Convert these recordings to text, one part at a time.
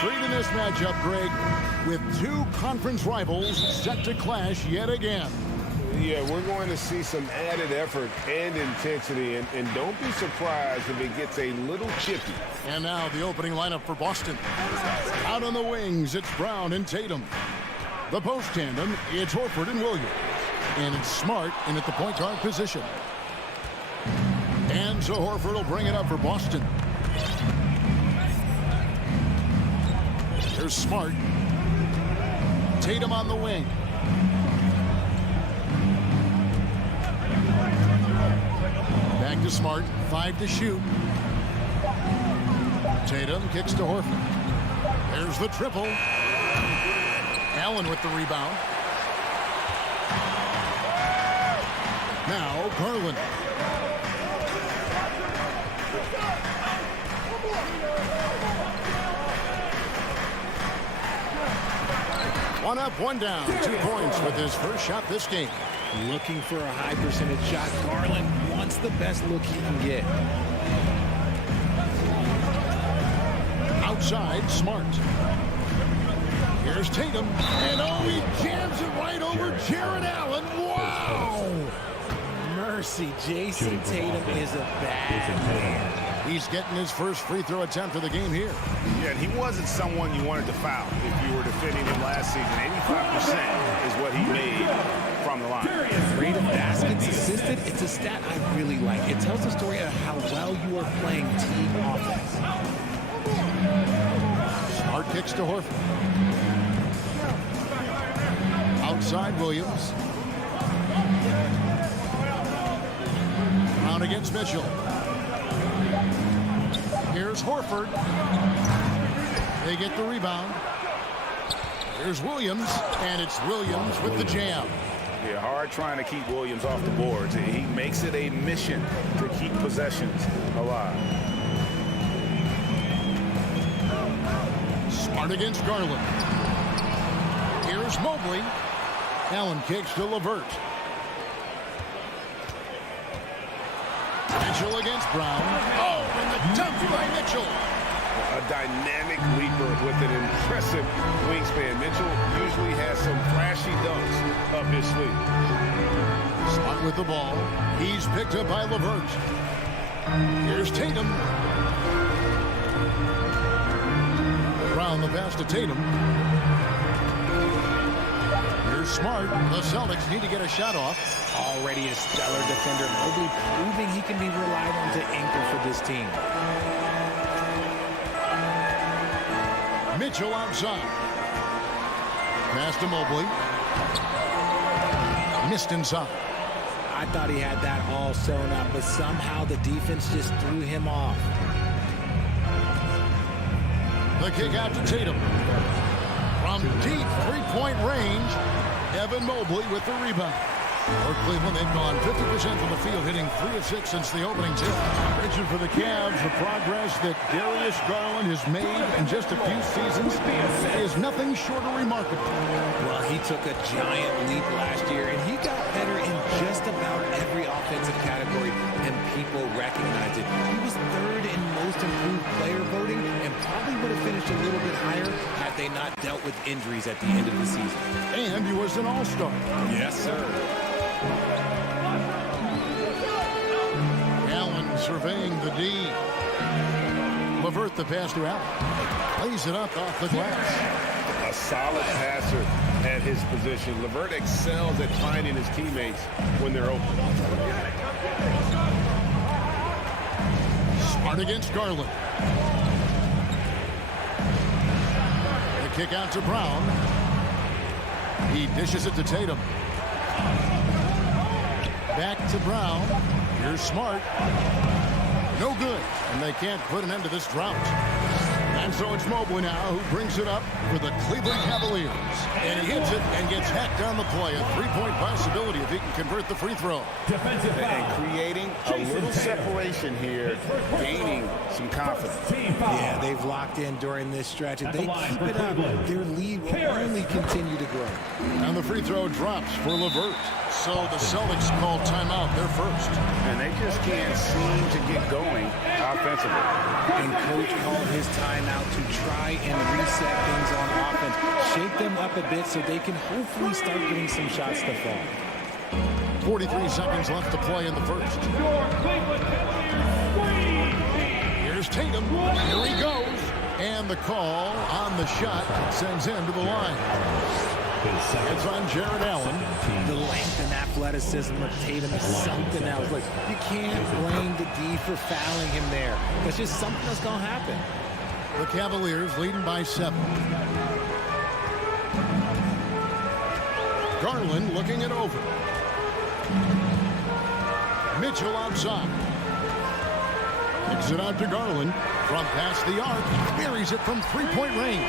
treat in this matchup, Greg, with two conference rivals set to clash yet again. Yeah, we're going to see some added effort and intensity, and don't be surprised if it gets a little chippy. And now the opening lineup for Boston. Out on the wings, it's Brown and Tatum. The post tandem, it's Horford and Williams. And it's Smart in at the point guard position. And so Horford will bring it up for Boston. Here's Smart. Tatum on the wing. Back to Smart. 5 to shoot. Tatum kicks to Horford. There's the triple. Allen with the rebound. Now Garland. One up, one down. 2 points with his first shot this game. Looking for a high percentage shot. Garland wants the best look he can get. Outside, Smart. Here's Tatum. And oh, he jams it right over Jared Allen. Wow! Mercy, Jason Tatum is a bad man. He's getting his first free throw attempt of the game here. Yeah, and he wasn't someone you wanted to foul if you were defending him last season. 85% is what he made from the line. Rate of baskets assisted, it's a stat I really like. It tells the story of how well you are playing team offense. Smart kicks to Horford. Outside Williams. Brown against Mitchell. Here's Horford. They get the rebound. Here's Williams, and it's Williams with the jam. Yeah, hard trying to keep Williams off the boards. He makes it a mission to keep possessions alive. Smart against Garland. Here's Mobley. Allen kicks to LeVert. Mitchell against Brown. Oh, and the dunk by Mitchell. A dynamic leaper with an impressive wingspan. Mitchell usually has some flashy dunks up his sleeve. Smart with the ball. He's picked up by LeVert. Here's Tatum. Brown the pass to Tatum. Here's Smart. The Celtics need to get a shot off. Already a stellar defender. Mobley proving he can be relied on to anchor for this team. Mitchell outside. Pass to Mobley. Missed inside. I thought he had that all sewn up, but somehow the defense just threw him off. The kick out to Tatum. From deep three-point range, Evan Mobley with the rebound. For Cleveland, they've gone 50% from the field, hitting 3 of 6 since the opening tip. Richard, for the Cavs, the progress that Darius Garland has made in just a few seasons is nothing short of remarkable. Well, he took a giant leap last year, and he got better in just about every offensive category, and people recognized it. He was third in most improved player voting, and probably would have finished a little bit higher had they not dealt with injuries at the end of the season. And he was an all-star. Yes, sir. Allen surveying the D. LeVert the pass to Allen. Lays it up off the glass. A solid passer at his position. LeVert excels at finding his teammates when they're open. Smart against Garland. The kick out to Brown. He dishes it to Tatum. Back to Brown. Here's Smart. No good. And they can't put an end to this drought. And so it's Mobley now who brings it up for the Cleveland Cavaliers. And he hits it and gets hacked down the play. A three-point possibility if he can convert the free throw. And creating a little separation here, gaining some confidence. Yeah, they've locked in during this stretch. If they keep it up, their lead will only continue to grow. And And the free throw drops for LeVert. So the Celtics call timeout, their first. And they just can't seem to get going offensively. And coach called his timeout to try and reset things on offense. Shake them up a bit so they can hopefully start getting some shots to fall. 43 seconds left to play in the first. Here's Tatum. Here he goes. And the call on the shot sends him to the line. It's on Jared Allen. The length and athleticism of Tatum is something else. Like, you can't blame the D for fouling him there. That's just something that's going to happen. The Cavaliers leading by 7. Garland looking it over. Mitchell outside. Kicks it out to Garland. From past the arc. Buries it from three-point range.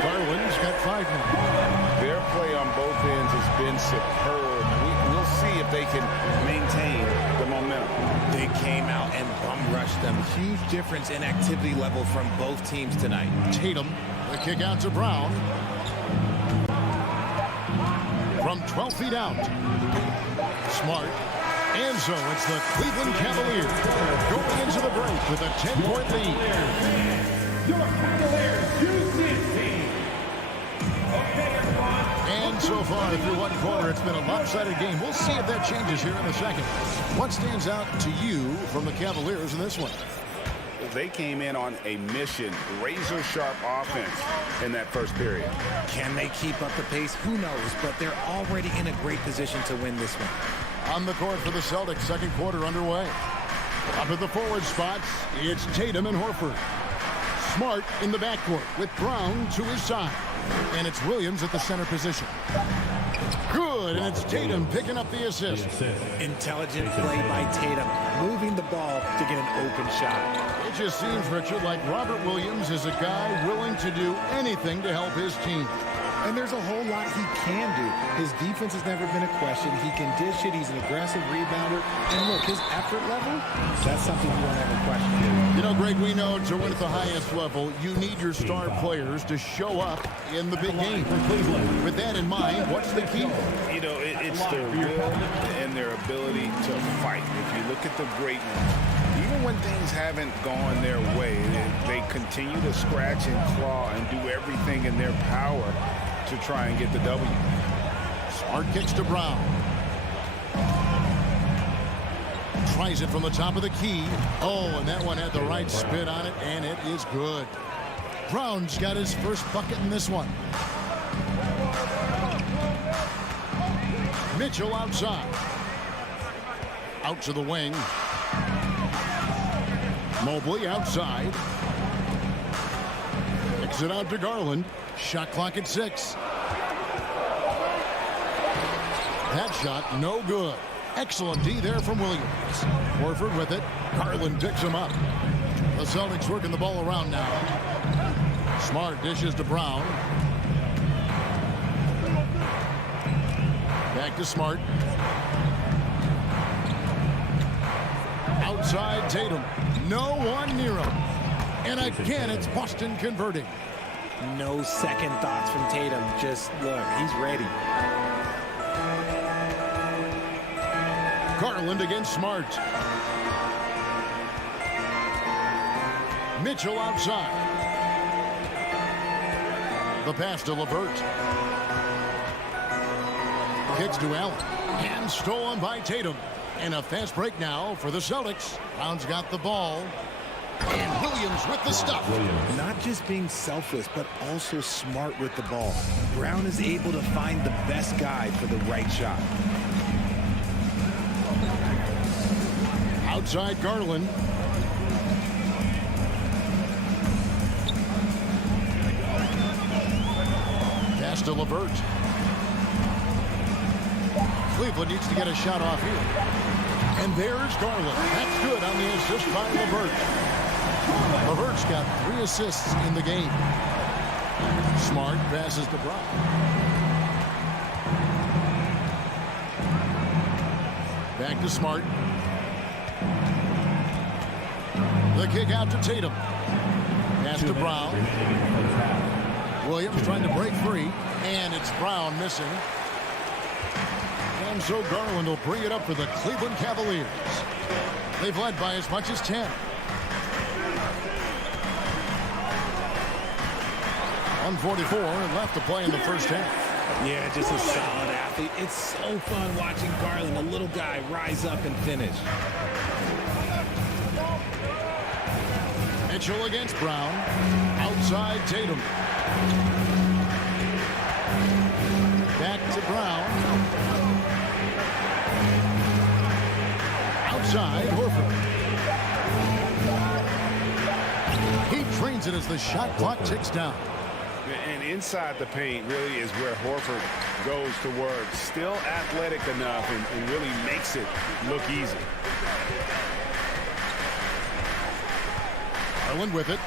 Garland's got 5 now. Their play on both ends has been superb. We'll see if they can maintain the momentum. They came out and bum rushed them. Huge difference in activity level from both teams tonight. Tatum, the kick out to Brown. From 12 feet out. Smart. And so it's the Cleveland Cavaliers going into the break with a 10-point lead. Your Cavaliers, Houston team. Okay, everyone. And so far through one quarter, it's been a lopsided game. We'll see if that changes here in the second. What stands out to you from the Cavaliers in this one? They came in on a mission, razor-sharp offense in that first period. Can they keep up the pace? Who knows? But they're already in a great position to win this one. On the court for the Celtics, second quarter underway. Up at the forward spots, it's Tatum and Horford. Smart in the backcourt with Brown to his side. And it's Williams at the center position. Good, and it's Tatum picking up the assist. Intelligent play by Tatum, moving the ball to get an open shot. It just seems, Richard, like Robert Williams is a guy willing to do anything to help his team. And there's a whole lot he can do. His defense has never been a question. He can dish it. He's an aggressive rebounder. And look, his effort level, that's something you won't ever question. You know, Greg, we know to win at the highest level, you need your star players to show up in the big game. With that in mind, what's the key? You know, it's their will and their ability to fight. If you look at the great ones, even when things haven't gone their way, they continue to scratch and claw and do everything in their power to try and get the W. Smart kicks to Brown. Tries it from the top of the key. Oh, and that one had the right spin on it, and it is good. Brown's got his first bucket in this one. Mitchell outside. Out to the wing. Mobley outside. Kicks it out to Garland. Shot clock at 6. That shot no good. Excellent D there from Williams. Horford with it. Garland picks him up. The Celtics working the ball around now. Smart dishes to Brown. Back to Smart. Outside Tatum. No one near him. And again, it's Boston converting. No second thoughts from Tatum. Just look, he's ready. Garland against Smart. Mitchell outside. The pass to LeVert. Kicks to Allen. And stolen by Tatum. And a fast break now for the Celtics. Brown's got the ball. And Williams with the stuff. Not just being selfless, but also smart with the ball. Brown is able to find the best guy for the right shot. Outside Garland. Pass to LeVert. Cleveland needs to get a shot off here. And there's Garland. That's good on the assist by LeVert. LeVert's got 3 assists in the game. Smart passes to Brown. Back to Smart. The kick out to Tatum. Pass to Brown. Williams trying to break free. And it's Brown missing. And so Garland will bring it up for the Cleveland Cavaliers. They've led by as much as 10. 1:44 left to play in the first half. Yeah, just a solid athlete. It's so fun watching Garland, a little guy, rise up and finish. Mitchell against Brown. Outside Tatum. Back to Brown. Outside Horford. He trains it as the shot clock ticks down. And inside the paint really is where Horford goes to work. Still athletic enough and really makes it look easy. Garland with it.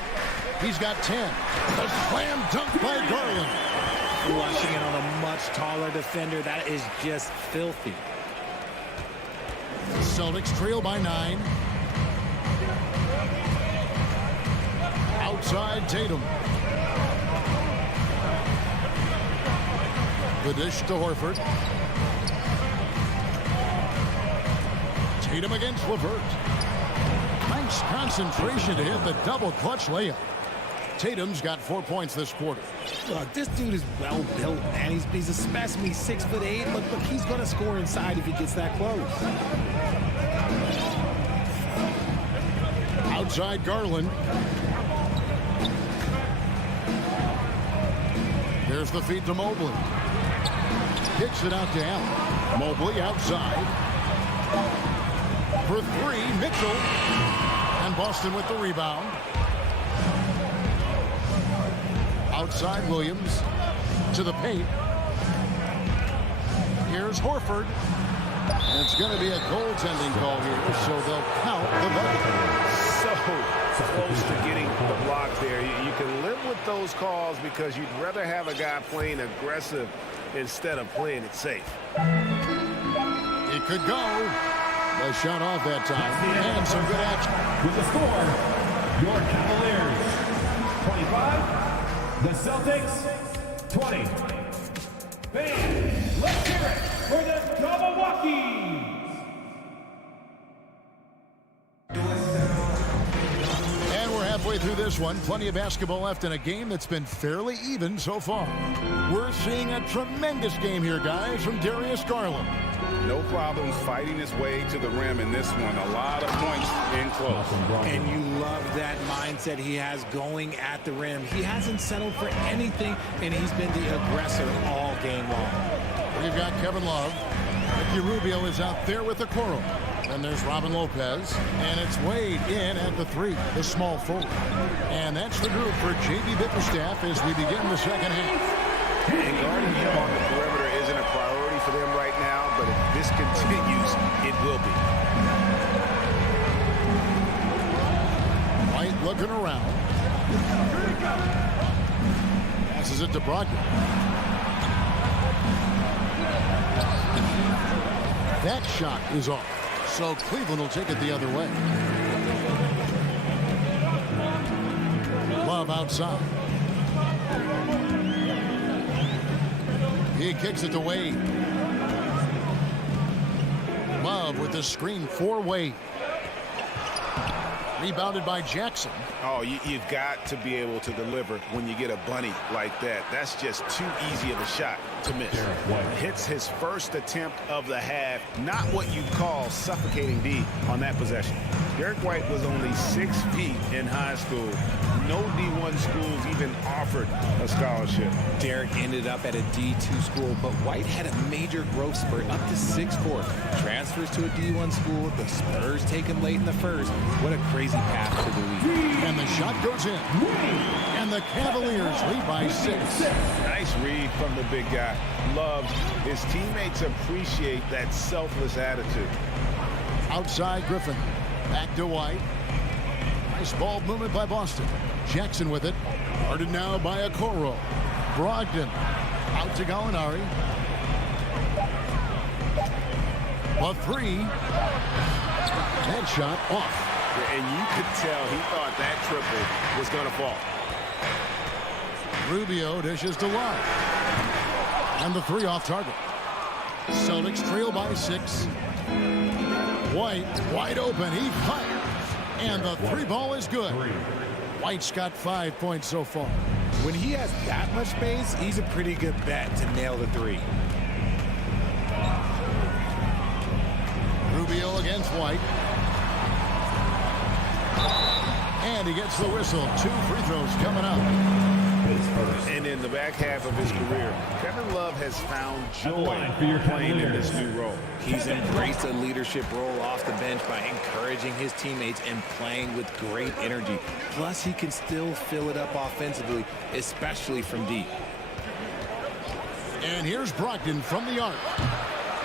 He's got 10. A slam dunk by Garland. Flushing it on a much taller defender. That is just filthy. Celtics trail by 9. Outside Tatum. The dish to Horford. Tatum against LeVert. Nice concentration to hit the double clutch layup. Tatum's got 4 points this quarter. Look, this dude is well built, man. He's a specimen. He's 6'8". Look, he's going to score inside if he gets that close. Outside Garland. There's the feed to Mobley. Kicks it out to Allen. Mobley outside. For 3, Mitchell. And Boston with the rebound. Outside Williams. To the paint. Here's Horford. And it's going to be a goaltending call here, so they'll count the bucket. So close to getting the block there. You can live with those calls because you'd rather have a guy playing aggressive instead of playing it safe. It could go. The shot off that time. And some good action. With the score, your Cavaliers 25, the Celtics 20. Fans, let's hear it for the Cavaliers. And we're halfway through this one. Plenty of basketball left in a game that's been fairly even so far. We're seeing a tremendous game here, guys, from Darius Garland. No problems fighting his way to the rim in this one. A lot of points in close. And you love that mindset he has going at the rim. He hasn't settled for anything, and he's been the aggressor all game long. We've got Kevin Love. Ricky Rubio is out there with the Coro. Then there's Robin Lopez. And it's Wade in at the 3, the small forward. And that's the group for J.B. Bickerstaff as we begin the second half. And guarding him on the perimeter isn't a priority for them right now, but if this continues, it will be. White looking around. Passes it to Brogdon. That shot is off. So Cleveland will take it the other way. Love outside. He kicks it to Wade. Love with the screen for Wade. Rebounded by Jackson. Oh, you've got to be able to deliver when you get a bunny like that. That's just too easy of a shot to miss. Hits his first attempt of the half. Not what you'd call suffocating D on that possession. Derek White was only 6 feet in high school. No D1 schools even offered a scholarship. Derek ended up at a D2 school, but White had a major growth spurt up to 6'4". Transfers to a D1 school. The Spurs take him late in the first. What a crazy path to the league. And the shot goes in. And the Cavaliers lead by 6. Nice read from the big guy. Love his teammates appreciate that selfless attitude. Outside Griffin. Back to White. Nice ball movement by Boston. Jackson with it. Guarded now by Okoro. Brogdon. Out to Gallinari. A 3. That shot off. And you could tell he thought that triple was going to fall. Rubio dishes to Love. And the three off target. Celtics trail by 6. White wide open. He fires. And the three ball is good. White's got 5 points so far. When he has that much space, he's a pretty good bet to nail the three. Rubio against White. And he gets the whistle. 2 free throws coming up. And in the back half of his career, Kevin Love has found joy playing in this new role. He's embraced a leadership role off the bench by encouraging his teammates and playing with great energy. Plus, he can still fill it up offensively, especially from deep. And here's Brogdon from the arc.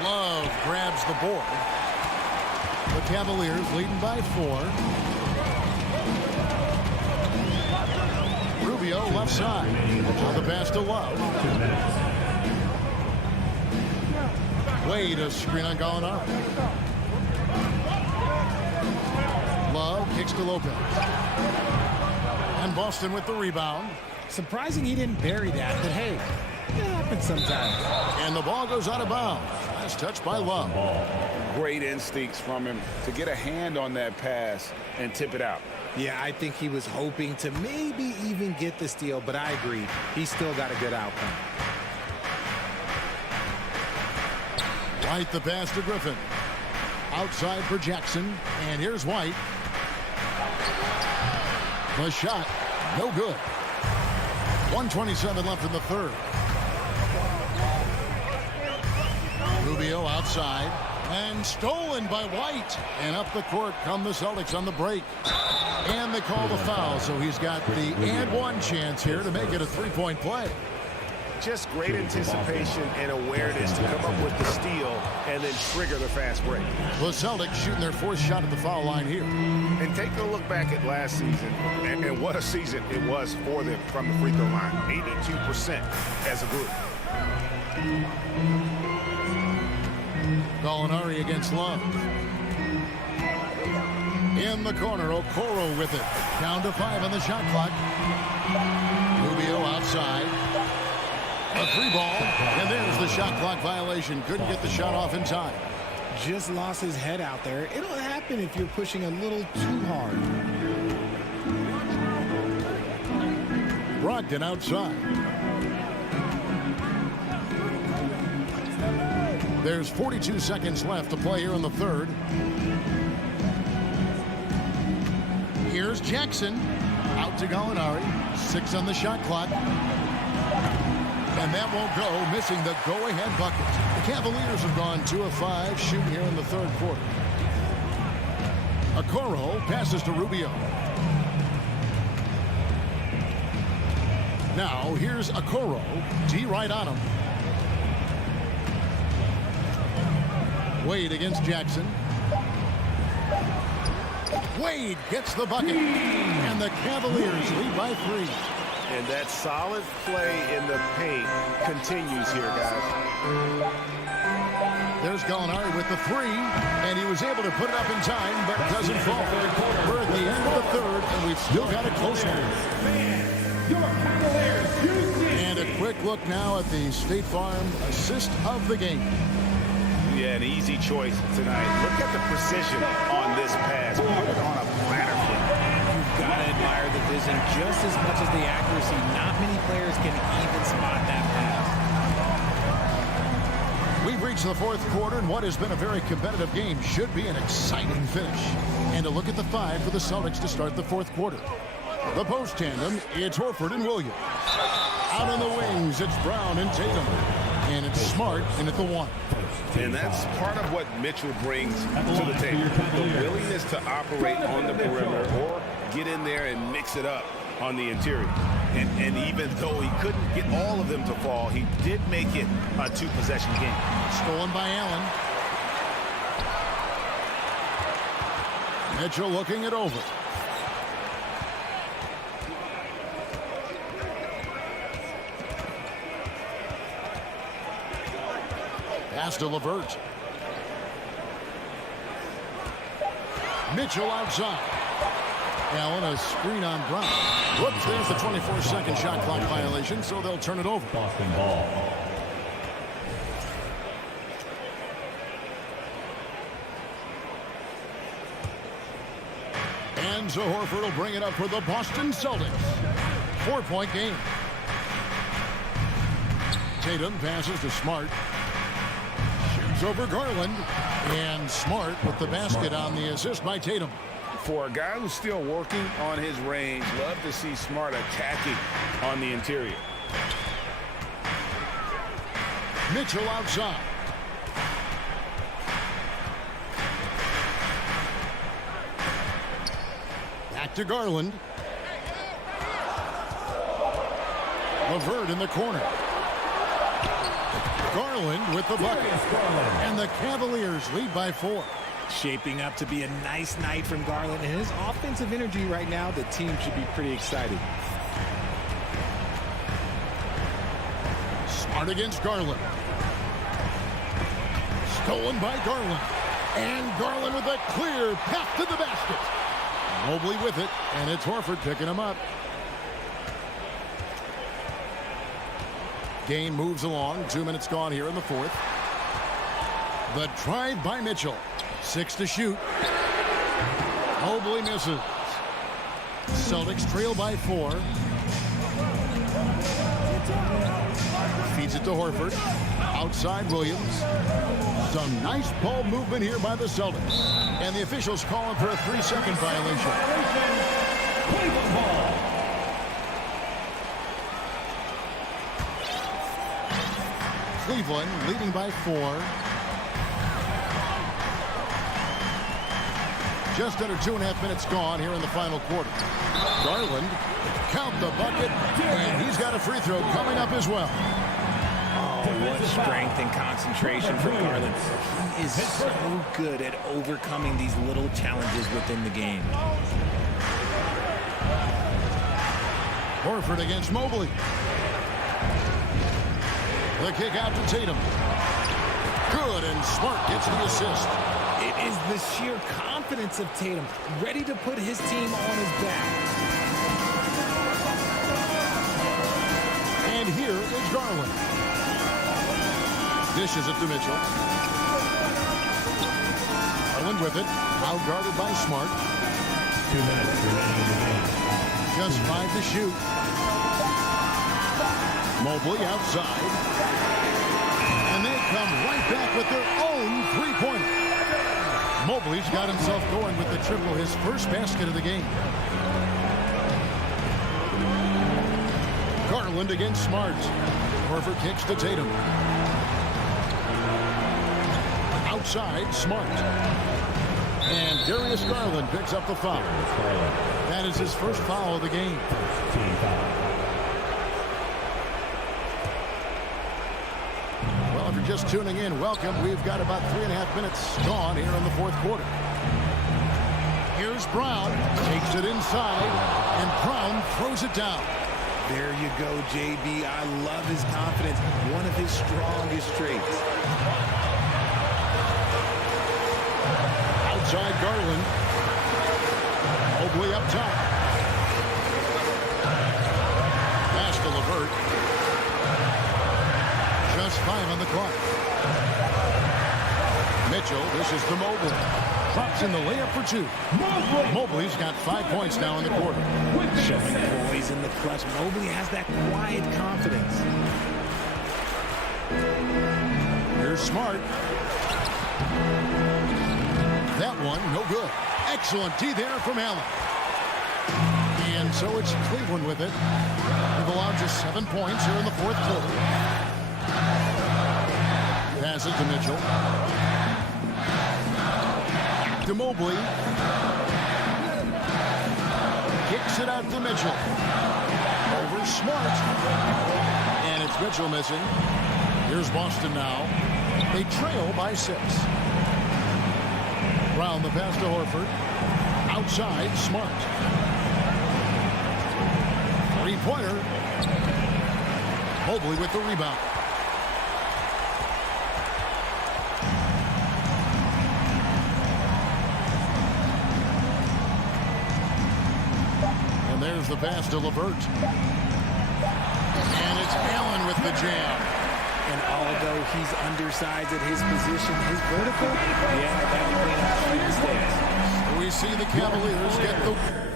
Love grabs the board. The Cavaliers leading by 4. Rubio left side. Now the pass to Love. Wade a screen on Gallinari. Love kicks to Lopez. And Boston with the rebound. Surprising he didn't bury that, but hey, it happens sometimes. And the ball goes out of bounds. Nice touch by Love. Great instincts from him to get a hand on that pass and tip it out. Yeah, I think he was hoping to maybe even get the steal, but I agree. He still got a good outcome. White the pass to Griffin. Outside for Jackson. And here's White. The shot, no good. 1:27 left in the third. Rubio outside. And stolen by White. And up the court come the Celtics on the break. And they call the foul, so he's got the and one chance here to make it a three-point play. Just great anticipation and awareness to come up with the steal and then trigger the fast break. The Celtics shooting their fourth shot at the foul line here. And take a look back at last season, and what a season it was for them from the free throw line. 82% as a group. Gallinari against Love. In the corner, Okoro with it. Down to 5 on the shot clock. Rubio outside. A free ball, and there's the shot clock violation. Couldn't get the shot off in time. Just lost his head out there. It'll happen if you're pushing a little too hard. Brogdon outside. There's 42 seconds left to play here in the third. Here's Jackson. Out to Gallinari. 6 on the shot clock. And that won't go, missing the go-ahead bucket. The Cavaliers have gone 2 of 5 shooting here in the third quarter. Okoro passes to Rubio. Now here's Okoro. D right on him. Wade against Jackson. Wade gets the bucket. And the Cavaliers lead by 3. And that solid play in the paint continues here, guys. There's Gallinari with the 3, and he was able to put it up in time, but doesn't fall. We're at the end of the third, and we've still got a close one. And a quick look now at the State Farm assist of the game. Yeah, an easy choice tonight. Look at the precision on this pass. Put it on a platter. Gotta admire the vision just as much as the accuracy. Not many players can even spot that pass. We've reached the fourth quarter, and what has been a very competitive game should be an exciting finish. And a look at the 5 for the Celtics to start the fourth quarter. The post tandem, it's Horford and Williams. Out on the wings, it's Brown and Tatum. And it's Smart in at the 1. And that's part of what Mitchell brings to the table. The willingness to operate on the perimeter or get in there and mix it up on the interior. And even though he couldn't get all of them to fall, he did make it a 2-possession game. Stolen by Allen. Mitchell looking it over. Pass to LeVert. Mitchell outside. Allen a screen on Brown. Whoops, there's the 24-second shot clock violation, so they'll turn it over. Boston ball. And so Horford will bring it up for the Boston Celtics. 4-point game. Tatum passes to Smart. Shoots over Garland. And Smart with the basket on the assist by Tatum. For a guy who's still working on his range, love to see Smart attacking on the interior. Mitchell outside. Back to Garland. LeVert in the corner. Garland with the bucket. And the Cavaliers lead by 4. Shaping up to be a nice night from Garland, and his offensive energy right now, the team should be pretty excited. Smart against Garland. Stolen by Garland. And Garland with a clear path to the basket. Mobley with it, and it's Horford picking him up. Game moves along. 2 minutes gone here in the fourth. The drive by Mitchell. 6 to shoot. Mobley misses. Celtics trail by 4. Feeds it to Horford. Outside Williams. Some nice ball movement here by the Celtics. And the officials calling for a 3-second violation. Cleveland ball. Cleveland leading by 4. Just under 2.5 minutes gone here in the final quarter. Garland, count the bucket, and he's got a free throw coming up as well. Oh, what strength and concentration from Garland. He is so good at overcoming these little challenges within the game. Horford against Mobley. The kick out to Tatum. Good, and Smart gets the assist. It is the sheer confidence of Tatum, ready to put his team on his back. And here is Garland. Dishes it to Mitchell. Garland with it. Out guarded by Smart. 2 minutes remaining in the game. Just 5 to shoot. Mobley outside. And they come right back with their own three-pointer. Mobley's got himself going with the triple, his first basket of the game. Garland against Smart. Horford kicks to Tatum. Outside, Smart. And Darius Garland picks up the foul. That is his first foul of the game. Team foul. Well, if you're just tuning in, welcome. We've got about 3.5 minutes gone here in the fourth quarter. Here's Brown. Takes it inside. And Brown throws it down. There you go, JB. I love his confidence. One of his strongest traits. Outside Garland. Mobley up top. Pass to LeVert. Just 5 on the clock. Mitchell, this is to Mobley. Drops in the layup for 2. Mobley's got 5 points now in the quarter. Showing poise in the clutch. Mobley has that quiet confidence. Here's Smart. That one, no good. Excellent D there from Allen. And so it's Cleveland with it. They've allowed just 7 points here in the fourth quarter. Pass it to Mitchell. Back to Mobley. Kicks it out to Mitchell. Over Smart. And it's Mitchell missing. Here's Boston now. They trail by 6. Brown the pass to Horford. Outside, Smart. Three-pointer. Mobley with the rebound. And there's the pass to LeVert. And it's Allen with the jam. And although he's undersized at his position, his vertical, yeah, that would be a few mistakes. they see the Cavaliers get the...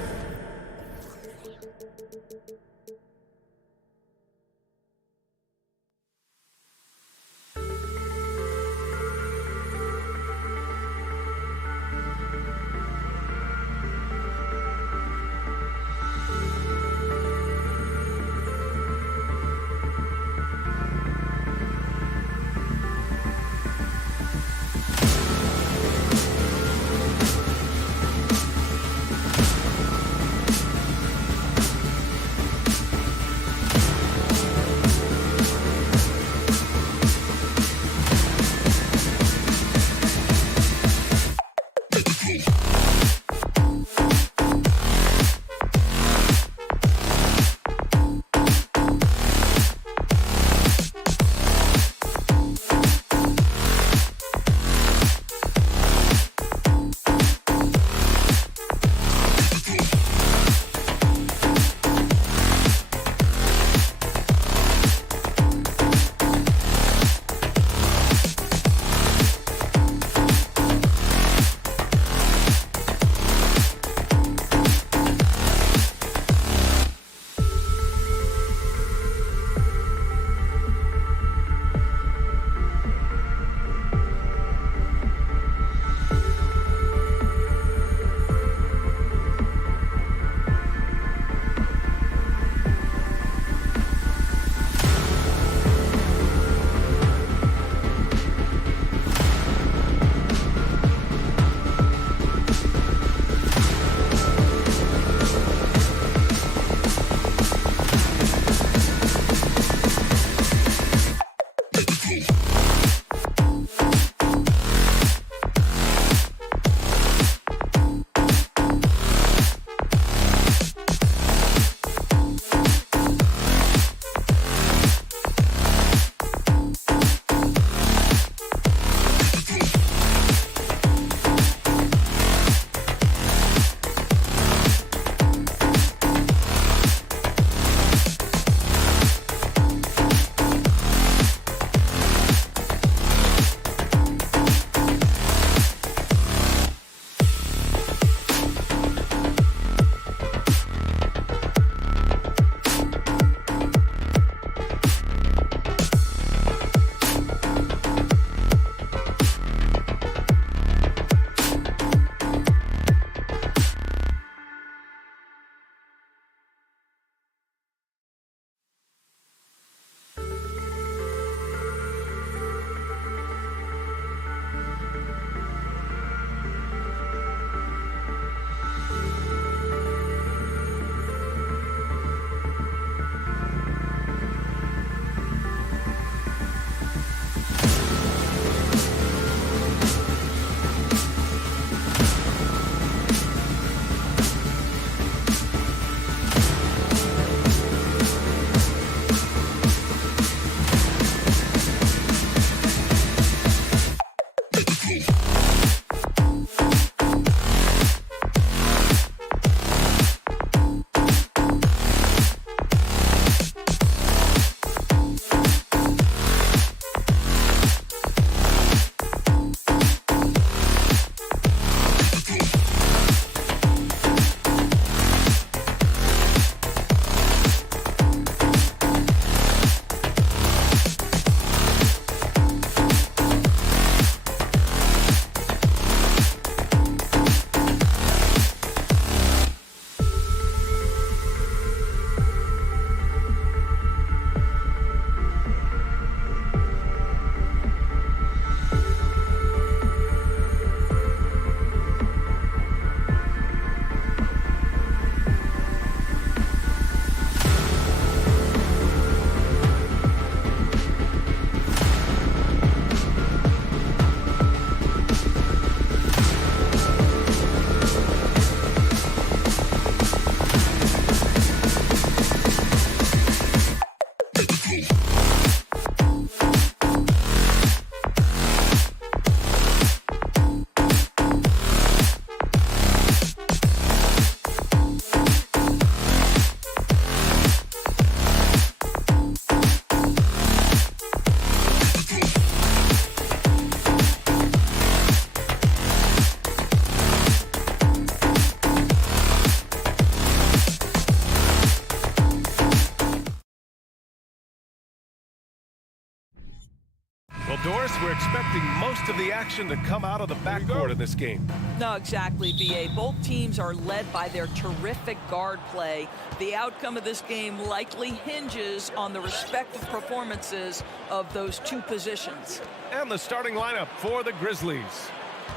Doris, we're expecting most of the action to come out of the backcourt in this game. No, exactly, B.A. Both teams are led by their terrific guard play. The outcome of this game likely hinges on the respective performances of those two positions. And the starting lineup for the Grizzlies.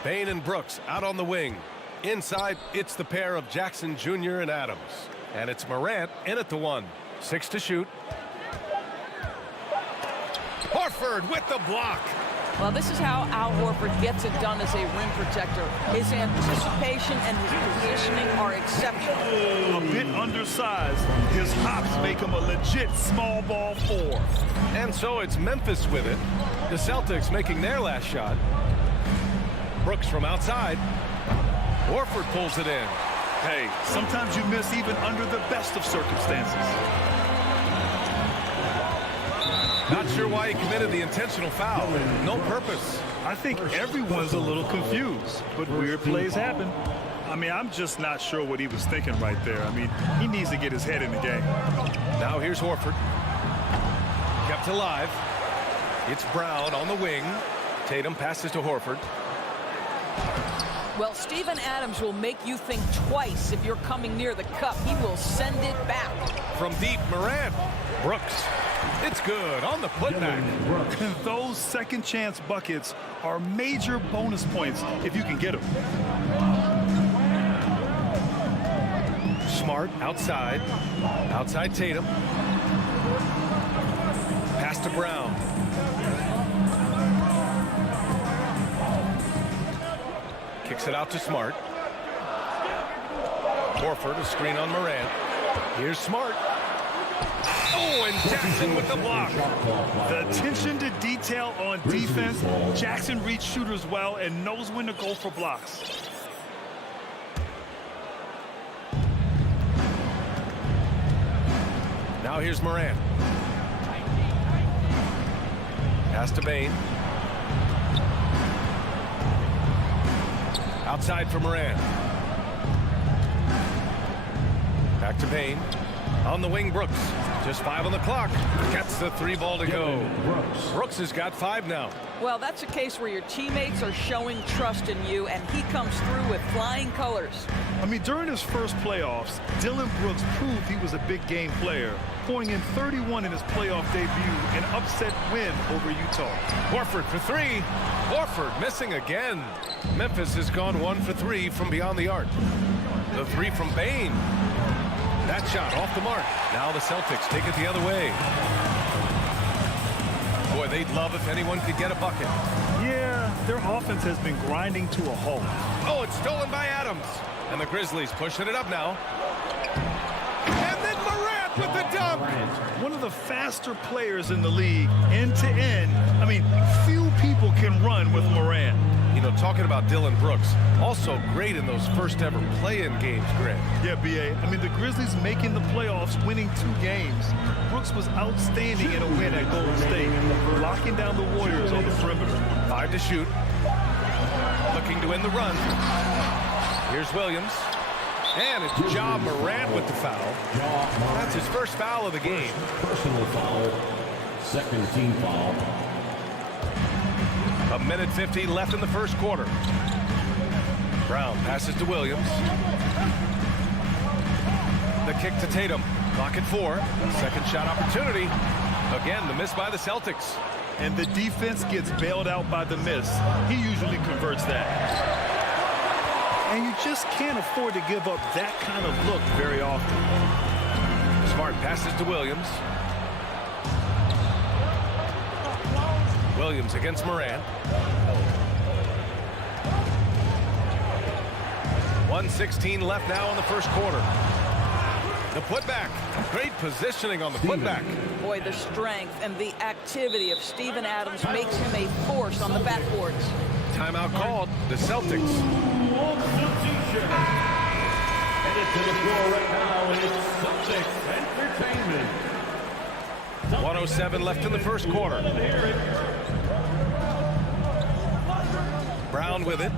Bain and Brooks out on the wing. Inside, it's the pair of Jackson Jr. and Adams. And it's Morant in at the 1. 6 to shoot. Horford with the block. Well, this is how Al Horford gets it done as a rim protector. His anticipation and his positioning are exceptional. A bit undersized. His hops make him a legit small ball 4. And so it's Memphis with it. The Celtics making their last shot. Brooks from outside. Horford pulls it in. Hey, sometimes you miss even under the best of circumstances. Not sure why he committed the intentional foul. No purpose. I think everyone's a little confused, but weird plays happen. I mean, I'm just not sure what he was thinking right there. I mean, he needs to get his head in the game. Now here's Horford. Kept alive. It's Brown on the wing. Tatum passes to Horford. Well, Steven Adams will make you think twice if you're coming near the cup. He will send it back. From deep, Morant. Brooks. It's good on the putback. And those second chance buckets are major bonus points if you can get them. Smart outside. Outside Tatum. Pass to Brown. Kicks it out to Smart. Horford, a screen on Morant. Here's Smart. Oh, and Jackson with the block. The attention to detail on defense. Jackson reads shooters well and knows when to go for blocks. Now here's Morant. Pass to Bain. Outside for Morant. Back to Bain. On the wing, Brooks. Just 5 on the clock. Gets the 3 ball to go. Brooks has got 5 now. Well, that's a case where your teammates are showing trust in you, and he comes through with flying colors. I mean, during his first playoffs, Dillon Brooks proved he was a big game player, pouring in 31 in his playoff debut, an upset win over Utah. Horford for 3. Horford missing again. Memphis has gone 1 for 3 from beyond the arc. The 3 from Bain. That shot off the mark. Now the Celtics take it the other way. Boy, they'd love if anyone could get a bucket. Yeah, their offense has been grinding to a halt. Oh, it's stolen by Adams. And the Grizzlies pushing it up now. And then Morant with the dunk. One of the faster players in the league, end to end. I mean, few people can run with Morant. You know, talking about Dillon Brooks, also great in those first ever play-in games, Grant. Yeah, B.A. I mean, the Grizzlies making the playoffs, winning 2 games. Brooks was outstanding in a win at Golden State, locking down the Warriors on the perimeter. 5 to shoot. Looking to win the run. Here's Williams. And it's Ja Morant with the foul. That's his first foul of the game. Personal foul. Second team foul. 1:50 left in the first quarter. Brown passes to Williams. The kick to Tatum. Clock at 4. Second shot opportunity. Again, the miss by the Celtics. And the defense gets bailed out by the miss. He usually converts that. And you just can't afford to give up that kind of look very often. Smart passes to Williams. Williams against Morant. 1:16 left now in the first quarter. The putback. Great positioning on the putback. Boy, the strength and the activity of Steven Adams makes him a force on the backboards. Timeout called. The Celtics. Headed to the floor right now is Celtics Entertainment. 1:07 left in the first quarter. Brown with it.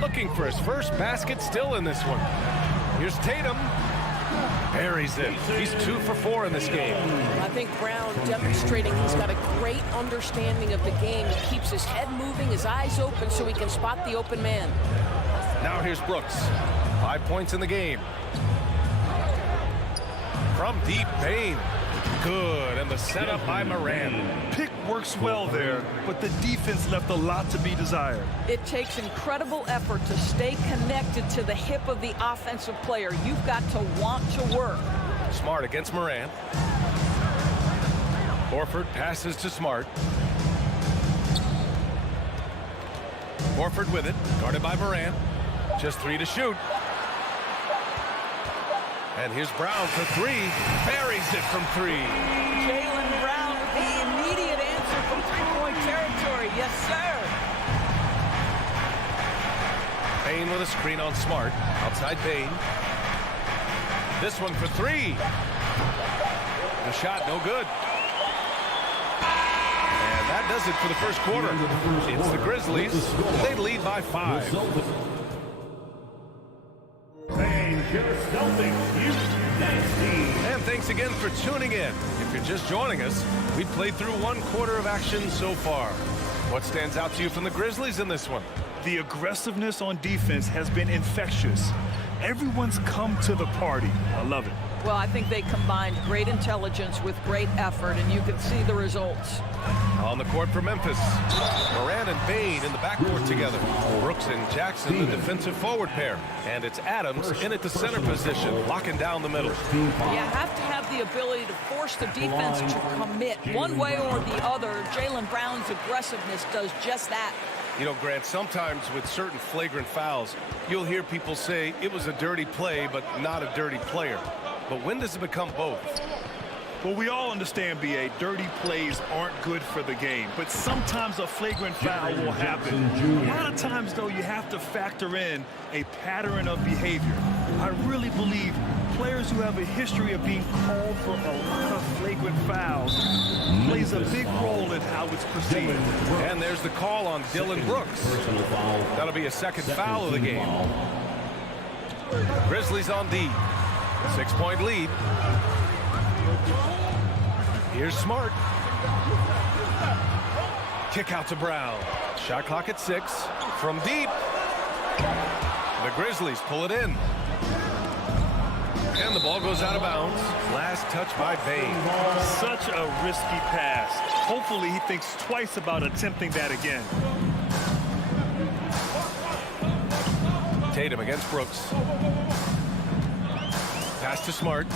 Looking for his first basket still in this one. Here's Tatum. buries it. He's 2 for 4 in this game. I think Brown demonstrating he's got a great understanding of the game. He keeps his head moving, his eyes open so he can spot the open man. Now here's Brooks. 5 points in the game. From deep, Bain. Good, and the setup by Moran. Pick works well there, but the defense left a lot to be desired. It takes incredible effort to stay connected to the hip of the offensive player. You've got to want to work. Smart against Moran. Horford passes to Smart. Horford with it, guarded by Moran. Just 3 to shoot. And here's Brown for 3. Buries it from 3. Jaylen Brown with the immediate answer from three-point territory. Yes, sir. Bain with a screen on Smart. Outside Bain. This one for 3. The shot no good. And that does it for the first quarter. It's the Grizzlies. They lead by 5. And thanks again for tuning in. If you're just joining us, we played through 1 quarter of action so far. What stands out to you from the Grizzlies in this one? The aggressiveness on defense has been infectious. Everyone's come to the party. I love it. Well, I think they combined great intelligence with great effort, and you can see the results. On the court for Memphis, Moran and Bain in the backcourt together. Brooks and Jackson, the defensive forward pair. And it's Adams in at the center position, locking down the middle. You have to have the ability to force the defense to commit one way or the other. Jaylen Brown's aggressiveness does just that. You know, Grant, sometimes with certain flagrant fouls, you'll hear people say it was a dirty play, but not a dirty player. But when does it become both? Well, we all understand, B.A., dirty plays aren't good for the game, but sometimes a flagrant foul will happen. A lot of times, though, you have to factor in a pattern of behavior. I really believe players who have a history of being called for a lot of flagrant fouls plays a big role in how it's perceived. And there's the call on Dylan Brooks. That'll be a second foul of the game. Grizzlies on D. 6-point lead. Here's Smart. Kick out to Brown. Shot clock at 6. From deep. The Grizzlies pull it in. And the ball goes out of bounds. Last touch by Bain. Such a risky pass. Hopefully he thinks twice about attempting that again. Tatum against Brooks. Pass to Smart.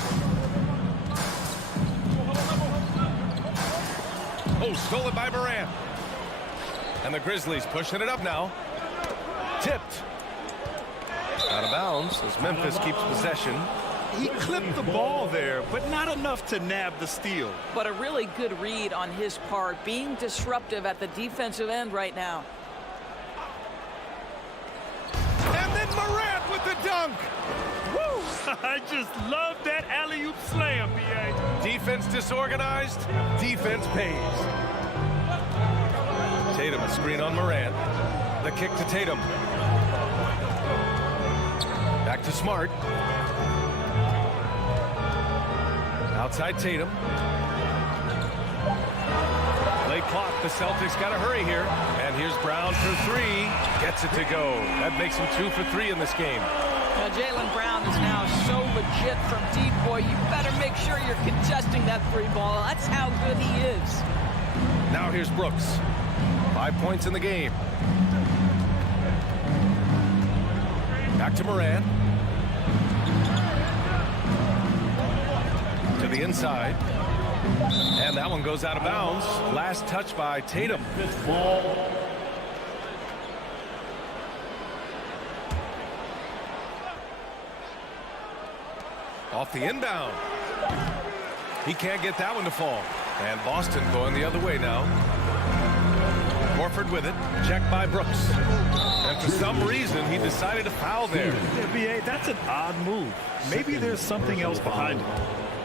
Oh, stolen by Moran. And the Grizzlies pushing it up now. Tipped. Out of bounds as Memphis keeps possession. He clipped the ball there, but not enough to nab the steal. But a really good read on his part, being disruptive at the defensive end right now. And then Moran with the dunk. Woo! I just love that alley-oop slam, B.A. Defense disorganized, defense pays. Tatum a screen on Moran. The kick to Tatum. Back to Smart. Outside Tatum. Late clock, the Celtics got to hurry here. And here's Brown for 3. Gets it to go. That makes him 2 for 3 in this game. Now, Jaylen Brown is now so legit from deep, boy. You better make sure you're contesting that 3 ball. That's how good he is. Now here's Brooks. 5 points in the game. Back to Moran. To the inside. And that one goes out of bounds. Last touch by Tatum. Off the inbound. He can't get that one to fall. And Boston going the other way now. Horford with it. Checked by Brooks. And for some reason, he decided to foul there. Yeah, B.A., that's an odd move. Maybe there's something else behind it.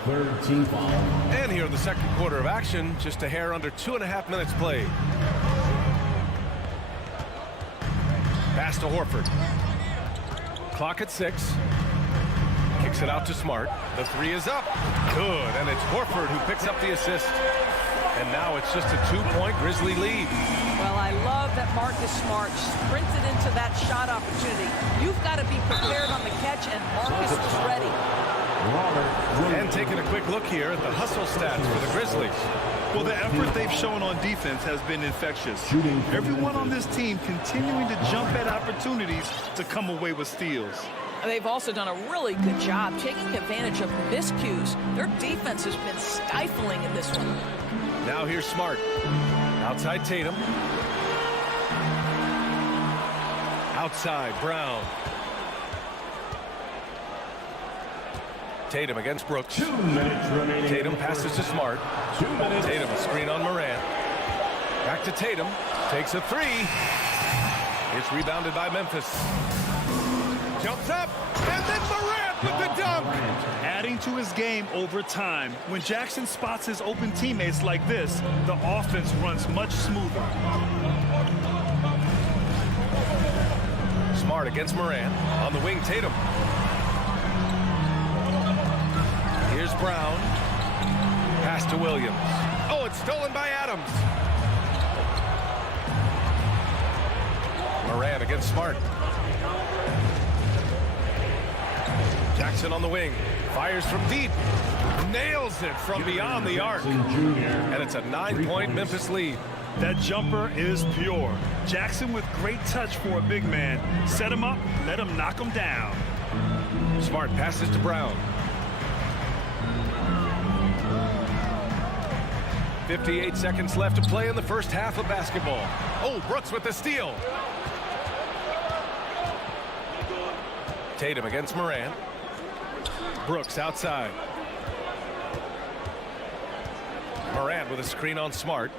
Third team foul. And here in the second quarter of action, just a hair under 2.5 minutes played. Pass to Horford. Clock at 6. Kicks it out to Smart. The three is up. Good, and it's Horford who picks up the assist. And now it's just a 2-point Grizzly lead. Well, I love that Marcus Smart sprinted into that shot opportunity. You've got to be prepared on the catch, and Marcus was ready. And taking a quick look here at the hustle stats for the Grizzlies. Well, the effort they've shown on defense has been infectious. Everyone on this team continuing to jump at opportunities to come away with steals. They've also done a really good job taking advantage of miscues. Their defense has been stifling in this one. Now here's Smart. Outside Tatum. Outside Brown. Tatum against Brooks. 2 minutes remaining. Tatum passes to Smart. 2 minutes. Tatum, a screen on Morant. Back to Tatum. Takes a three. It's rebounded by Memphis. Jumps up. And then Morant with the dunk. Adding to his game over time. When Jackson spots his open teammates like this, the offense runs much smoother. Smart against Morant. On the wing, Tatum. Here's Brown. Pass to Williams. Oh, it's stolen by Adams. Morant against Smart. Jackson on the wing. Fires from deep. Nails it from beyond the arc. And it's a 9-point Memphis lead. That jumper is pure. Jackson with great touch for a big man. Set him up, let him knock him down. Smart passes to Brown. 58 seconds left to play in the first half of basketball. Oh, Brooks with the steal. Tatum against Morant. Brooks outside. Morant with a screen on Smart.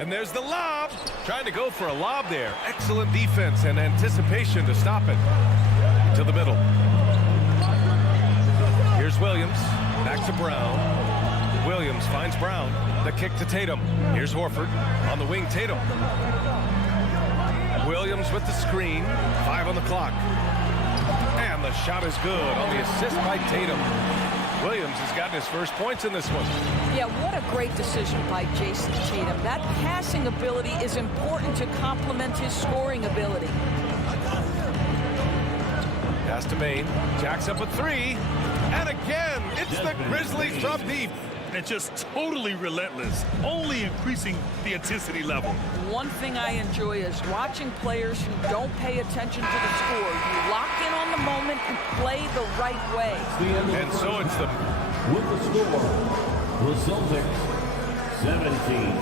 And there's the lob. Trying to go for a lob there. Excellent defense and anticipation to stop it. To the middle. Here's Williams. Back to Brown. Williams finds Brown. The kick to Tatum. Here's Horford. On the wing, Tatum. Williams with the screen. 5 on the clock. And the shot is good on the assist by Tatum. Williams has gotten his first points in this one. Yeah, what a great decision by Jason Tatum. That passing ability is important to complement his scoring ability. Pass to Maine. Jacks up a three. And again, it's the Grizzlies from deep. And just totally relentless, only increasing the intensity level. One thing I enjoy is watching players who don't pay attention to the score. You lock in on the moment and play the right way. And so it's the... With the score, the Celtics 17,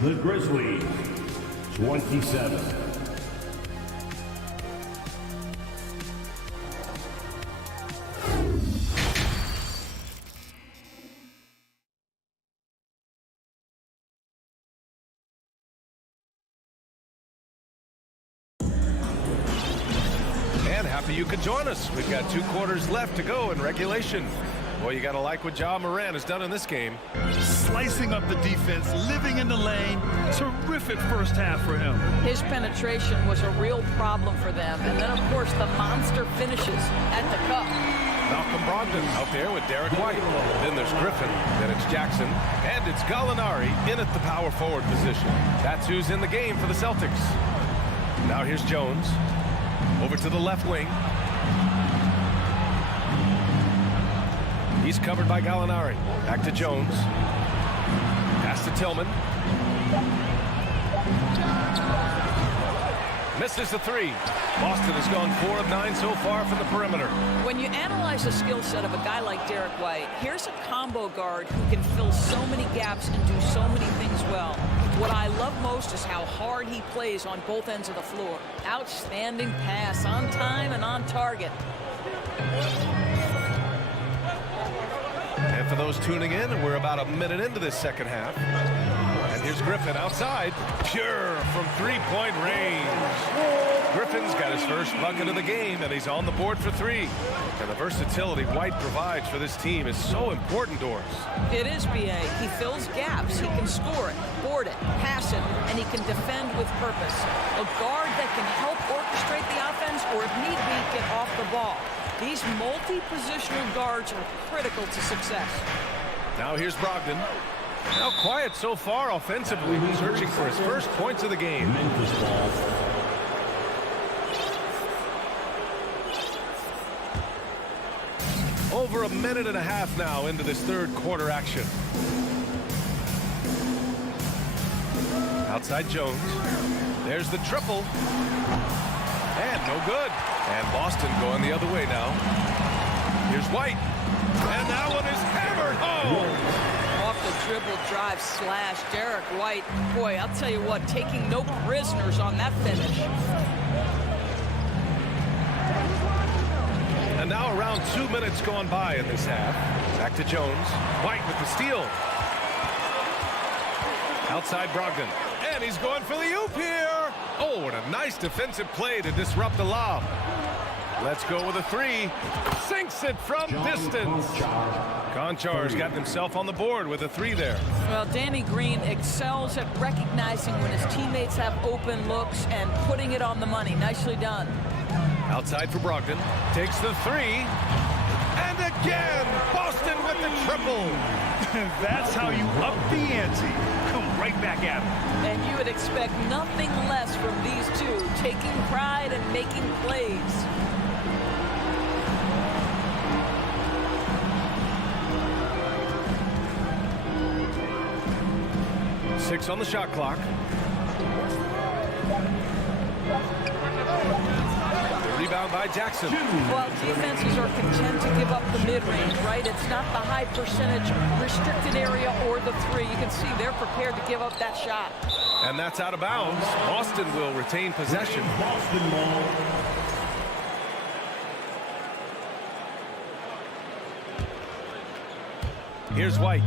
the Grizzlies 27. Happy you could join us. We've got 2 quarters left to go in regulation. Boy, you got to like what Ja Morant has done in this game. Slicing up the defense, living in the lane. Terrific first half for him. His penetration was a real problem for them. And then, of course, the monster finishes at the cup. Malcolm Brogdon out there with Derek White. Then there's Griffin. Then it's Jackson. And it's Gallinari in at the power forward position. That's who's in the game for the Celtics. Now here's Jones. Over to the left wing. He's covered by Gallinari. Back to Jones. Pass to Tillman. Misses the three. Boston has gone 4 of 9 so far from the perimeter. When you analyze the skill set of a guy like Derek White, here's a combo guard who can fill so many gaps and do so many things well. What I love most is how hard he plays on both ends of the floor. Outstanding pass, on time and on target. And for those tuning in, we're about a minute into this second half. And here's Griffin outside. Pure from three-point range. Griffin's got his first bucket of the game, and he's on the board for 3. And the versatility White provides for this team is so important, Doris. It is, B.A. He fills gaps. He can score it, board it, pass it, and he can defend with purpose. A guard that can help orchestrate the offense or, if need be, get off the ball. These multi-positional guards are critical to success. Now here's Brogdon. Now quiet so far offensively, searching for his first points of the game. Memphis ball. Over a minute and a half now into this third quarter action. Outside Jones. There's the triple. And no good. And Boston going the other way now. Here's White. And that one is hammered home. Off the dribble drive slash. Derek White. Boy, I'll tell you what, taking no prisoners on that finish. And now around 2 minutes gone by in this half. Back to Jones. White with the steal. Outside Brogdon. And he's going for the oop here. Oh, what a nice defensive play to disrupt the lob. Let's go with a three. Sinks it from distance. Konchar's got himself on the board with a three there. Well, Danny Green excels at recognizing when his teammates have open looks and putting it on the money. Nicely done. Outside for Brogdon. Takes the three. And again, Boston with the triple. That's how you up the ante. Come right back at him. And you would expect nothing less from these two, taking pride and making plays. Six on the shot clock. Rebound by Jackson. Well, defenses are content to give up the mid-range, right? It's not the high percentage restricted area or the three. You can see they're prepared to give up that shot. And that's out of bounds. Boston will retain possession. Boston ball. Here's White.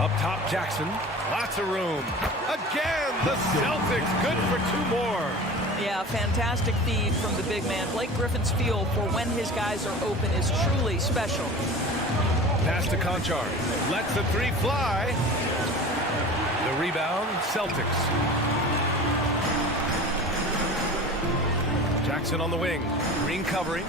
Up top, Jackson. Lots of room. Again, the Celtics good for two more. Yeah, fantastic feed from the big man. Blake Griffin's feel for when his guys are open is truly special. Pass to Konchar. Lets the three fly. The rebound, Celtics. Jackson on the wing. Green covering.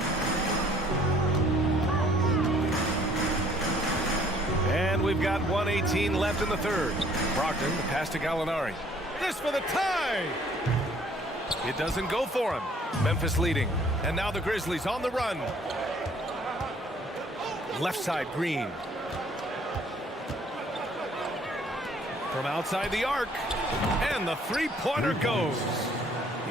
And we've got 1:18 left in the third. Brogdon, the pass to Gallinari. This for the tie! It doesn't go for him. Memphis leading. And now the Grizzlies on the run. Left side, Green. From outside the arc. And the three-pointer goes.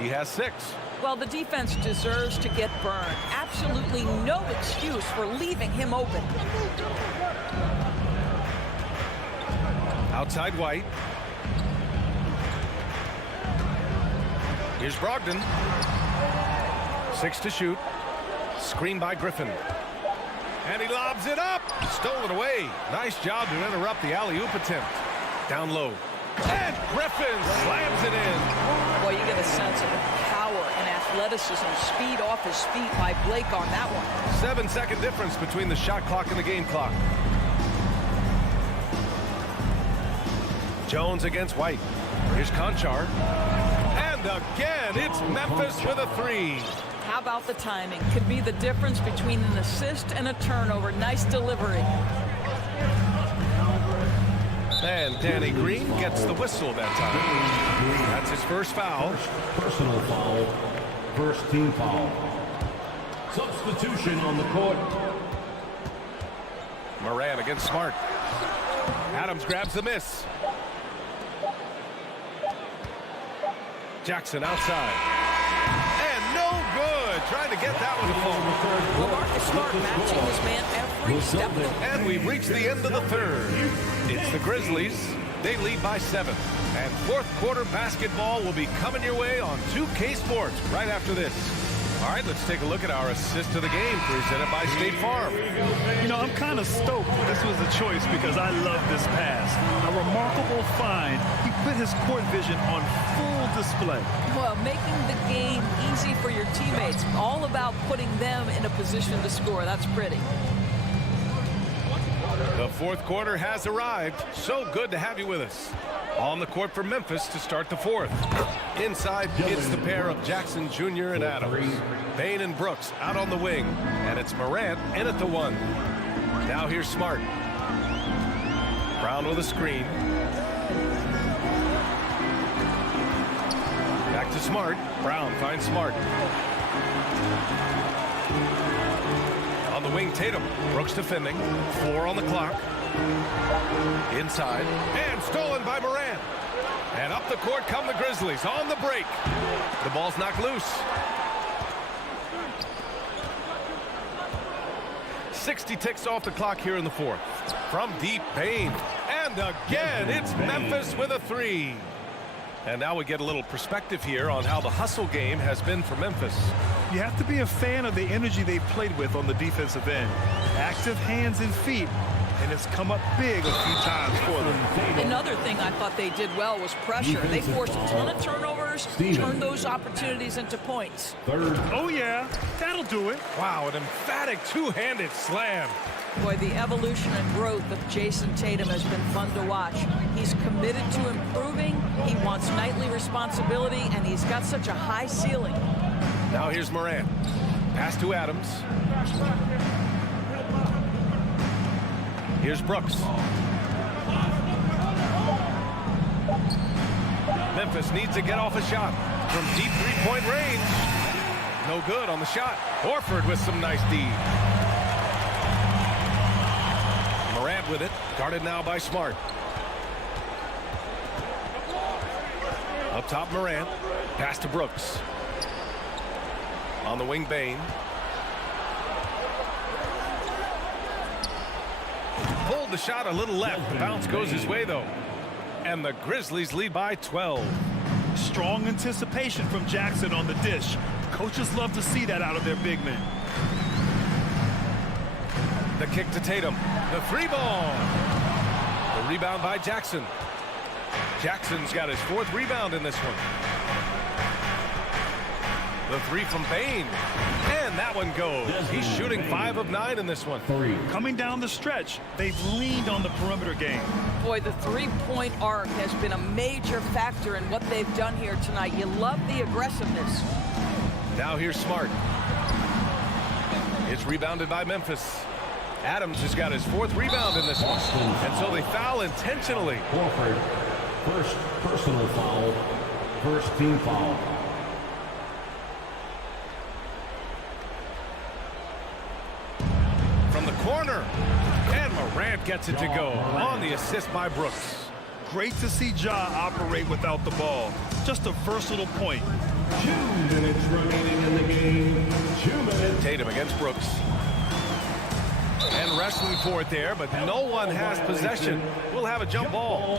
He has 6. Well, the defense deserves to get burned. Absolutely no excuse for leaving him open. Outside White. Here's Brogdon. 6 to shoot. Screen by Griffin. And he lobs it up. Stolen away. Nice job to interrupt the alley-oop attempt. Down low. And Griffin slams it in. Well, you get a sense of the power and athleticism, speed off his feet by Blake on that one. 7-second difference between the shot clock and the game clock. Jones against White. Here's Konchar. And again, it's Memphis with a three. How about the timing? Could be the difference between an assist and a turnover. Nice delivery. And Danny Green gets the whistle that time. That's his first foul. Personal foul. First team foul. Substitution on the court. Moran against Smart. Adams grabs the miss. Jackson outside. And no good. Trying to get that one to fall. Well, Marcus Smart matching his man every step of the way. And we've reached the end of the third. It's the Grizzlies. They lead by 7. And fourth quarter basketball will be coming your way on 2K Sports right after this. All right, let's take a look at our assist to the game presented by State Farm. You know, I'm kind of stoked this was a choice because I love this pass. A remarkable find. He put his court vision on full display. Well, making the game easy for your teammates. All about putting them in a position to score. That's pretty. The fourth quarter has arrived. So good to have you with us. On the court for Memphis to start the fourth. Inside, it's the pair of Jackson Jr. and Adams. Bane and Brooks out on the wing. And it's Morant in at the 1. Now here's Smart. Brown with a screen. Back to Smart. Brown finds Smart. On the wing, Tatum. Brooks defending. 4 on the clock. Inside. And stolen by Morant. And up the court come the Grizzlies on the break. The ball's knocked loose. 60 ticks off the clock here in the 4th. From deep, Bane. And again, it's Memphis with a 3. And now we get a little perspective here on how the hustle game has been for Memphis. You have to be a fan of the energy they've played with on the defensive end. Active hands and feet, and it's come up big a few times for them. Another thing I thought they did well was pressure. They forced a ton of turnovers, turned those opportunities into points. Oh, yeah, that'll do it. Wow, an emphatic two-handed slam. Boy, the evolution and growth of Jason Tatum has been fun to watch. He's committed to improving, he wants nightly responsibility, and he's got such a high ceiling. Now here's Morant. Pass to Adams. Here's Brooks. Memphis needs to get off a shot from deep three-point range. No good on the shot. Horford with some nice D. Morant with it. Guarded now by Smart. Up top, Morant. Pass to Brooks. On the wing, Bane. Pulled the shot a little left. The bounce goes his way, though. And the Grizzlies lead by 12. Strong anticipation from Jackson on the dish. Coaches love to see that out of their big men. The kick to Tatum. The 3-ball. The rebound by Jackson. Jackson's got his 4th rebound in this one. The 3 from Bane. And that one goes. He's shooting 5 of 9 in this one. Coming down the stretch, they've leaned on the perimeter game. Boy, the three-point arc has been a major factor in what they've done here tonight. You love the aggressiveness. Now here's Smart. It's rebounded by Memphis. Adams has got his 4th rebound in this one. And so they foul intentionally. Horford, first personal foul, first team foul. From the corner. And Morant gets it to go on the assist by Brooks. Great to see Ja operate without the ball. Just a versatile point. 2 minutes remaining in the game. 2 minutes. Tatum against Brooks. And wrestling for it there, but no one has possession. We'll have a jump ball.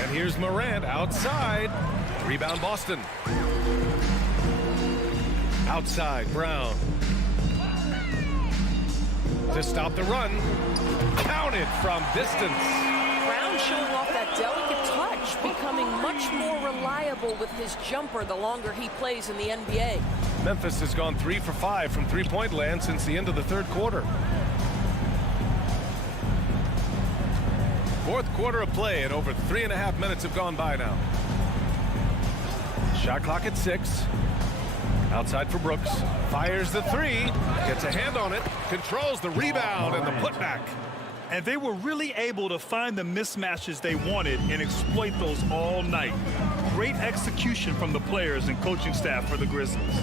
And here's Morant outside. Rebound Boston. Outside, Brown. To stop the run. Counted from distance. Brown showing off that delicate touch, becoming much more reliable with his jumper the longer he plays in the NBA. Memphis has gone 3 for 5 from three-point land since the end of the 3rd quarter. 4th quarter of play, and over 3.5 minutes have gone by now. Shot clock at 6. Outside for Brooks. Fires the 3. Gets a hand on it. Controls the rebound and the putback. And they were really able to find the mismatches they wanted and exploit those all night. Great execution from the players and coaching staff for the Grizzlies.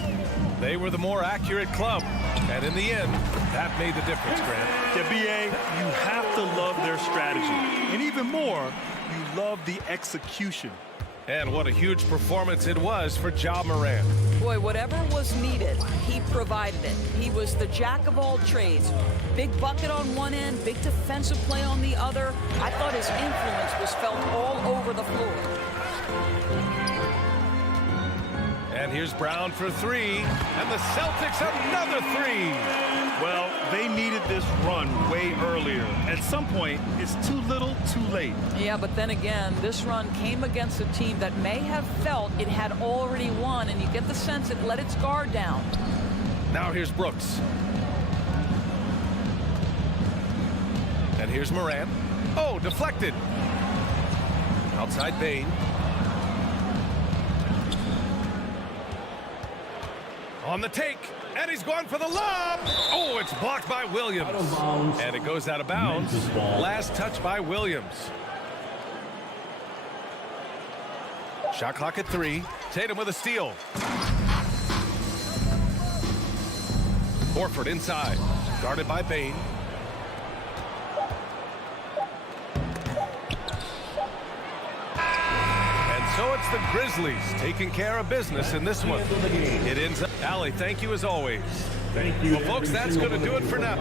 They were the more accurate club. And in the end, that made the difference, Grant. Yeah, BA, you have to love their strategy. And even more, you love the execution. And what a huge performance it was for Ja Morant. Boy, whatever was needed, he provided it. He was the jack of all trades. Big bucket on one end, big defensive play on the other. I thought his influence was felt all over the floor. And here's Brown for 3. And the Celtics another 3. Well, they needed this run way earlier. At some point, it's too little, too late. Yeah, but then again, this run came against a team that may have felt it had already won, and you get the sense it let its guard down. Now here's Brooks. And here's Morant. Oh, deflected. Outside Bain. On the take. And he's going for the lob. Oh, it's blocked by Williams. And it goes out of bounds. Last touch by Williams. Shot clock at 3. Tatum with a steal. Horford inside. Guarded by Bain. So it's the Grizzlies taking care of business in this one. It ends up. Allie, thank you as always. Thank you. Well, folks, that's going to do it for now.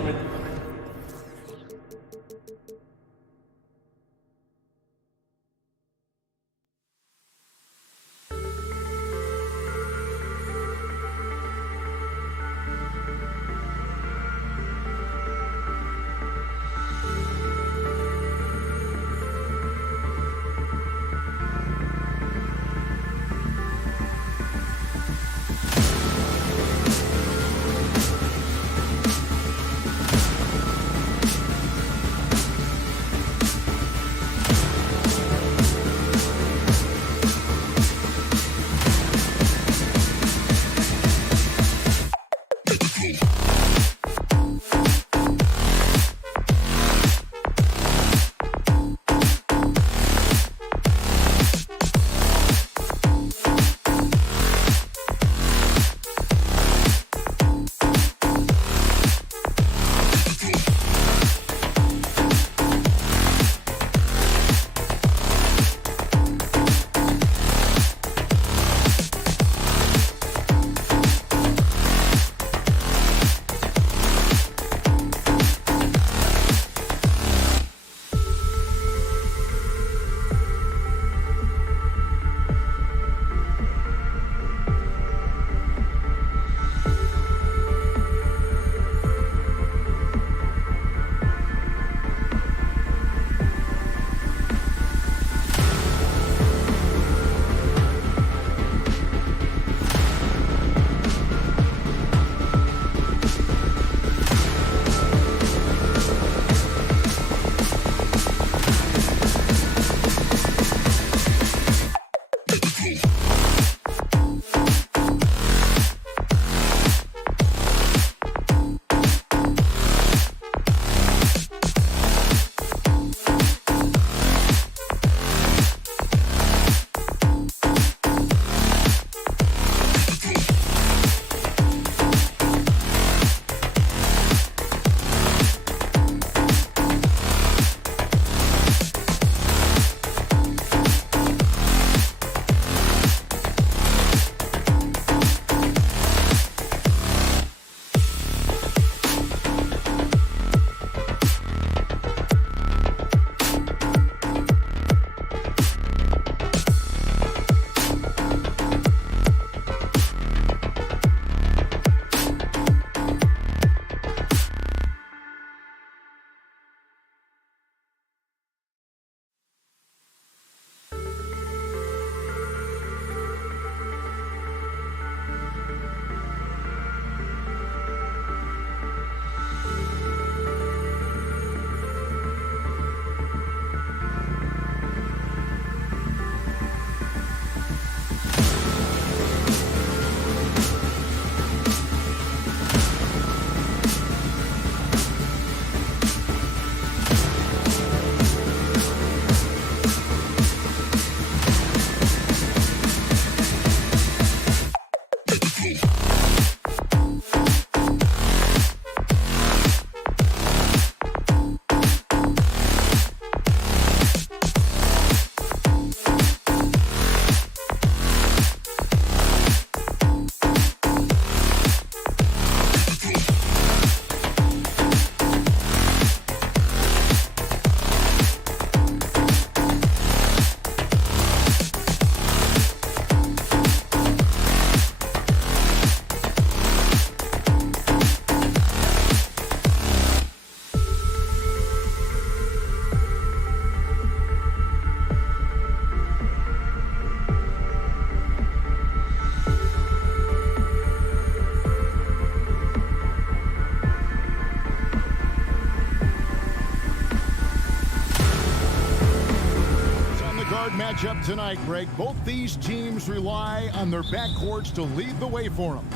matchup tonight, Greg. Both these teams rely on their backcourts to lead the way for them.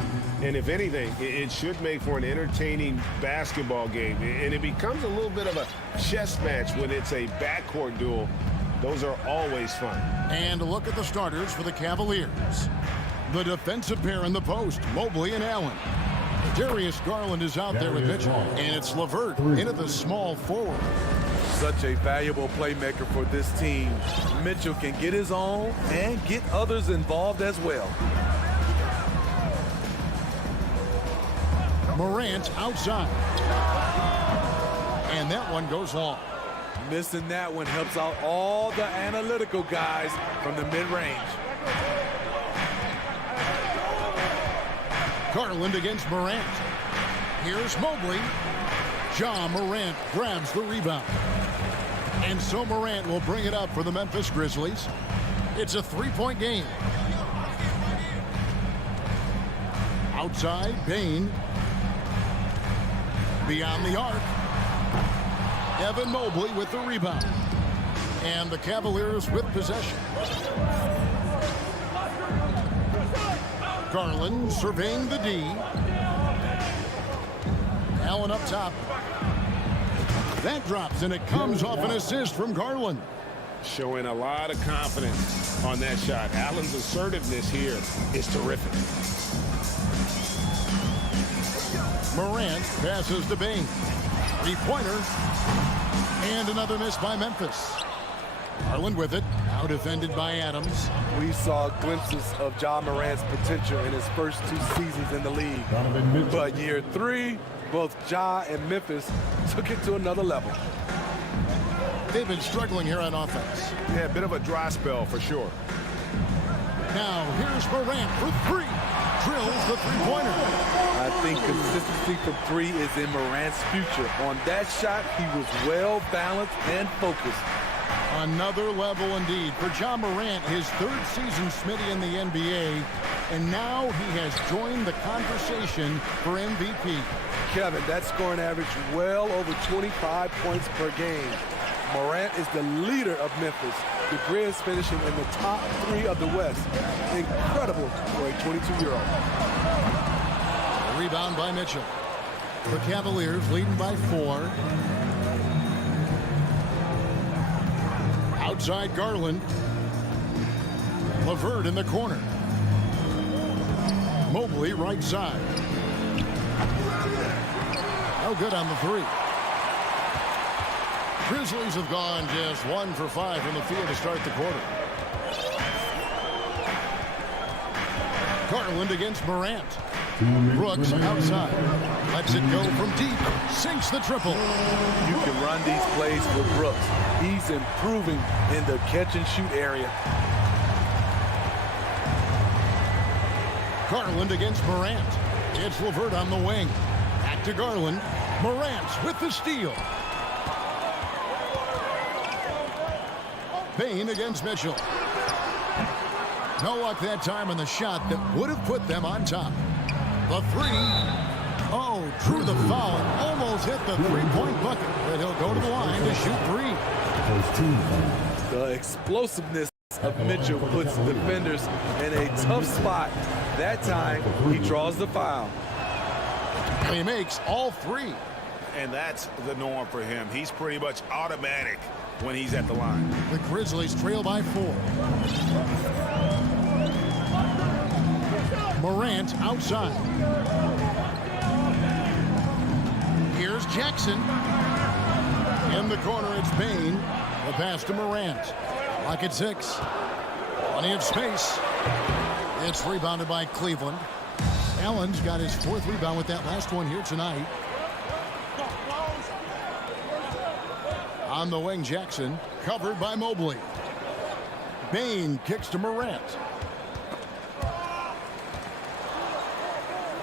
And if anything, it should make for an entertaining basketball game. And it becomes a little bit of a chess match when it's a backcourt duel. Those are always fun. And look at the starters for the Cavaliers. The defensive pair in the post, Mobley and Allen. Darius Garland is out there with Mitchell. And it's LeVert in at the small forward. Such a valuable playmaker for this team. Mitchell can get his own and get others involved as well. Morant outside. And that one goes long. Missing that one helps out all the analytical guys from the mid-range. Garland against Morant. Here's Mobley. Ja Morant grabs the rebound. And so Morant will bring it up for the Memphis Grizzlies. It's a three-point game. Outside, Bane. Beyond the arc. Evan Mobley with the rebound. And the Cavaliers with possession. Garland surveying the D. Allen up top. That drops, and it comes off an assist from Garland. Showing a lot of confidence on that shot. Allen's assertiveness here is terrific. Morant passes to Bane. Three-pointer. And another miss by Memphis. Garland with it. Now defended by Adams. We saw glimpses of Ja Morant's potential in his first 2 seasons in the league. But year 3, both Ja and Memphis took it to another level. They've been struggling here on offense. Yeah, a bit of a dry spell for sure. Now here's Morant for 3. Drills the three-pointer. I think consistency from 3 is in Morant's future. On that shot, he was well balanced and focused. Another level indeed for Ja Morant, his 3rd season Smitty in the NBA, and now he has joined the conversation for MVP. Kevin, that scoring average well over 25 points per game. Morant is the leader of Memphis. The Grizz finishing in the top 3 of the West. Incredible for a 22-year-old. Rebound by Mitchell. The Cavaliers leading by 4. Outside Garland. LeVert in the corner. Mobley right side. No good on the 3. Grizzlies have gone just 1 for 5 from the field to start the quarter. Garland against Morant. Brooks outside. Lets it go from deep. Sinks the triple. You can run these plays with Brooks. He's improving in the catch-and-shoot area. Garland against Morant. It's LeVert on the wing. Back to Garland. Morant with the steal. Bane against Mitchell. No luck that time on the shot that would have put them on top. The 3. Oh, drew the foul and almost hit the three-point bucket. But he'll go to the line to shoot 3. The explosiveness of Mitchell puts defenders in a tough spot. That time, he draws the foul. And he makes all 3. And that's the norm for him. He's pretty much automatic when he's at the line. The Grizzlies trail by 4. Morant outside. Here's Jackson. In the corner, it's Bane. The pass to Morant. Clock at 6. Plenty of space. It's rebounded by Cleveland. Allen's got his 4th rebound with that last one here tonight. On the wing, Jackson, covered by Mobley. Bane kicks to Morant.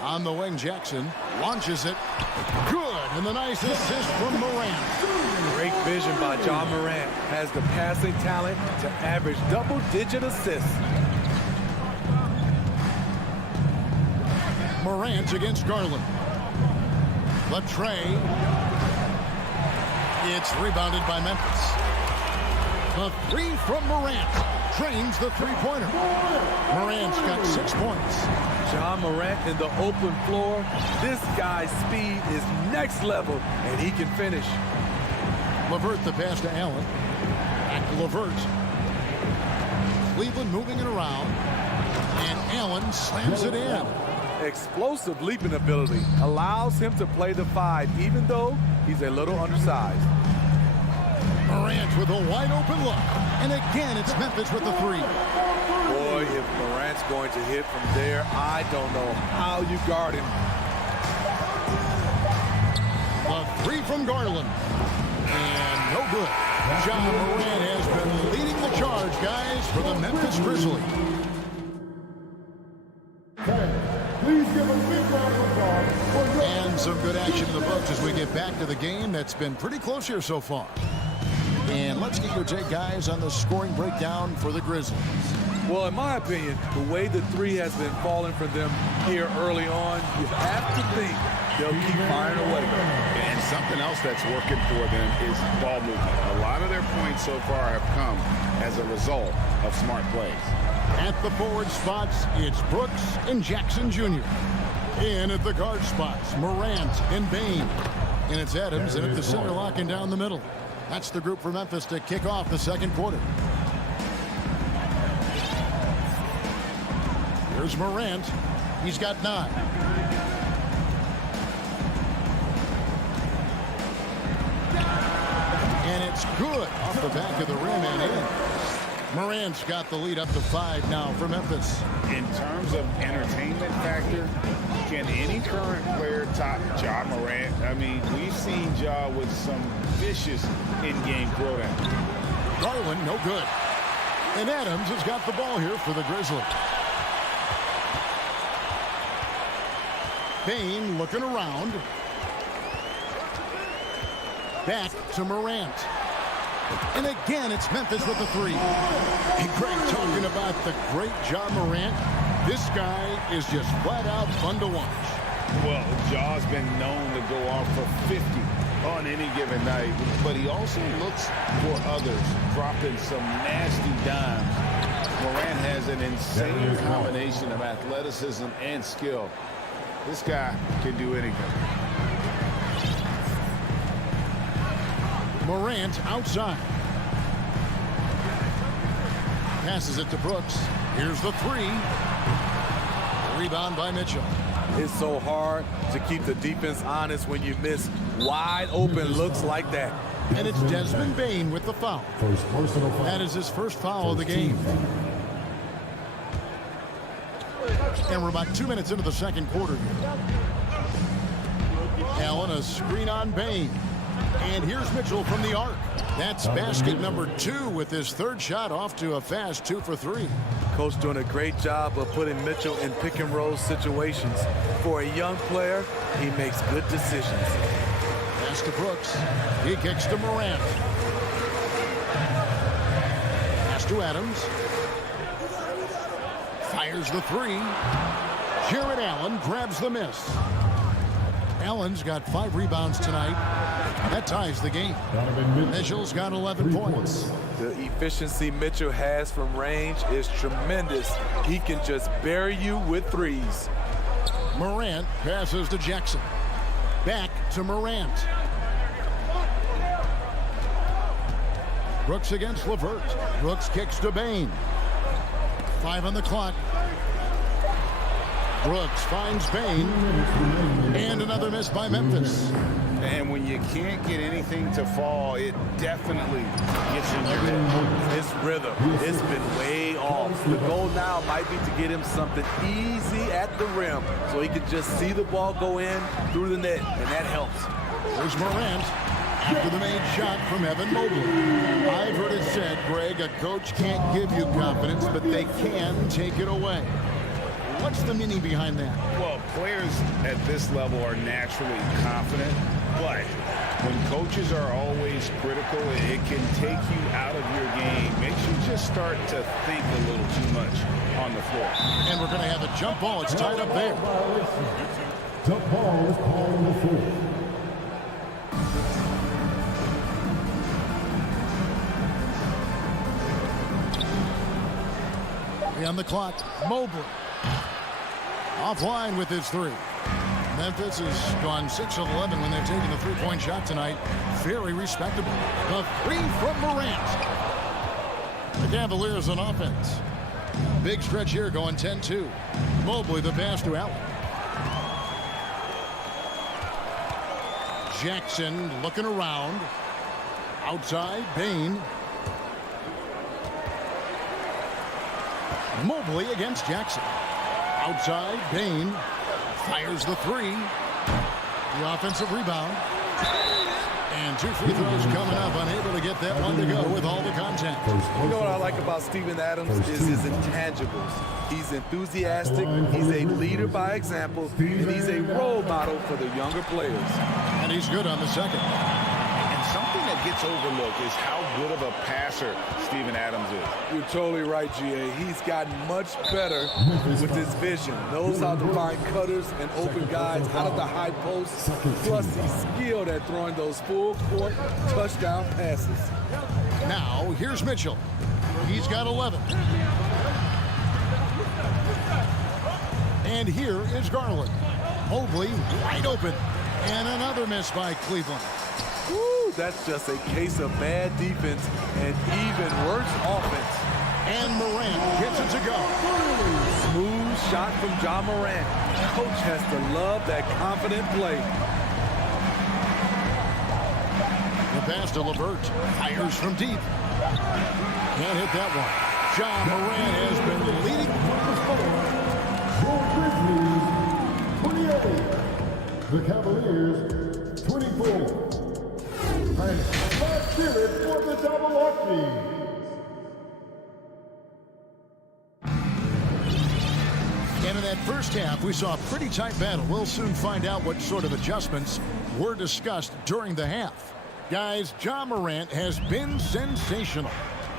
On the wing, Jackson launches it. Good, and the nice assist from Morant. Great vision by Ja Morant. Has the passing talent to average double-digit assists. Morant against Garland. The tray. It's rebounded by Memphis. The 3 from Morant. drains the three-pointer. Morant's got 6 points. John Morant in the open floor. This guy's speed is next level, and he can finish. LeVert the pass to Allen. Back to LeVert. Cleveland moving it around. And Allen slams it in. Explosive leaping ability allows him to play the 5, even though he's a little undersized. Morant with a wide open look. And again, it's Memphis with the 3. Boy, if Morant's going to hit from there, I don't know how you guard him. The 3 from Garland. And no good. John Morant has been leading the charge, guys, for the Memphis Grizzlies. Please give a big round of applause. And some good action in the books as we get back to the game that's been pretty close here so far. And let's get your take, guys, on the scoring breakdown for the Grizzlies. Well, in my opinion, the way the 3 has been falling for them here early on, you have to think they'll keep firing away. And something else that's working for them is ball movement. A lot of their points so far have come as a result of smart plays. At the forward spots, it's Brooks and Jackson Jr. In at the guard spots, Morant and Bane. And it's Adams and at the center locking down the middle. That's the group for Memphis to kick off the second quarter. Here's Morant. He's got 9. And it's good off the back of the rim and in. Morant's got the lead up to 5 now for Memphis. In terms of entertainment factor, can any current player top Ja Morant? I mean, we've seen Ja with some vicious in-game throwdown. Garland, no good. And Adams has got the ball here for the Grizzlies. Bane looking around. Back to Morant. And again, it's Memphis with the 3. And Greg talking about the great Ja Morant. This guy is just flat out fun to watch. Well, Ja's been known to go off for 50 on any given night, but he also looks for others, dropping some nasty dimes. Morant has an insane combination of athleticism and skill. This guy can do anything. Morant outside. Passes it to Brooks. Here's the 3. Rebound by Mitchell. It's so hard to keep the defense honest when you miss wide open looks like that. And it's Desmond Bane with the foul. That is his first foul of the game. And we're about 2 minutes into the second quarter here. Allen, a screen on Bane. And here's Mitchell from the arc. That's basket number 2 with his 3rd shot off to a fast 2 for 3. Coach doing a great job of putting Mitchell in pick and roll situations. For a young player, he makes good decisions. Pass to Brooks. He kicks to Morant. Pass to Adams. Fires the 3. Jared Allen grabs the miss. Allen's got 5 rebounds tonight. That ties the game. Mitchell's got 11 points. The efficiency Mitchell has from range is tremendous. He can just bury you with 3s. Morant passes to Jackson. Back to Morant. Brooks against LeVert. Brooks kicks to Bane. 5 on the clock. Brooks finds Bane. And another miss by Memphis. And when you can't get anything to fall, it definitely gets in your head. His rhythm, it's been way off. The goal now might be to get him something easy at the rim so he can just see the ball go in through the net, and that helps. There's Morant after the made shot from Evan Mobley. I've heard it said, Greg, a coach can't give you confidence, but they can take it away. What's the meaning behind that? Well, players at this level are naturally confident, but when coaches are always critical, it can take you out of your game. Makes you just start to think a little too much on the floor. And we're going to have a jump ball. It's tied up there. Jump ball is called on the floor. On the clock, Mobley. Offline with his three. Memphis has gone 6 of 11 when they've taken the three-point shot tonight. Very respectable. The three from Morant. The Cavaliers on offense. Big stretch here going 10-2. Mobley the pass to Allen. Jackson looking around. Outside, Bain. Mobley against Jackson. Outside, Bain fires the three. The offensive rebound. And 2 free throws coming up. Unable to get that one to go with all the contact. You know what I like about Steven Adams is his intangibles. He's enthusiastic, he's a leader by example, and he's a role model for the younger players. And he's good on the second. And something that gets overlooked is how good of a passer Steven Adams is. You're totally right, GA. He's gotten much better with his vision. Knows how to find cutters and open guys out of the high post. Plus, he's skilled at throwing those full-court touchdown passes. Now, here's Mitchell. He's got 11. And here is Garland. Mobley wide open. And another miss by Cleveland. Woo, that's just a case of bad defense and even worse offense. And Morant gets it to go. Smooth shot from Ja Morant. Coach has to love that confident play. The pass to LeVert. Fires from deep. Can't hit that one. Ja Morant has been leading. The Cavaliers, 24. And let's hear it for the Milwaukee. And in that first half, we saw a pretty tight battle. We'll soon find out what sort of adjustments were discussed during the half. Guys, Ja Morant has been sensational.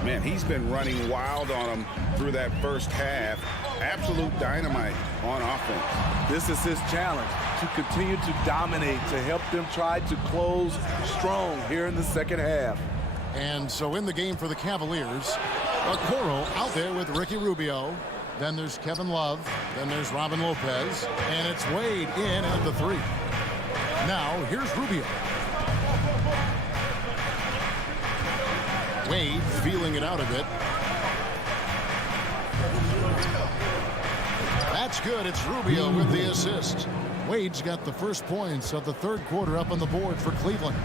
Man, he's been running wild on him through that first half. Absolute dynamite on offense. This is his challenge, to continue to dominate, to help them try to close strong here in the second half. And so in the game for the Cavaliers, Okoro out there with Ricky Rubio. Then there's Kevin Love. Then there's Robin Lopez. And it's Wade in at the three. Now, here's Rubio. Wade feeling it out a bit. That's good. It's Rubio with the assist. Wade's got the first points of the third quarter up on the board for Cleveland.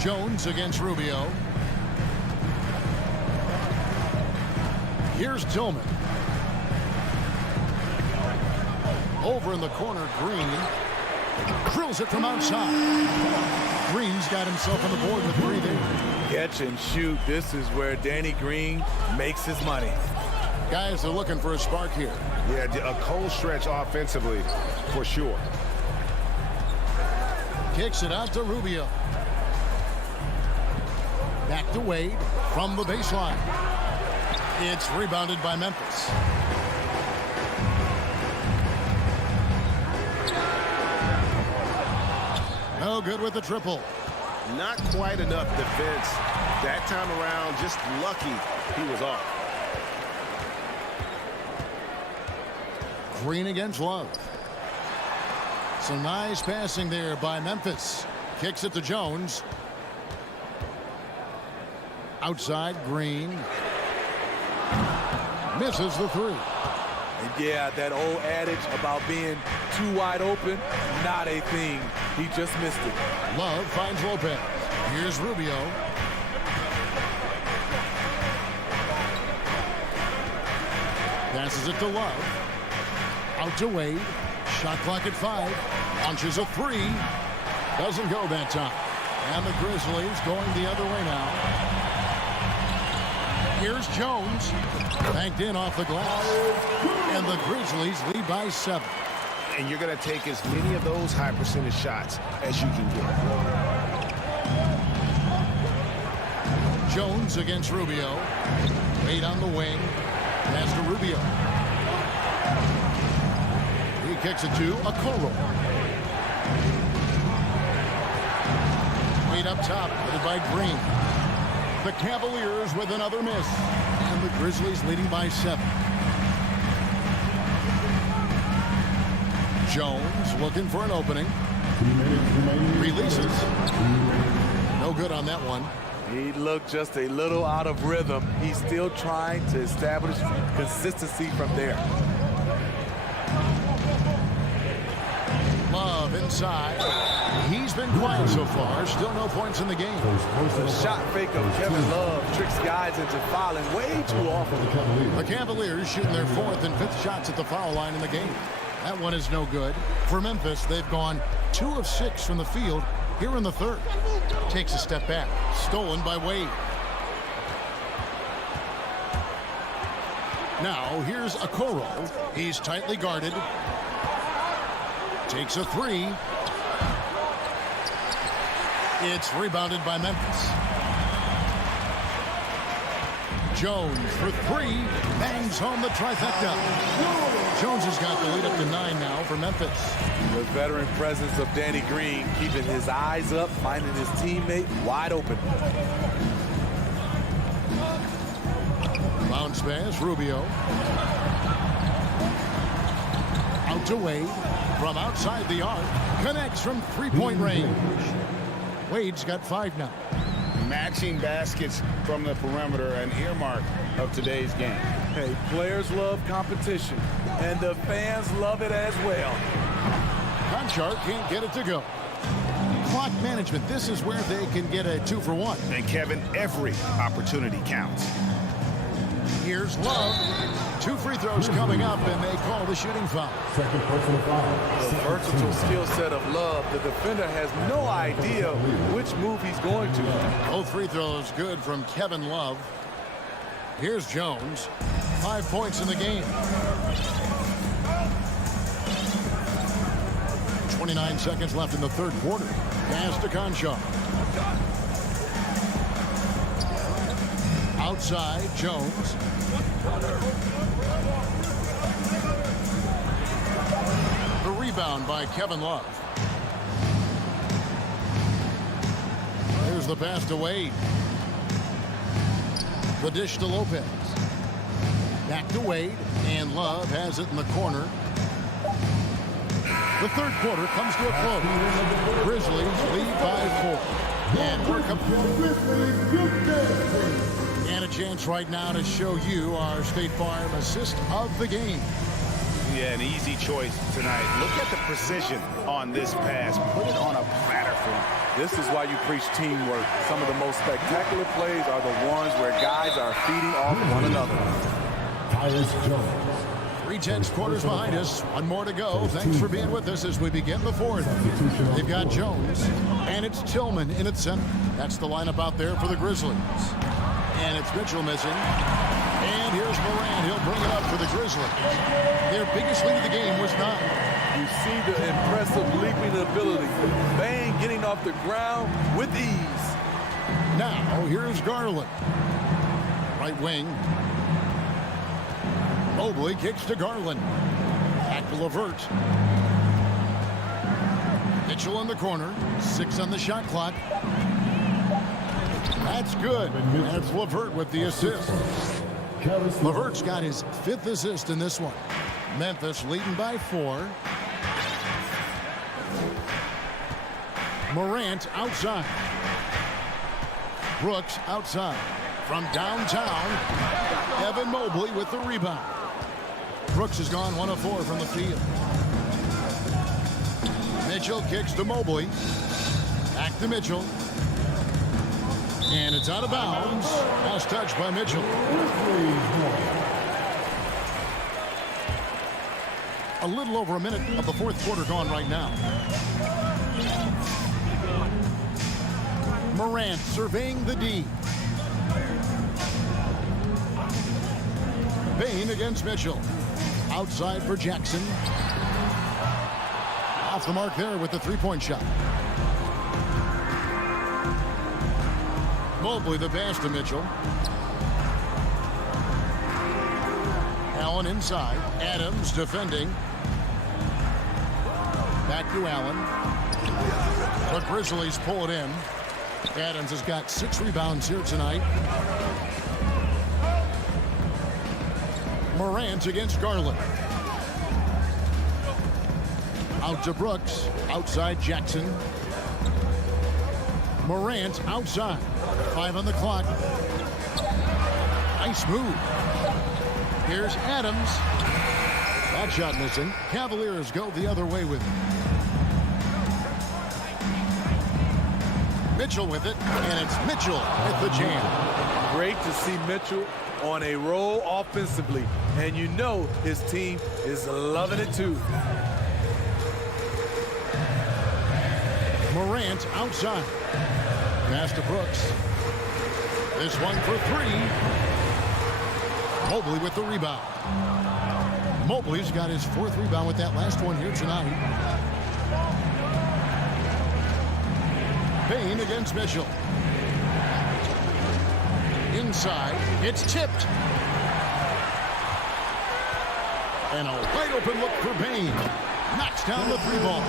Jones against Rubio. Here's Tillman. Over in the corner, Green. Drills it from outside. Green's got himself on the board with 3 there. Catch and shoot. This is where Danny Green makes his money. Guys are looking for a spark here. Yeah, a cold stretch offensively for sure. Kicks it out to Rubio. Back to Wade from the baseline. It's rebounded by Memphis. No good with the triple. Not quite enough defense. That time around, just lucky he was off. Green against Love. Some nice passing there by Memphis. Kicks it to Jones. Outside, Green. Misses the three. And yeah, that old adage about being too wide open, not a thing. He just missed it. Love finds Lopez. Here's Rubio. Passes it to Love. Out to Wade. Shot clock at 5. Launches a 3. Doesn't go that time. And the Grizzlies going the other way now. Here's Jones. Banked in off the glass. And the Grizzlies lead by 7. And you're going to take as many of those high percentage shots as you can get. Jones against Rubio. Wade on the wing. Pass to Rubio. He kicks it to Okoro. Wade up top, headed by Green. The Cavaliers with another miss. And the Grizzlies leading by 7. Jones looking for an opening. Releases. No good on that one. He looked just a little out of rhythm. He's still trying to establish consistency from there. Love inside. He's been quiet so far. Still no points in the game. The shot fake of Kevin Love tricks guys into fouling way too often. The Cavaliers shooting their 4th and 5th shots at the foul line in the game. That one is no good. For Memphis, they've gone 2 of 6 from the field here in the 3rd. Takes a step back. Stolen by Wade. Now here's Okoro. He's tightly guarded. Takes a 3. It's rebounded by Memphis. Jones for 3. Bangs home the trifecta. Jones has got the lead up to 9 now for Memphis. The veteran presence of Danny Green keeping his eyes up, finding his teammate wide open. Bounce pass, Rubio. Out to Wade. From outside the arc. Connects from 3-point range. Wade's got 5 now. Matching baskets from the perimeter, an earmark of today's game. Hey, players love competition, and the fans love it as well. Conchar can't get it to go. Clock management, this is where they can get a 2 for 1. And Kevin, every opportunity counts. Here's Love. 2 free throws coming up, and they call the shooting foul. Second personal foul. The versatile skill set of Love, the defender has no idea which move he's going to. Both free throws good from Kevin Love. Here's Jones. 5 points in the game. 29 seconds left in the 3rd quarter. Pass to Conchar. Outside, Jones. The rebound by Kevin Love. There's the pass to Wade. The dish to Lopez. Back to Wade, and Love has it in the corner. The 3rd quarter comes to a close. Grizzlies lead by 4. And we're and a chance right now to show you our State Farm assist of the game. Yeah, an easy choice tonight. Look at the precision on this pass. Put it on a platter for him. This is why you preach teamwork. Some of the most spectacular plays are the ones where guys are feeding off one another. Tyus Jones. 3/10 quarters behind us. 1 more to go. Thanks for being with us as we begin the 4th. They've got Jones, and it's Tillman in its center. That's the lineup out there for the Grizzlies. And it's Mitchell missing. And here's Moran. He'll bring it up for the Grizzlies. Their biggest lead of the game was 9. You see the impressive leaping ability. Bang getting off the ground with ease. Now, here's Garland. Right wing. Mobley kicks to Garland. Back to LeVert. Mitchell in the corner. 6 on the shot clock. That's good. That's LeVert with the assist. LeVert's got his 5th assist in this one. Memphis leading by 4. Morant outside. Brooks outside. From downtown, Evan Mobley with the rebound. Brooks has gone 1 of 4 from the field. Mitchell kicks to Mobley. Back to Mitchell. And it's out of bounds. Last touch by Mitchell. A little over a minute of the 4th quarter gone right now. Morant surveying the D. Bain against Mitchell. Outside for Jackson. Off the mark there with the 3-point shot. Mobley the pass to Mitchell. Allen inside. Adams defending. Back to Allen. The Grizzlies pull it in. Adams has got 6 rebounds here tonight. Morant against Garland. Out to Brooks. Outside Jackson. Morant outside. 5 on the clock. Nice move. Here's Adams. That shot missing. Cavaliers go the other way with it. Mitchell with it, and it's Mitchell with the jam. Great to see Mitchell on a roll offensively, and you know his team is loving it too. Morant outside. Pass to Brooks. This one for 3. Mobley with the rebound. Mobley's got his 4th rebound with that last one here tonight. Payne against Mitchell. Inside, it's tipped. And a wide open look for Payne. Knocks down the 3-ball.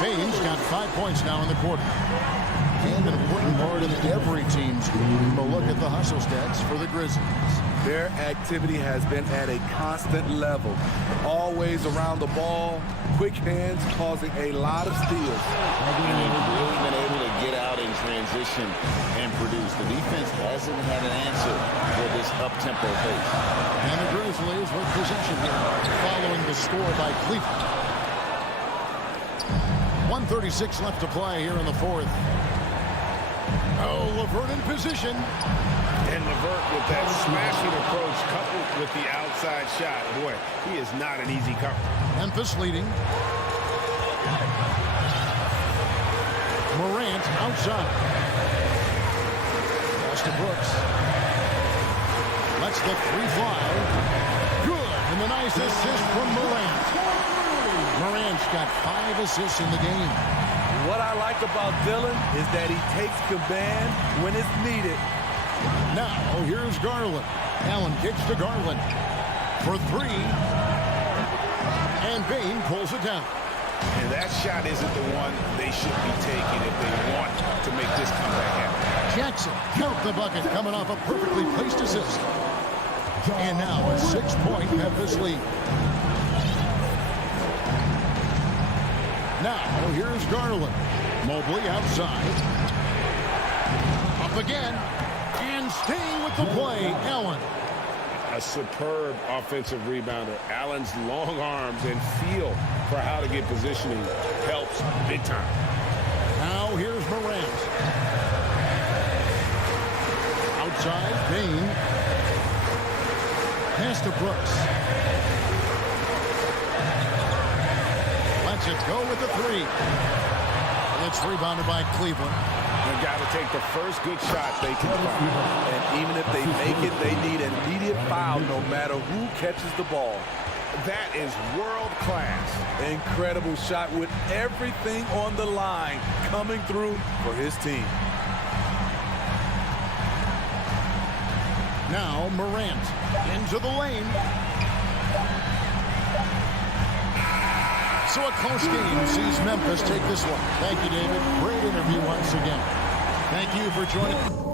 Payne's got 5 points now in the quarter. And an important part of every team's game. But look at the hustle stats for the Grizzlies. Their activity has been at a constant level. Always around the ball, quick hands causing a lot of steals. And they've really been able to get out in transition and produce. The defense hasn't had an answer for this up-tempo pace. And the Grizzlies with possession here, following the score by Cleveland. 1:36 left to play here in the 4th. Oh, LeVert in position. And LeVert with that smashing approach coupled with the outside shot. Boy, he is not an easy cover. Memphis leading. Morant outside. Pass to Brooks. Lets the 3 fly. Good. And the nice assist from Morant. Morant's got 5 assists in the game. What I like about Dillon is that he takes command when it's needed. Now, here's Garland. Allen kicks to Garland for 3. And Payne pulls it down. And that shot isn't the one they should be taking if they want to make this comeback happen. Jackson, count the bucket, coming off a perfectly placed assist. And now a 6-point Memphis lead. Now, here's Garland. Mobley outside. Up again. And staying with the play, Allen. A superb offensive rebounder. Allen's long arms and feel for how to get positioning helps big time. Now here's Morant. Outside, Payne. Pass to Brooks. Lets it go with the 3. It's rebounded by Cleveland. They've got to take the first good shot they can find. And even if they make it, they need an immediate foul no matter who catches the ball. That is world class. Incredible shot with everything on the line coming through for his team. Now Morant into the lane. So a close game sees Memphis take this one. Thank you, David. Great interview once again. Thank you for joining.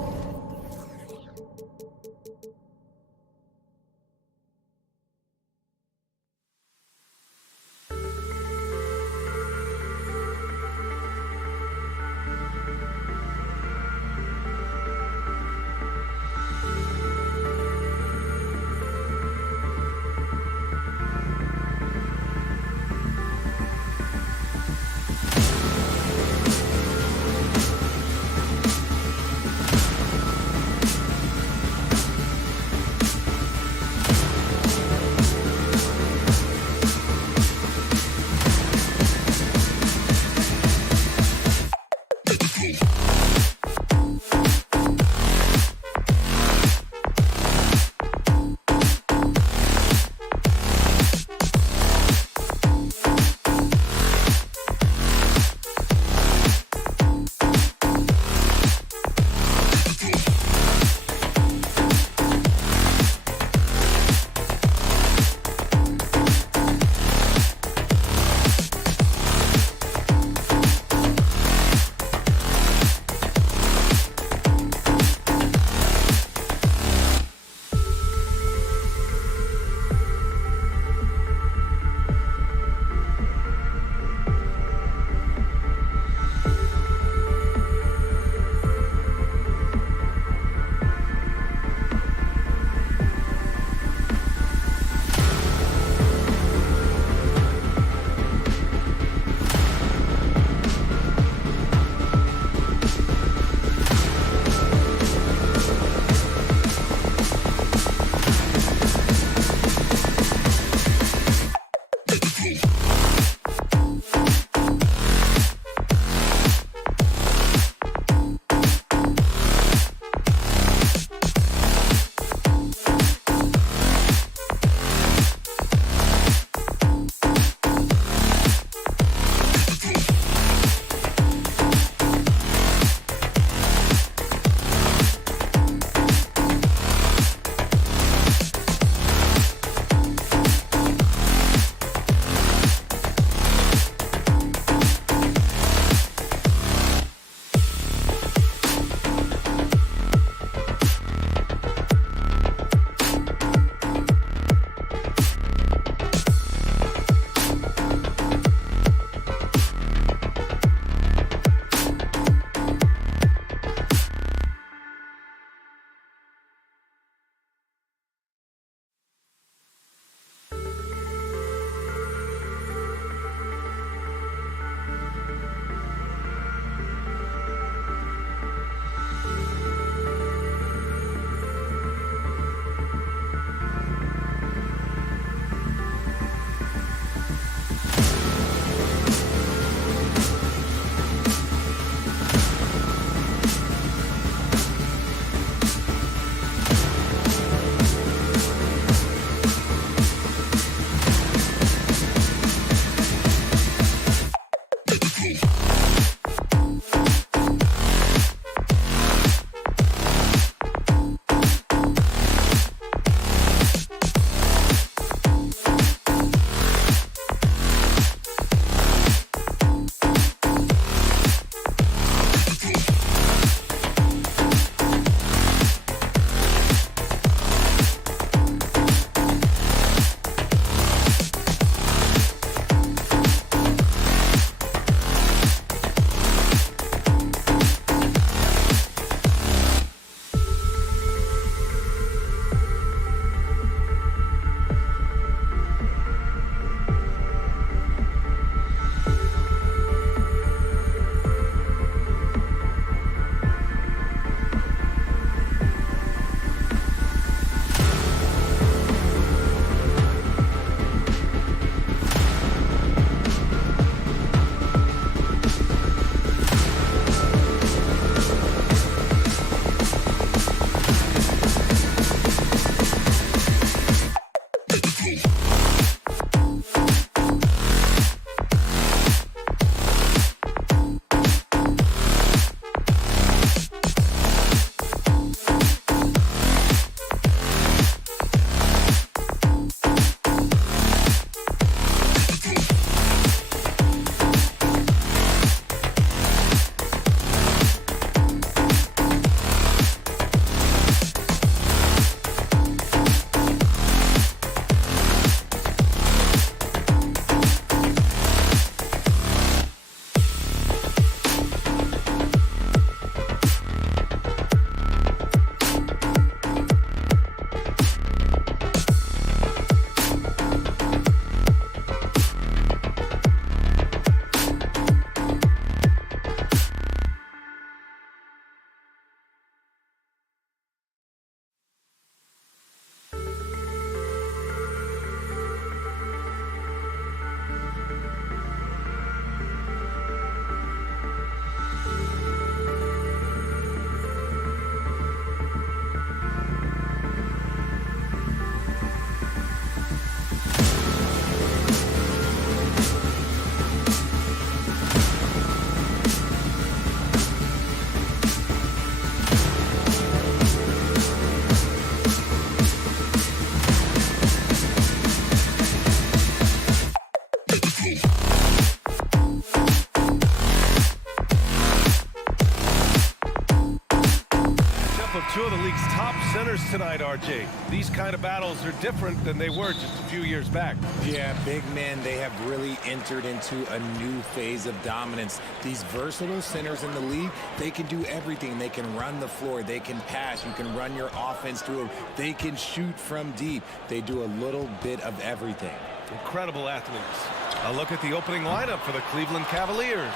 tonight, RJ. These kind of battles are different than they were just a few years back. Yeah, big men, they have really entered into a new phase of dominance. These versatile centers in the league, they can do everything. They can run the floor. They can pass. You can run your offense through them. They can shoot from deep. They do a little bit of everything. Incredible athletes. A look at the opening lineup for the Cleveland Cavaliers.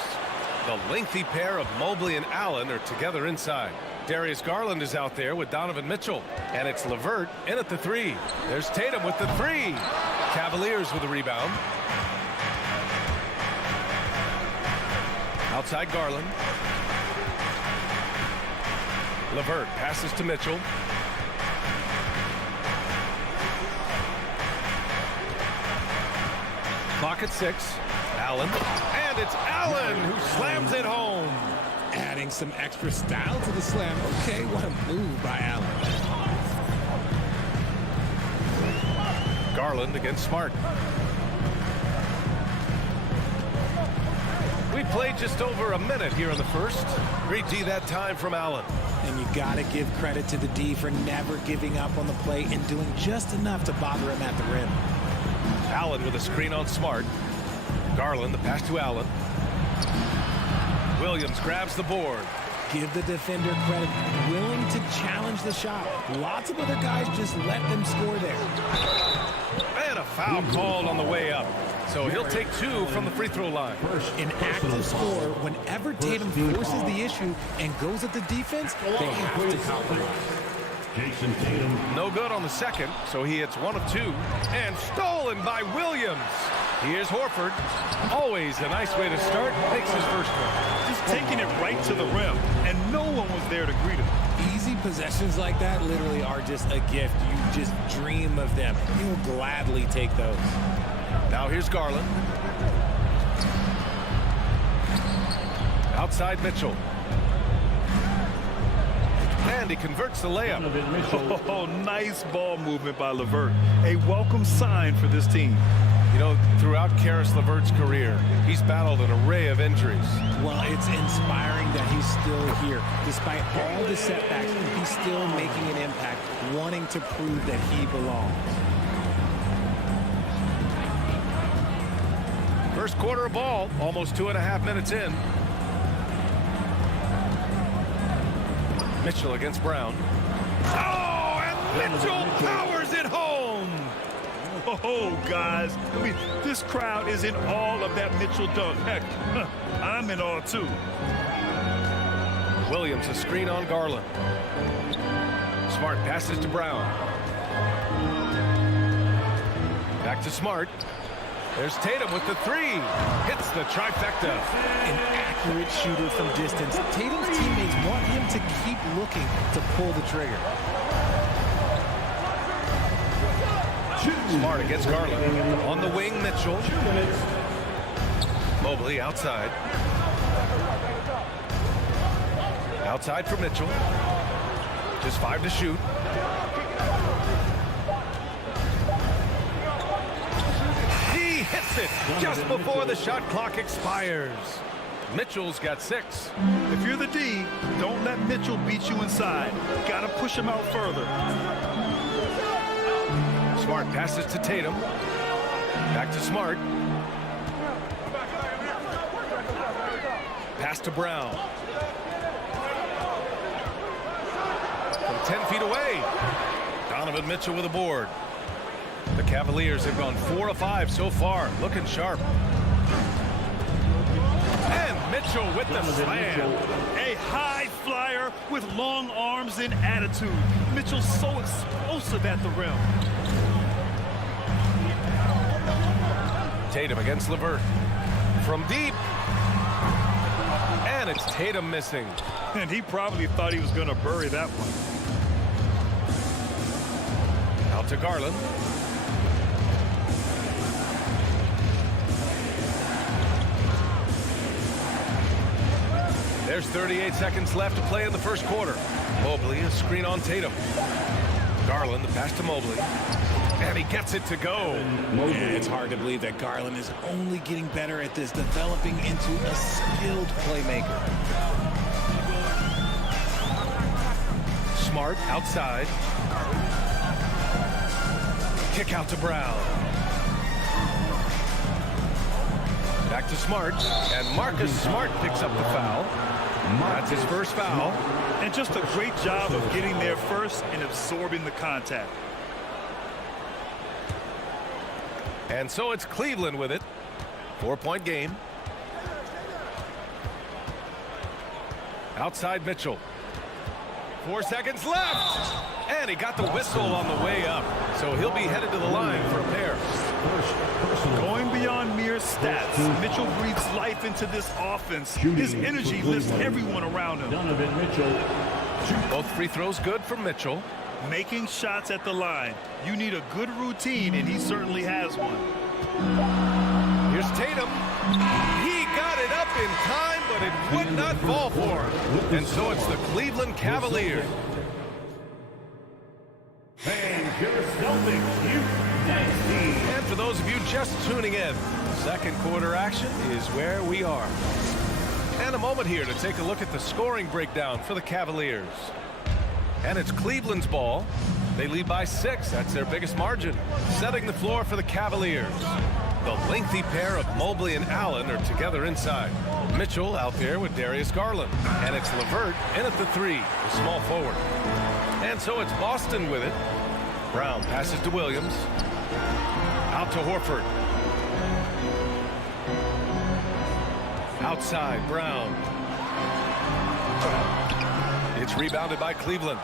The lengthy pair of Mobley and Allen are together inside. Darius Garland is out there with Donovan Mitchell. And it's LeVert in at the 3. There's Tatum with the 3. Cavaliers with a rebound. Outside Garland. LeVert passes to Mitchell. Clock at 6. Allen. And it's Allen who slams it home. Adding some extra style to the slam. Okay, what a move by Allen. Garland against Smart. We played just over a minute here in the first. Great D that time from Allen. And you got to give credit to the D for never giving up on the play and doing just enough to bother him at the rim. Allen with a screen on Smart. Garland, the pass to Allen. Williams grabs the board. Give the defender credit. Willing to challenge the shot. Lots of other guys just let them score there. And a foul called on the way up. So he'll take 2 from the free throw line. An active scorer, whenever Tatum forces the issue and goes at the defense, they have to compromise. Jason Tatum. No good on the second, so he hits 1 of 2. And stolen by Williams. Here's Horford. Always a nice way to start. Makes his first one. Just taking it right to the rim, and no one was there to greet him. Easy possessions like that literally are just a gift. You just dream of them. You'll gladly take those. Now here's Garland. Outside Mitchell. And he converts the layup. Oh, nice ball movement by LeVert. A welcome sign for this team. You know, throughout Karis LeVert's career, he's battled an array of injuries. Well, it's inspiring that he's still here. Despite all the setbacks, he's still making an impact, wanting to prove that he belongs. First quarter of ball, almost 2.5 minutes in. Mitchell against Brown. Oh, and Mitchell powers it home. Oh, guys, I mean, this crowd is in awe of that Mitchell dunk. Heck, I'm in awe, too. Williams, a screen on Garland. Smart passes to Brown. Back to Smart. There's Tatum with the 3. Hits the trifecta. An accurate shooter from distance. Tatum's teammates want him to keep looking to pull the trigger. Smart against Garland. On the wing, Mitchell. Mobley outside. Outside for Mitchell. Just 5 to shoot. He hits it just before the shot clock expires. Mitchell's got 6. If you're the D, don't let Mitchell beat you inside. Got to push him out further. Smart passes to Tatum. Back to Smart. Pass to Brown. From 10 feet away. Donovan Mitchell with a board. The Cavaliers have gone 4 of 5 so far. Looking sharp. And Mitchell with the slam. A high flyer with long arms and attitude. Mitchell's so explosive at the rim. Tatum against LeVert. From deep. And it's Tatum missing. And he probably thought he was going to bury that one. Out to Garland. There's 38 seconds left to play in the first quarter. Mobley, a screen on Tatum. Garland, the pass to Mobley. And he gets it to go. Yeah, it's hard to believe that Garland is only getting better at this, developing into a skilled playmaker. Smart outside. Kick out to Brown. Back to Smart, and Marcus Smart picks up the foul. That's his first foul. And just a great job of getting there first and absorbing the contact. And so it's Cleveland with it. 4-point game. Outside Mitchell. 4 seconds left. And he got the whistle on the way up. So he'll be headed to the line for a pair. Going beyond mere stats, Mitchell breathes life into this offense. His energy lifts everyone around him. Both free throws good from Mitchell. Making shots at the line. You need a good routine, and he certainly has one. Here's Tatum. He got it up in time, but it would not fall for him. And so it's the Cleveland Cavaliers. And your Celtics, And for those of you just tuning in, second quarter action is where we are. And a moment here to take a look at the scoring breakdown for the Cavaliers. And it's Cleveland's ball. They lead by 6. That's their biggest margin. Setting the floor for the Cavaliers. The lengthy pair of Mobley and Allen are together inside. Mitchell out there with Darius Garland. And it's LeVert in at the 3, the small forward. And so it's Boston with it. Brown passes to Williams. Out to Horford. Outside, Brown. It's rebounded by Cleveland.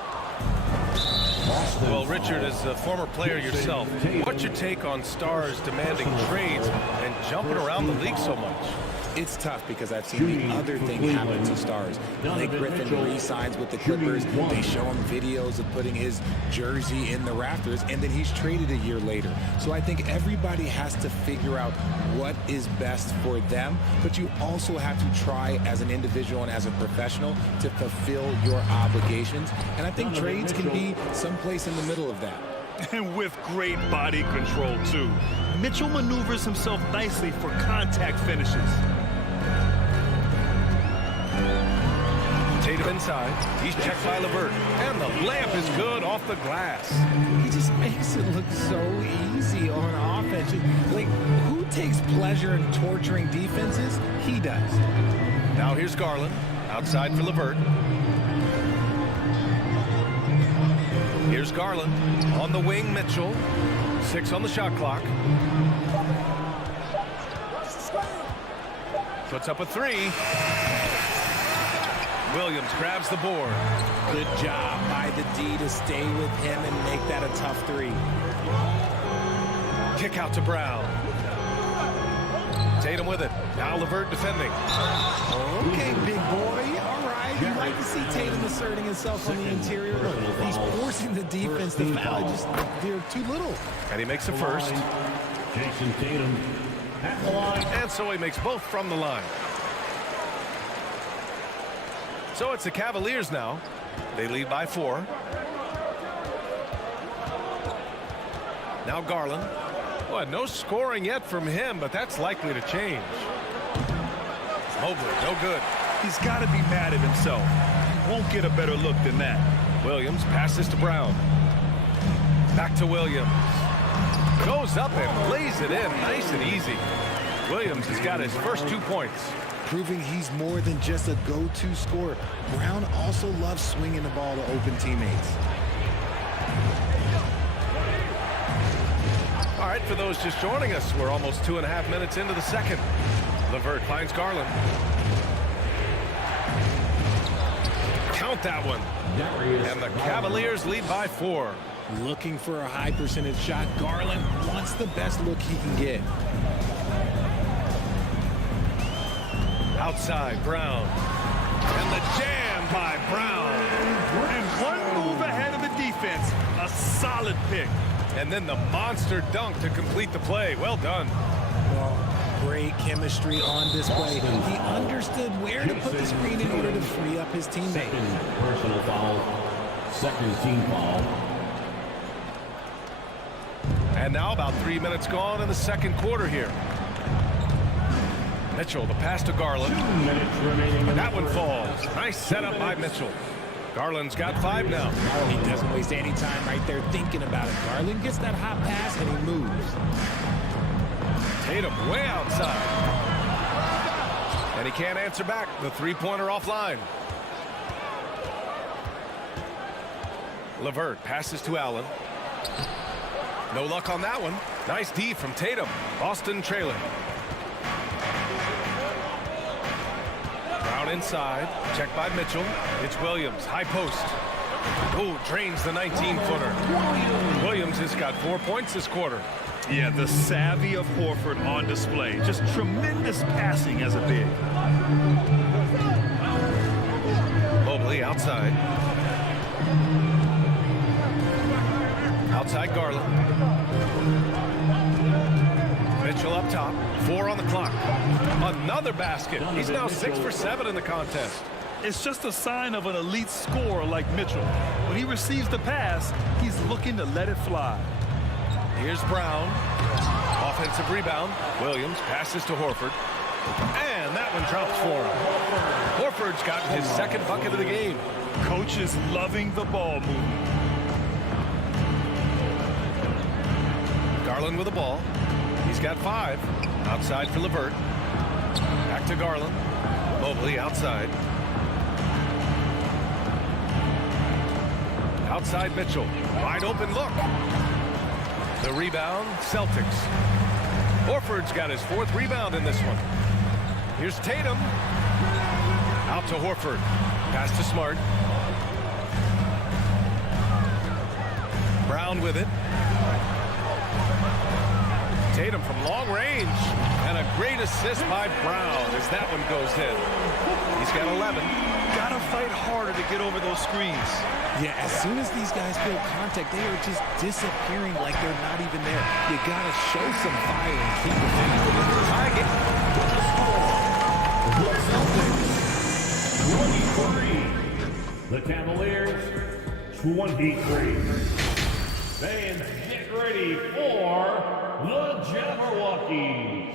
Well, Richard, as a former player yourself, what's your take on stars demanding trades and jumping around the league so much? It's tough because I've seen the other thing happen to stars. Blake Griffin re-signs with the Clippers. They show him videos of putting his jersey in the rafters, and then he's traded a year later. So I think everybody has to figure out what is best for them, but you also have to try as an individual and as a professional to fulfill your obligations. And I think trades can be someplace in the middle of that. And with great body control, too. Mitchell maneuvers himself nicely for contact finishes. Tatum inside. He's checked by LeVert. And the layup is good off the glass. He just makes it look so easy on offense. Like, who takes pleasure in torturing defenses? He does. Now here's Garland. Outside for LeVert. Here's Garland. On the wing, Mitchell. 6 on the shot clock. Puts up a 3. Williams grabs the board. Good job by the D to stay with him and make that a tough 3. Kick out to Brown. Tatum with it. Now LeVert defending. Okay, big boy. All right. You like to see Tatum asserting himself on the interior. He's forcing the defense to foul. Just, they're too little. And he makes the first. Jason Tatum at the line. And so he makes both from the line. So it's the Cavaliers now. They lead by 4. Now Garland. Well, no scoring yet from him, but that's likely to change. Mobley, no good. He's got to be mad at himself. He won't get a better look than that. Williams passes to Brown. Back to Williams. Goes up and lays it in nice and easy. Williams has got his first 2 points. Proving he's more than just a go-to scorer. Brown also loves swinging the ball to open teammates. All right, for those just joining us, we're almost 2.5 minutes into the second. LeVert finds Garland. Count that one. And the Cavaliers lead by 4. Looking for a high percentage shot. Garland wants the best look he can get. Outside, Brown. And the jam by Brown. And one move ahead of the defense. A solid pick. And then the monster dunk to complete the play. Well done. Well, great chemistry on display. He understood where to put the screen in order to free up his teammate. Second personal foul. Second team foul. And now about 3 minutes gone in the second quarter here. Mitchell, the pass to Garland. 2 minutes remaining. That one falls. Nice setup by Mitchell. Garland's got 5 now. He doesn't waste any time right there thinking about it. Garland gets that hot pass and he moves. Tatum way outside. And he can't answer back. The three-pointer offline. LeVert passes to Allen. No luck on that one. Nice D from Tatum. Boston trailing. Brown inside. Checked by Mitchell. It's Williams. High post. Oh, drains the 19-footer. Williams has got 4 points this quarter. Yeah, the savvy of Horford on display. Just tremendous passing as a big. Mobley outside. Outside Garland. Mitchell up top. 4 on the clock. Another basket. He's now 6 for 7 in the contest. It's just a sign of an elite scorer like Mitchell. When he receives the pass, he's looking to let it fly. Here's Brown. Offensive rebound. Williams passes to Horford. And that one drops for him. Horford's got his second bucket of the game. Coach is loving the ball movement. Garland with the ball. He's got 5. Outside for LeVert. Back to Garland. Mobley outside. Outside Mitchell. Wide open look. The rebound, Celtics. Horford's got his 4th rebound in this one. Here's Tatum. Out to Horford. Pass to Smart. Brown with it. Tatum from long range. And a great assist by Brown as that one goes in. He's got 11. Gotta fight harder to get over those screens. Yeah, as soon as these guys feel contact, they are just disappearing like they're not even there. You gotta show some fire and keep the thing. Tie game. The Celtics 23. The Cavaliers 23. Fans, get ready for the Jabberwockies.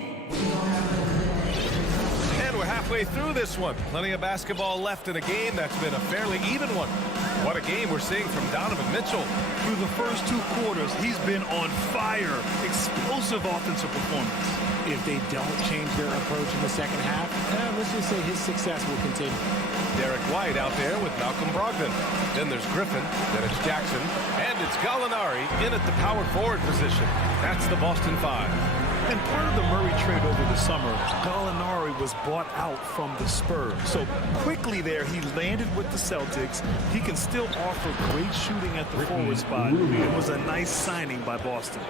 And we're halfway through this one. Plenty of basketball left in a game that's been a fairly even one. What a game we're seeing from Donovan Mitchell. Through the first 2 quarters, he's been on fire. Explosive offensive performance. If they don't change their approach in the second half, let's just say his success will continue. Derek White out there with Malcolm Brogdon. Then there's Griffin. Then it's Jackson. And it's Gallinari in at the power forward position. That's the Boston 5. And part of the Murray trade over the summer, Gallinari was bought out from the Spurs. So quickly there, he landed with the Celtics. He can still offer great shooting at the forward spot. It was a nice signing by Boston.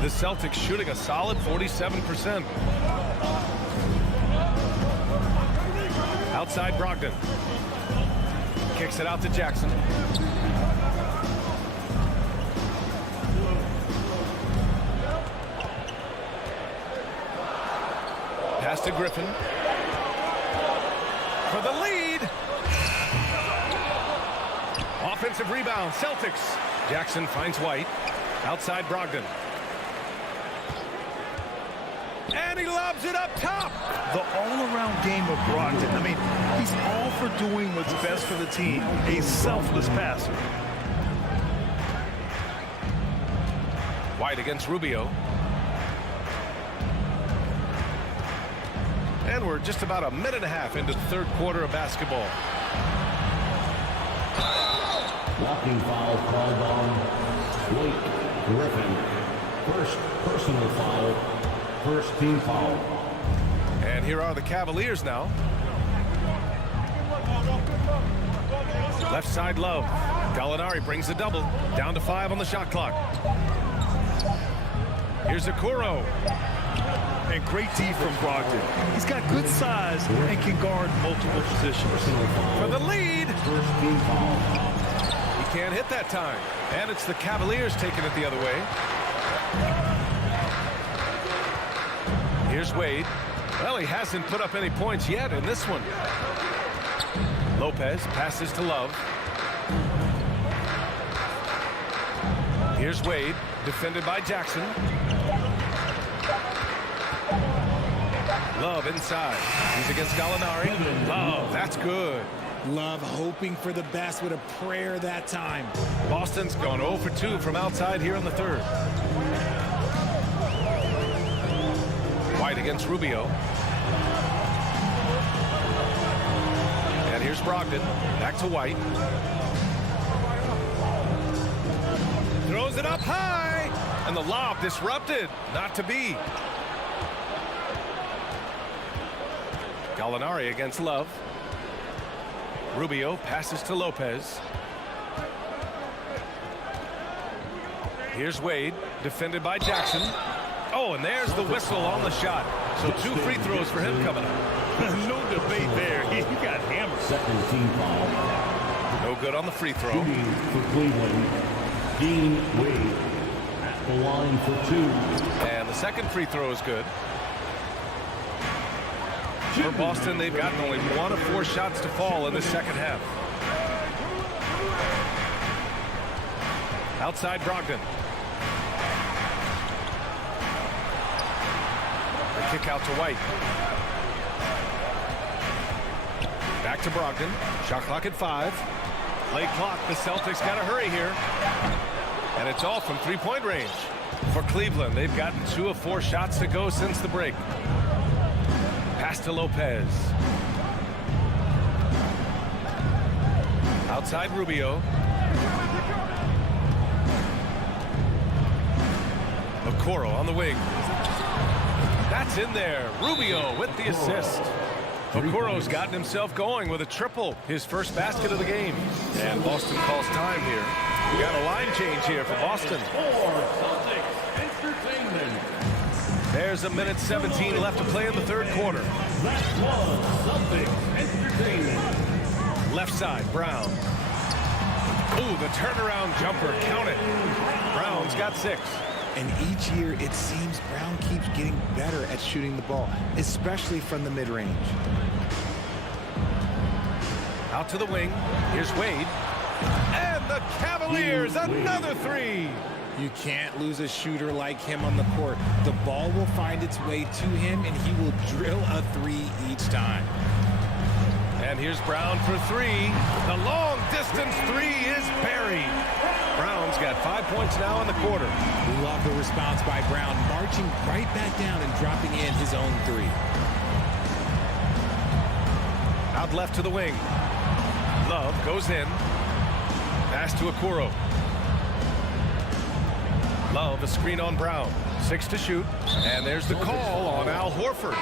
The Celtics shooting a solid 47%. Outside Brogdon. Kicks it out to Jackson. Pass to Griffin. For the lead. Offensive rebound, Celtics. Jackson finds White. Outside Brogdon. And he lobs it up top. The all-around game of Brogdon. I mean, he's all for doing what's best for the team. A selfless passer. White against Rubio. And we're just about a minute and a half into the 3rd quarter of basketball. Walking foul called on Blake Griffin. First personal foul. First team foul. And here are the Cavaliers now. Left side Love. Gallinari brings a double. Down to 5 on the shot clock. Here's Okoro. And great D from Brogdon. He's got good size and can guard multiple positions. For the lead. First team foul. He can't hit that time. And it's the Cavaliers taking it the other way. Here's Wade. Well, he hasn't put up any points yet in this one. Lopez passes to Love. Here's Wade, defended by Jackson. Love inside. He's against Gallinari. Love, that's good. Love hoping for the best with a prayer that time. Boston's gone 0 for 2 from outside here in the third. White against Rubio. And here's Brogdon. Back to White. Throws it up high. And the lob disrupted. Not to be. Gallinari against Love. Rubio passes to Lopez. Here's Wade, defended by Jackson. Oh, and there's the whistle on the shot. So 2 free throws for him coming up. No debate there. He got hammered. Second team foul. No good on the free throw. Shooting for Cleveland, Dean Wade at the line for 2. And the second free throw is good. For Boston, they've gotten only 1 of 4 shots to fall in the second half. Outside Brogdon. The kick out to White. Back to Brogdon. Shot clock at 5. Late clock. The Celtics got to hurry here. And it's all from 3-point range. For Cleveland, they've gotten 2 of 4 shots to go since the break. Pass to Lopez. Outside Rubio. Okoro on the wing. That's in there. Rubio with the assist. Okoro's gotten himself going with a triple. His first basket of the game. And Boston calls time here. We got a line change here for Boston. There's 1:17 left to play in the third quarter. Left side, Brown. Ooh, the turnaround jumper, count it. Brown's got 6. And each year, it seems Brown keeps getting better at shooting the ball, especially from the mid-range. Out to the wing. Here's Wade. And the Cavaliers, another 3. You can't lose a shooter like him on the court. The ball will find its way to him, and he will drill a 3 each time. And here's Brown for 3. The long-distance 3 is buried. Brown's got 5 points now in the quarter. We love the response by Brown, marching right back down and dropping in his own 3. Out left to the wing. Love goes in. Pass to Okoro. Love, a screen on Brown. 6 to shoot. And there's the call on Al Horford.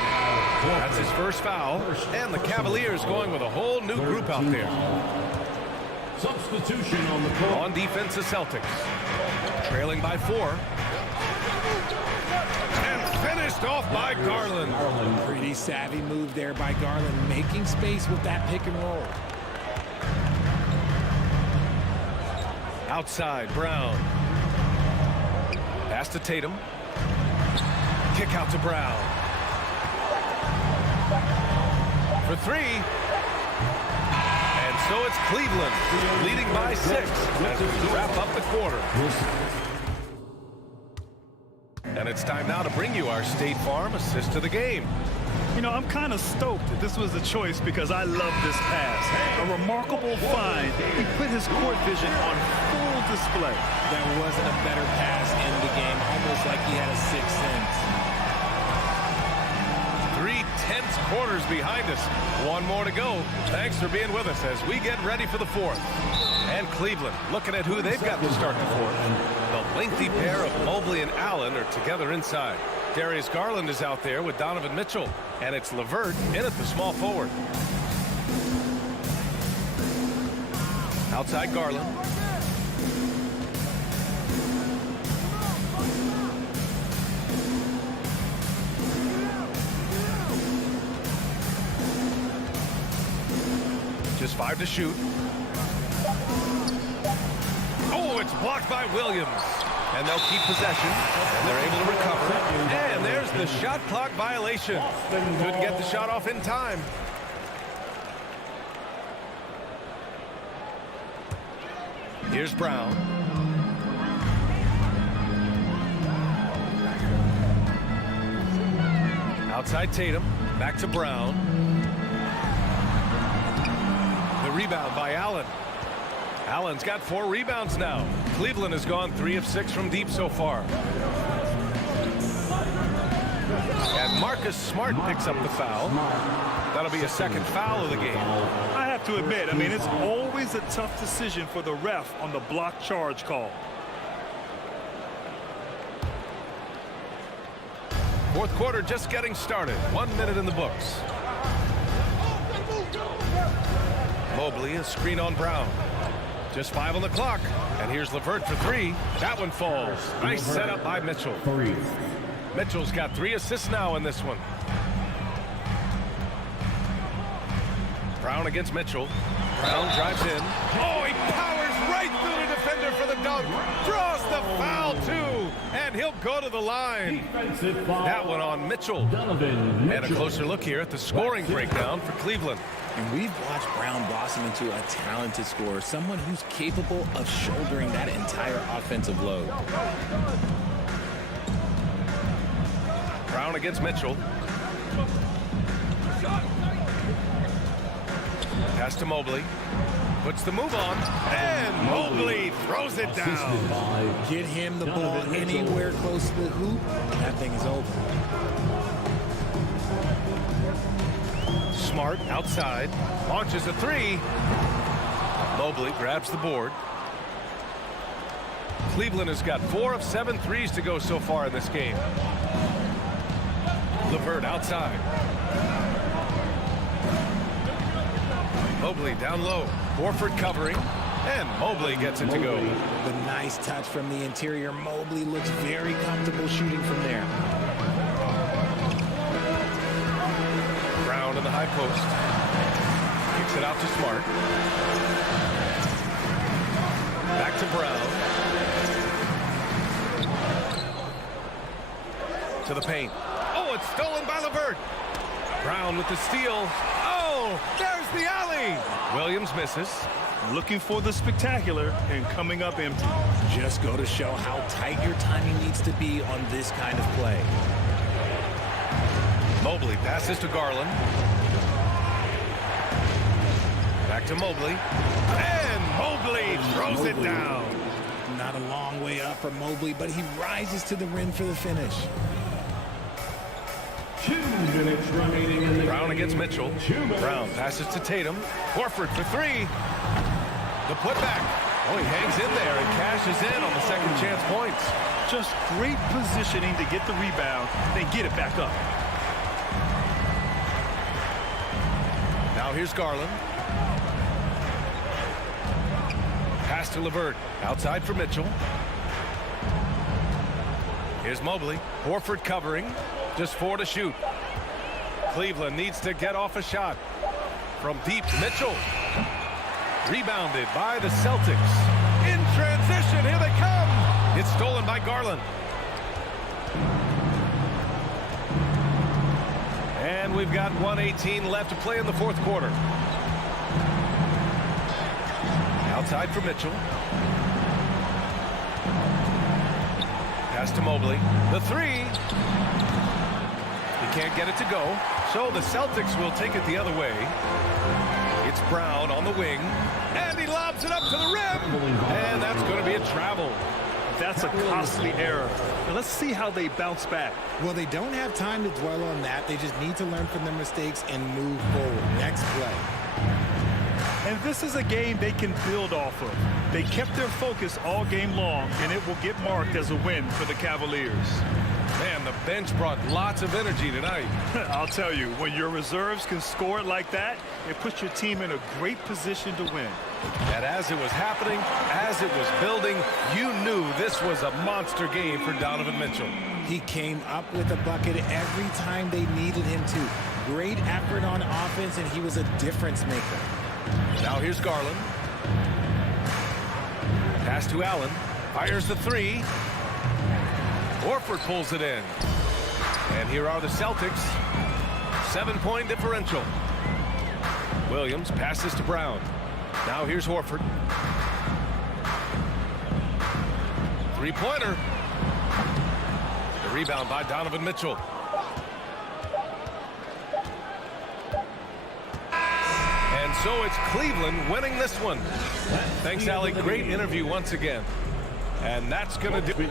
That's his first foul. And the Cavaliers going with a whole new group out there. Substitution on the court. On defense, the Celtics. Trailing by 4. And finished off by Garland. Pretty savvy move there by Garland, making space with that pick and roll. Outside, Brown. Pass to Tatum. Kick out to Brown. For 3. And so it's Cleveland leading by 6 as we wrap up the quarter. And it's time now to bring you our State Farm assist of the game. You know, I'm kind of stoked that this was a choice because I love this pass. A remarkable find. He put his court vision on full display. That wasn't a better pass in the game, almost like he had a 6th sense. 3 tense quarters behind us. 1 more to go. Thanks for being with us as we get ready for the 4th. And Cleveland looking at who they've got to start the 4th. The lengthy pair of Mobley and Allen are together inside. Darius Garland is out there with Donovan Mitchell. And it's LeVert in at the small forward. Outside Garland. Just 5 to shoot. Oh, it's blocked by Williams. And they'll keep possession, and they're able to recover. And there's the shot clock violation. Couldn't get the shot off in time. Here's Brown. Outside Tatum, back to Brown. The Rebound by Allen. Allen's got 4 rebounds now. Cleveland has gone 3 of 6 from deep so far. And Marcus Smart picks up the foul. That'll be a second foul of the game. I have to admit, I mean, it's always a tough decision for the ref on the block charge call. Fourth quarter just getting started. 1 minute in the books. Mobley, a screen on Brown. Just 5 on the clock. And here's LeVert for 3. That one falls. Nice setup by Mitchell. Mitchell's got 3 assists now in this one. Brown against Mitchell. Brown drives in. Oh, he powers right through the defender for the dunk. Draws the foul, too. And he'll go to the line. That one on Mitchell. And a closer look here at the scoring breakdown for Cleveland. And we've watched Brown blossom into a talented scorer, someone who's capable of shouldering that entire offensive load. Brown against Mitchell. Pass to Mobley. Puts the move on. And Mobley throws it down. Get him the ball anywhere close to the hoop, and that thing is over. Smart outside. Launches a 3. Mobley grabs the board. Cleveland has got 4 of 7 threes to go so far in this game. LeVert outside. Mobley down low. Horford covering. And Mobley gets it to go. The nice touch from the interior. Mobley looks very comfortable shooting from there. Brown in the high post. Kicks it out to Smart. Back to Brown. To the paint. Oh, it's stolen by LeVert. Brown with the steal. Oh, there's the alley. Williams misses. Looking for the spectacular and coming up empty. Just go to show how tight your timing needs to be on this kind of play. Mobley passes to Garland. Back to Mobley. And Mobley throws it down. Not a long way up for Mobley, but he rises to the rim for the finish. 2 minutes remaining in the Brown against Mitchell. Brown passes to Tatum. Horford for 3. The putback. Oh, he hangs in there and cashes in on the second chance points. Just great positioning to get the rebound, then get it back up. Now here's Garland. Pass to LeVert. Outside for Mitchell. Here's Mobley. Horford covering. Just 4 to shoot. Cleveland needs to get off a shot. From deep, Mitchell. Rebounded by the Celtics. In transition, here they come. It's stolen by Garland. And we've got 1:18 left to play in the fourth quarter. Outside for Mitchell. Pass to Mobley. The 3. He can't get it to go. So the Celtics will take it the other way. It's Brown on the wing. And he lobs it up to the rim. And that's going to be a travel. That's a costly error. Now let's see how they bounce back. Well, they don't have time to dwell on that. They just need to learn from their mistakes and move forward. Next play. And this is a game they can build off of. They kept their focus all game long, and it will get marked as a win for the Cavaliers. Man, the bench brought lots of energy tonight. I'll tell you, when your reserves can score it like that, it puts your team in a great position to win. And as it was happening, as it was building, you knew this was a monster game for Donovan Mitchell. He came up with a bucket every time they needed him to. Great effort on offense, and he was a difference maker. Now here's Garland. Pass to Allen. Fires the 3. Horford pulls it in. And here are the Celtics. 7-point differential. Williams passes to Brown. Now here's Horford. 3-pointer. The rebound by Donovan Mitchell. And So it's Cleveland winning this one. Thanks, Allie. Great interview once again. And that's going to do it.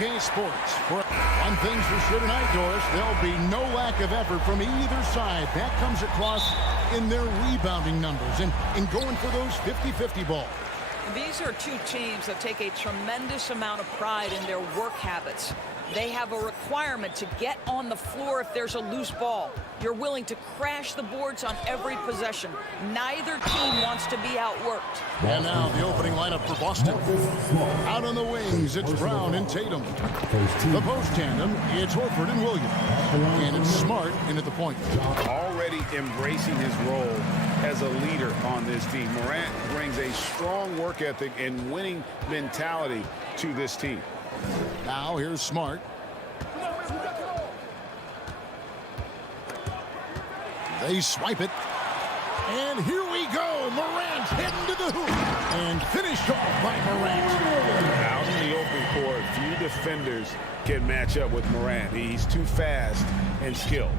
2K Sports. One thing's for sure tonight, Doris, there'll be no lack of effort from either side. That comes across in their rebounding numbers and in going for those 50-50 balls. These are two teams that take a tremendous amount of pride in their work habits. They have a requirement to get on the floor if there's a loose ball. You're willing to crash the boards on every possession. Neither team wants to be outworked. And now the opening lineup for Boston. Out on the wings, it's Brown and Tatum. The post tandem, it's Horford and Williams. And it's Smart in at the point. Already embracing his role as a leader on this team. Morant brings a strong work ethic and winning mentality to this team. Now here's Smart. They swipe it. And here we go. Morant heading to the hoop. And finished off by Morant. Out in the open court, few defenders can match up with Morant. He's too fast and skilled.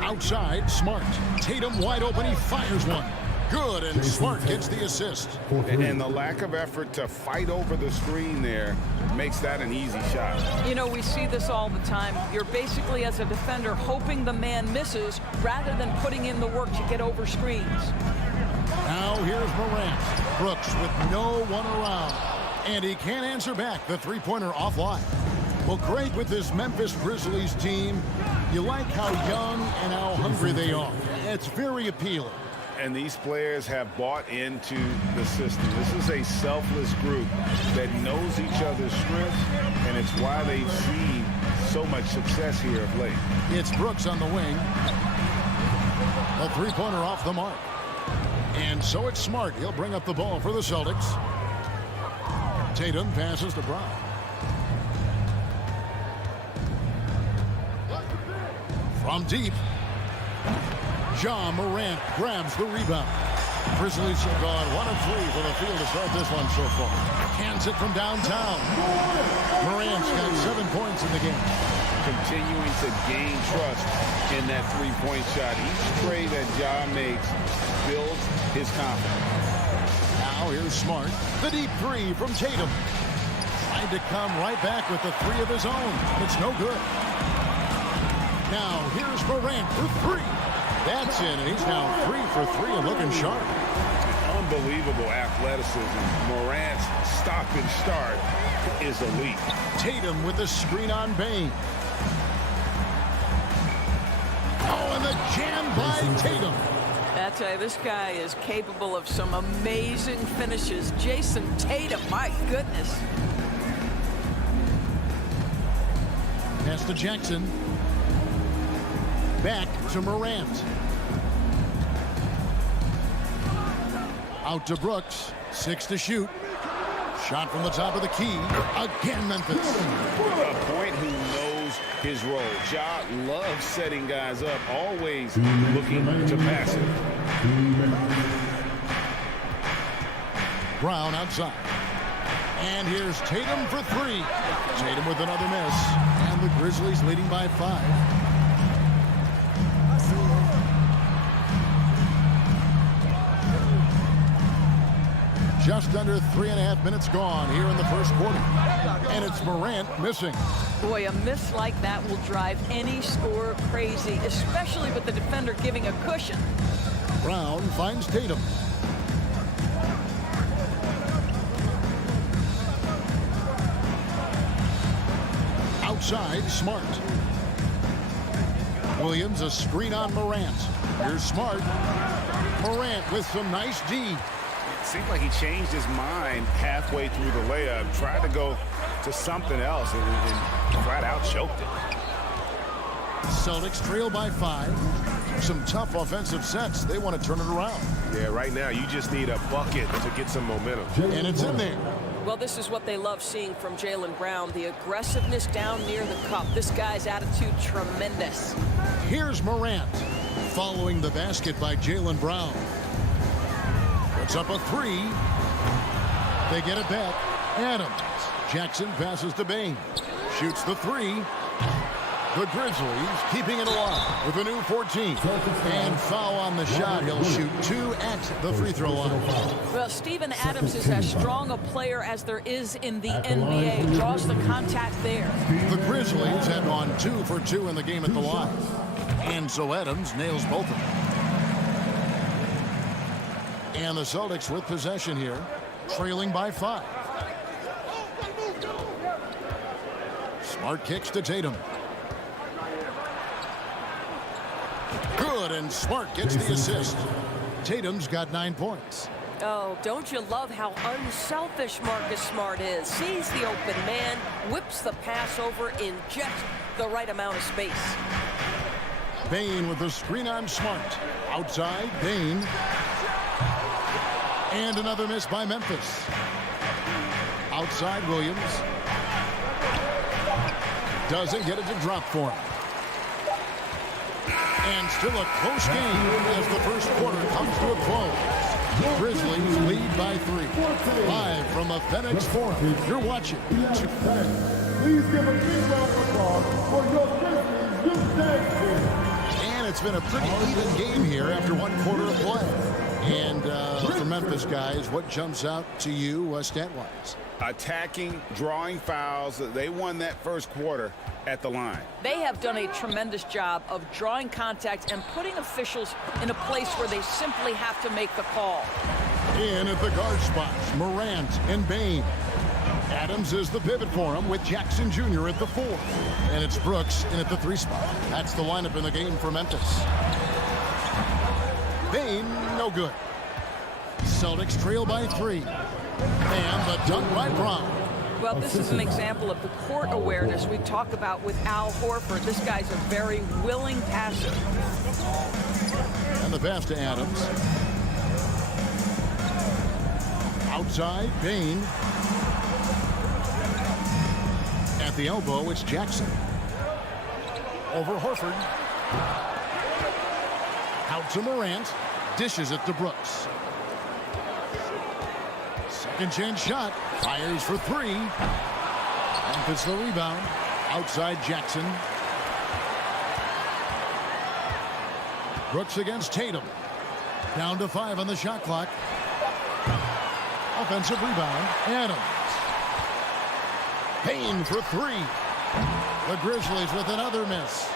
Outside, Smart. Tatum wide open. He fires one. Good, and Smart gets the assist. And the lack of effort to fight over the screen there makes that an easy shot. You know, we see this all the time. You're basically, as a defender, hoping the man misses rather than putting in the work to get over screens. Now here's Morant. Brooks with no one around. And he can't answer back. The three-pointer offline. Well, great with this Memphis Grizzlies team. You like how young and how hungry they are. It's very appealing. And these players have bought into the system. This is a selfless group that knows each other's strengths, and it's why they've seen so much success here of late. It's Brooks on the wing. A three-pointer off the mark. And so it's Smart. He'll bring up the ball for the Celtics. Tatum passes to Brown. From deep. Ja Morant grabs the rebound. Grizzlies have gone 1 of 3 from the field to start this one so far. Hands it from downtown. Morant's got 7 points in the game. Continuing to gain trust in that three-point shot. Each tray that Ja makes builds his confidence. Now here's Smart. The deep three from Tatum. Trying to come right back with the three of his own. It's no good. Now here's Morant for 3. That's in. He's now 3 for 3 and looking sharp. Unbelievable athleticism. Morant's stop and start is elite. Tatum with the screen on Bane. Oh, and the jam by Tatum. I tell you, this guy is capable of some amazing finishes. Jason Tatum, my goodness. Pass to Jackson. Back to Morant. Out to Brooks. 6 to shoot. Shot from the top of the key. Again, Memphis. A point who knows his role. Ja loves setting guys up, always looking to pass it. Brown outside. And here's Tatum for 3. Tatum with another miss. And the Grizzlies leading by 5. Just under 3.5 minutes gone here in the first quarter. And it's Morant missing. Boy, a miss like that will drive any scorer crazy, especially with the defender giving a cushion. Brown finds Tatum. Outside, Smart. Williams, a screen on Morant. Here's Smart. Morant with some nice D. Seemed like he changed his mind halfway through the layup, tried to go to something else, and flat out choked it. Celtics trail by 5. Some tough offensive sets. They want to turn it around. Yeah, right now you just need a bucket to get some momentum. And it's in there. Well, this is what they love seeing from Jaylen Brown, the aggressiveness down near the cup. This guy's attitude, tremendous. Here's Morant following the basket by Jaylen Brown. Puts up a 3. They get it back. Adams. Jackson passes to Bane. Shoots the 3. The Grizzlies keeping it alive with a new 14. And foul on the shot. He'll shoot 2 at the free throw line. Well, Steven Adams is as strong a player as there is in the NBA. Draws the contact there. The Grizzlies have gone 2 for 2 in the game at the line. And so Adams nails both of them. And the Celtics with possession here, trailing by 5. Smart kicks to Tatum. Good, and Smart gets the assist. Tatum's got 9 points. Oh, don't you love how unselfish Marcus Smart is? Sees the open man, whips the pass over in just the right amount of space. Bane with the screen on Smart. Outside, Bane. And another miss by Memphis. Outside, Williams. Doesn't get it to drop for him. And still a close game as the first quarter comes to a close. Grizzlies lead by 3. Live from the FedEx Forum, you're watching. Please give a big round of applause for your Grizzlies Youth Dance Team. And it's been a pretty even game here after 1 quarter of play. And for Memphis guys, what jumps out to you stat-wise? Attacking, drawing fouls. They won that first quarter at the line. They have done a tremendous job of drawing contact and putting officials in a place where they simply have to make the call. In at the guard spots, Morant and Bane. Adams is the pivot for him with Jackson Jr. at the 4. And it's Brooks in at the 3 spot. That's the lineup in the game for Memphis. Bane, no good. Celtics trail by 3. And the dunk by Brown. Well, this is an example of the court awareness we talk about with Al Horford. This guy's a very willing passer. And the pass to Adams. Outside, Bane. At the elbow, it's Jackson. Over Horford. Out to Morant. Dishes it to Brooks. Second chance shot. Fires for 3. Memphis the rebound. Outside Jackson. Brooks against Tatum. Down to 5 on the shot clock. Offensive rebound. Adams. Payne for 3. The Grizzlies with another miss.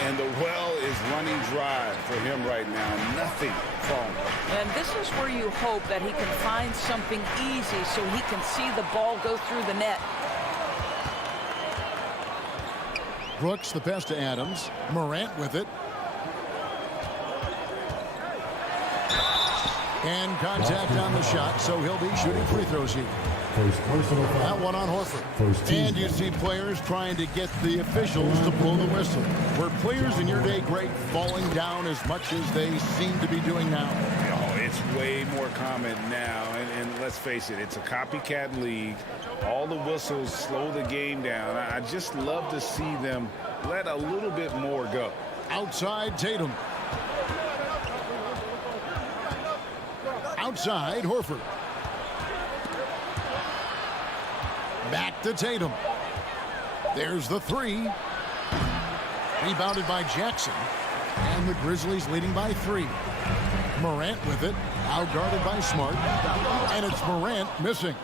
And the well is running dry for him right now. Nothing falling. And this is where you hope that he can find something easy so he can see the ball go through the net. Brooks, the pass to Adams. Morant with it. And contact on the shot, so he'll be shooting free throws here. That one on Horford. And you see players trying to get the officials to blow the whistle. Were players in your day great falling down as much as they seem to be doing now? Oh, it's way more common now. And let's face it, it's a copycat league. All the whistles slow the game down. I just love to see them let a little bit more go. Outside Tatum. Outside Horford. Back to Tatum. There's the 3. Rebounded by Jackson. And the Grizzlies leading by 3. Morant with it. Out guarded by Smart. And it's Morant missing.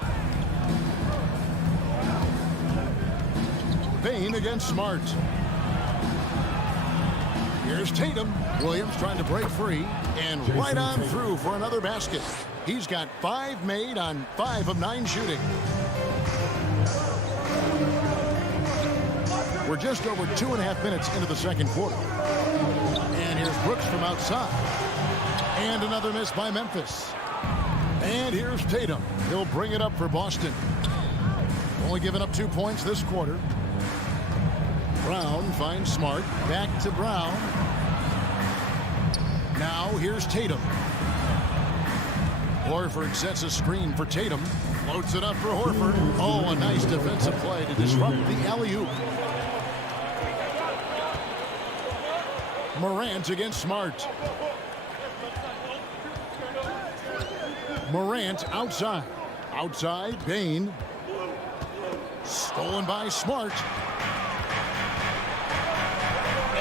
Bane against Smart. Here's Tatum. Williams trying to break free. And right on through for another basket. He's got 5 made on 5 of 9 shooting. We're just over 2.5 minutes into the second quarter. And here's Brooks from outside. And another miss by Memphis. And here's Tatum. He'll bring it up for Boston. Only giving up 2 points this quarter. Brown finds Smart. Back to Brown. Now here's Tatum. Horford sets a screen for Tatum. Floats it up for Horford. Oh, a nice defensive play to disrupt the alley-oop. Morant against Smart. Morant outside. Outside, Bane. Stolen by Smart.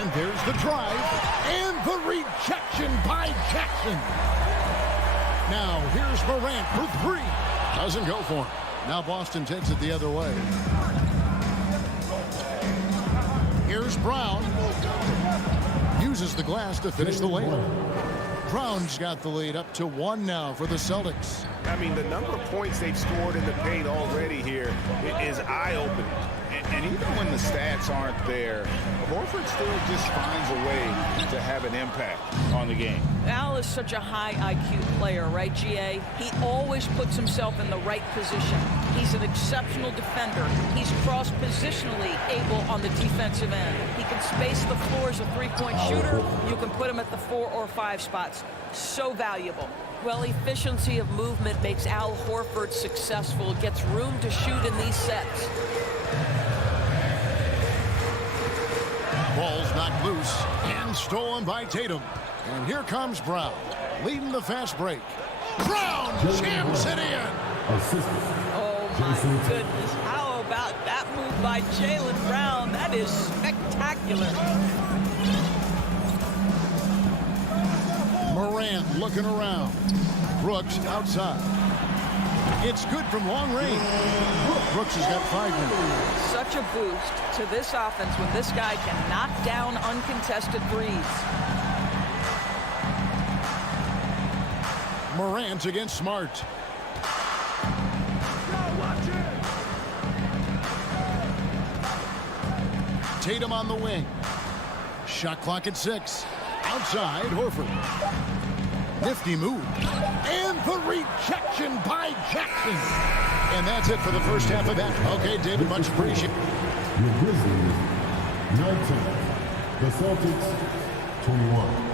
And there's the drive. And the rejection by Jackson. Now, here's Morant for three. Doesn't go for him. Now Boston takes it the other way. Here's Brown. Uses the glass to finish the layup. Brown's got the lead up to 1 now for the Celtics. I mean, the number of points they've scored in the paint already here is eye-opening. And even when the stats aren't there, Horford still just finds a way to have an impact on the game. Al is such a high IQ player, right, GA? He always puts himself in the right position. He's an exceptional defender. He's cross-positionally able on the defensive end. He can space the floor as a three-point shooter. You can put him at the 4 or 5 spots. So valuable. Well, efficiency of movement makes Al Horford successful. Gets room to shoot in these sets. Ball's knocked loose and stolen by Tatum. And here comes Brown, leading the fast break. Brown jams it in. Oh, my goodness. How about that move by Jaylen Brown? That is spectacular. Morant looking around. Brooks outside. It's good from long range. Brooks has got 5 minutes. Such a boost to this offense when this guy can knock down uncontested threes. Morant against Smart. Tatum on the wing. Shot clock at 6. Outside, Horford. Nifty move. And the rejection by Jackson. And that's it for the first half of that. Okay, David, much appreciated. The Grizzlies, 19. The Celtics, 21.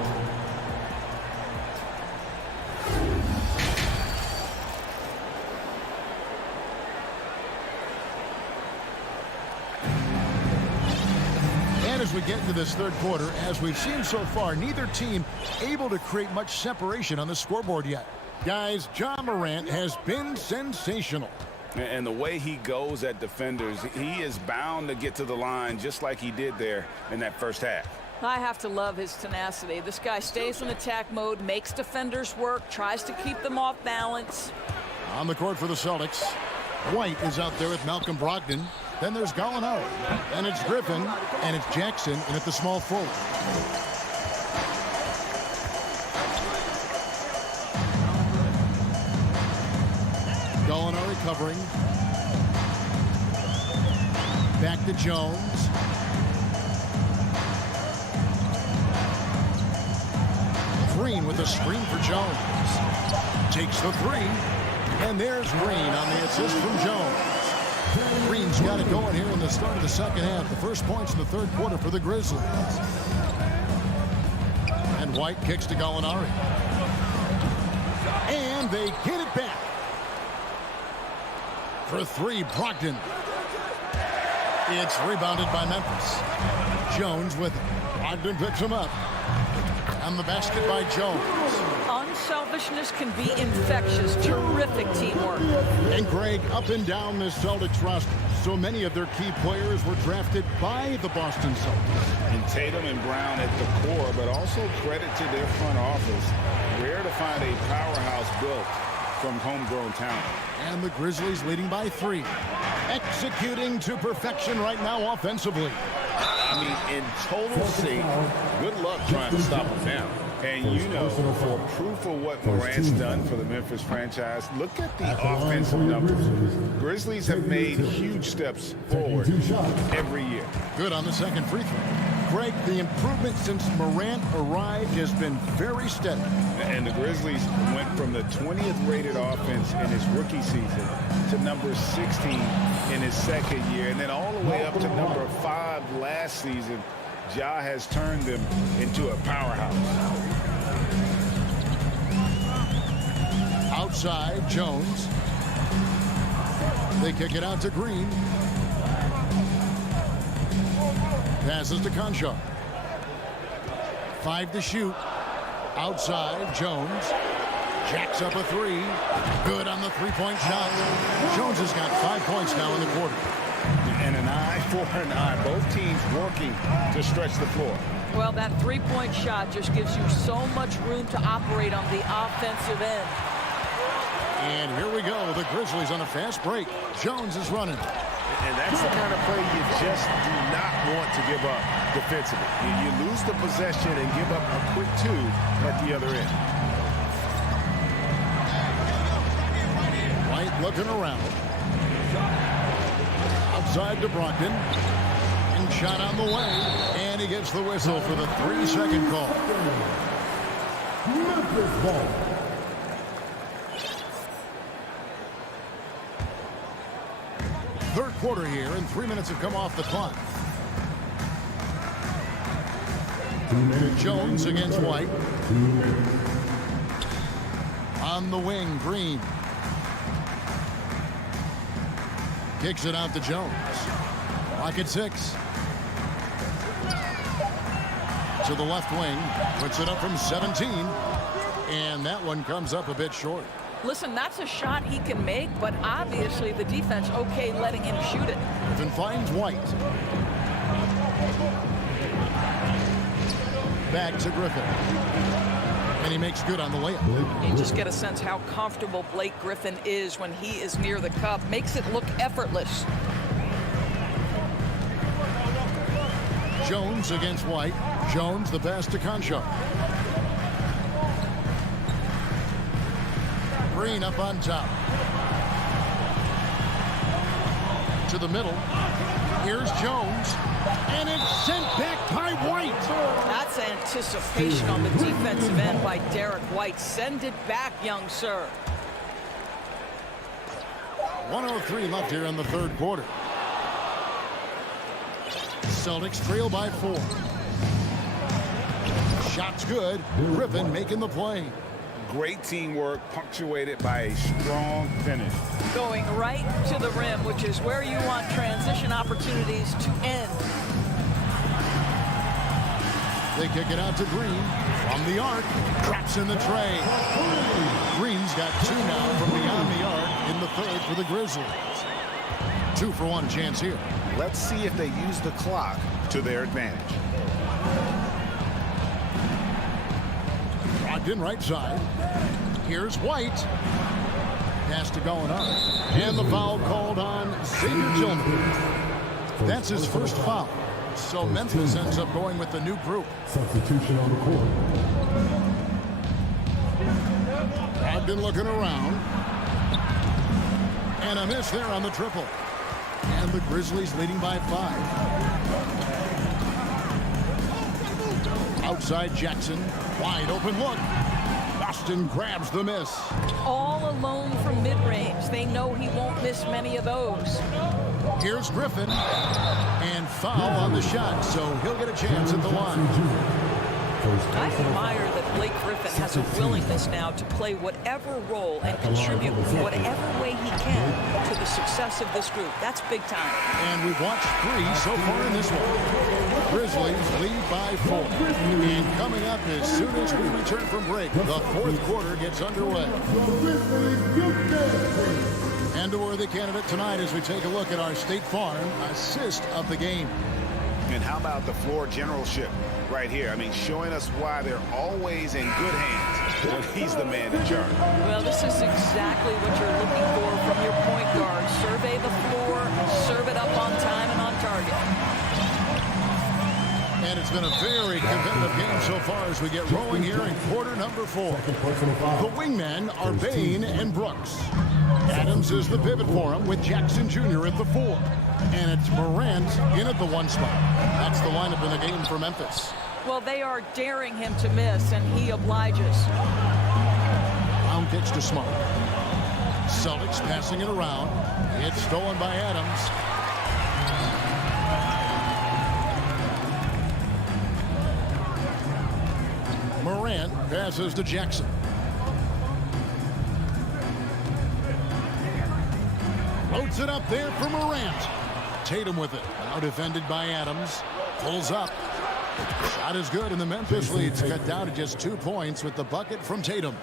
As we get into this third quarter, as we've seen so far, neither team able to create much separation on the scoreboard yet. Guys, Ja Morant has been sensational. And the way he goes at defenders, he is bound to get to the line just like he did there in that first half. I have to love his tenacity. This guy stays in attack mode, makes defenders work, tries to keep them off balance. On the court for the Celtics, White is out there with Malcolm Brogdon. Then there's Gallinari, and it's Griffin, and it's Jackson, and at the small forward. Gallinari covering. Back to Jones. Green with a screen for Jones. Takes the 3, and there's Green on the assist from Jones. Green's got it going here in the start of the second half. The first points in the third quarter for the Grizzlies. And White kicks to Gallinari. And they get it back. For 3, Brogdon. It's rebounded by Memphis. Jones with it. Brogdon picks him up. And the basket by Jones. Unselfishness can be infectious. Terrific teamwork. And Greg, up and down this Celtics roster, so many of their key players were drafted by the Boston Celtics. And Tatum and Brown at the core, but also credit to their front office. Rare to find a powerhouse built from homegrown talent. And the Grizzlies leading by 3. Executing to perfection right now offensively. I mean, in total sync, good luck trying to stop him now. And you know, for proof of what Morant's done for the Memphis franchise, look at the offensive numbers. Grizzlies have made huge steps forward every year. Good on the second free throw. Greg, the improvement since Morant arrived has been very steady. And the Grizzlies went from the 20th rated offense in his rookie season to number 16 in his second year, and then all the way up to number 5 last season. Ja has turned them into a powerhouse. Outside, Jones. They kick it out to Green. Passes to Conchar. 5 to shoot. Outside, Jones. Jacks up a 3. Good on the three-point shot. Jones has got 5 points now in the quarter. And an eye for an eye. Both teams working to stretch the floor. Well, that three-point shot just gives you so much room to operate on the offensive end. And here we go. The Grizzlies on a fast break. Jones is running. And that's the kind of play you just do not want to give up defensively. You lose the possession and give up a quick two at the other end. White looking around. Outside to Brogdon. And shot on the way. And he gets the whistle for the 3-second call. Memphis ball. Third quarter here, and 3 minutes have come off the clock. Jones against White. On the wing, Green. Kicks it out to Jones. Clock at 6. To the left wing. Puts it up from 17. And that one comes up a bit short. Listen, that's a shot he can make, but obviously the defense okay letting him shoot it. Griffin finds White. Back to Griffin. And he makes good on the layup. You just get a sense how comfortable Blake Griffin is when he is near the cup. Makes it look effortless. Jones against White. Jones the pass to Concho. Green up on top. To the middle. Here's Jones. And it's sent back by White. That's anticipation on the defensive end by Derek White. Send it back, young sir. 1:03 left here in the third quarter. Celtics trail by 4. Shot's good. Griffin making the play. Great teamwork, punctuated by a strong finish. Going right to the rim, which is where you want transition opportunities to end. They kick it out to Green. From the arc, drops in the tray. Green's got 2 now from beyond the arc in the third for the Grizzlies. 2-for-1 chance here. Let's see if they use the clock to their advantage. Brogdon right side. Here's White. Pass to going on. And the foul called on Xavier Tillman. That's his first foul. So Memphis ends up going with the new group. Substitution on the court. Brogdon looking around. And a miss there on the triple. And the Grizzlies leading by 5. Outside Jackson. Wide open look. Boston grabs the miss. All alone from mid-range. They know he won't miss many of those. Here's Griffin. And foul on the shot, so he'll get a chance at the line. I admire that Blake Griffin has a willingness now to play whatever role and contribute whatever way he can to the success of this group. That's big time. And we've watched 3 so far in this one. Grizzlies lead by 4. And coming up as soon as we return from break, the fourth quarter gets underway. And a worthy candidate tonight as we take a look at our State Farm assist of the game. And how about the floor generalship right here? I mean, showing us why they're always in good hands. And he's the man in charge. Well, this is exactly what you're looking for from your point guard. Survey the floor, serve it up on time and on target. And it's been a very competitive game so far as we get rolling here in quarter number 4. The wingmen are Bain and Brooks. Adams is the pivot for him with Jackson Jr. at the 4. And it's Morant in at the 1 spot. That's the lineup in the game for Memphis. Well, they are daring him to miss, and he obliges. Brown kicks to Smart. Celtics passing it around. It's stolen by Adams. Morant passes to Jackson. Loads it up there for Morant. Tatum with it. Now defended by Adams. Pulls up. Shot is good, and the Memphis lead's cut down to just 2 points with the bucket from Tatum.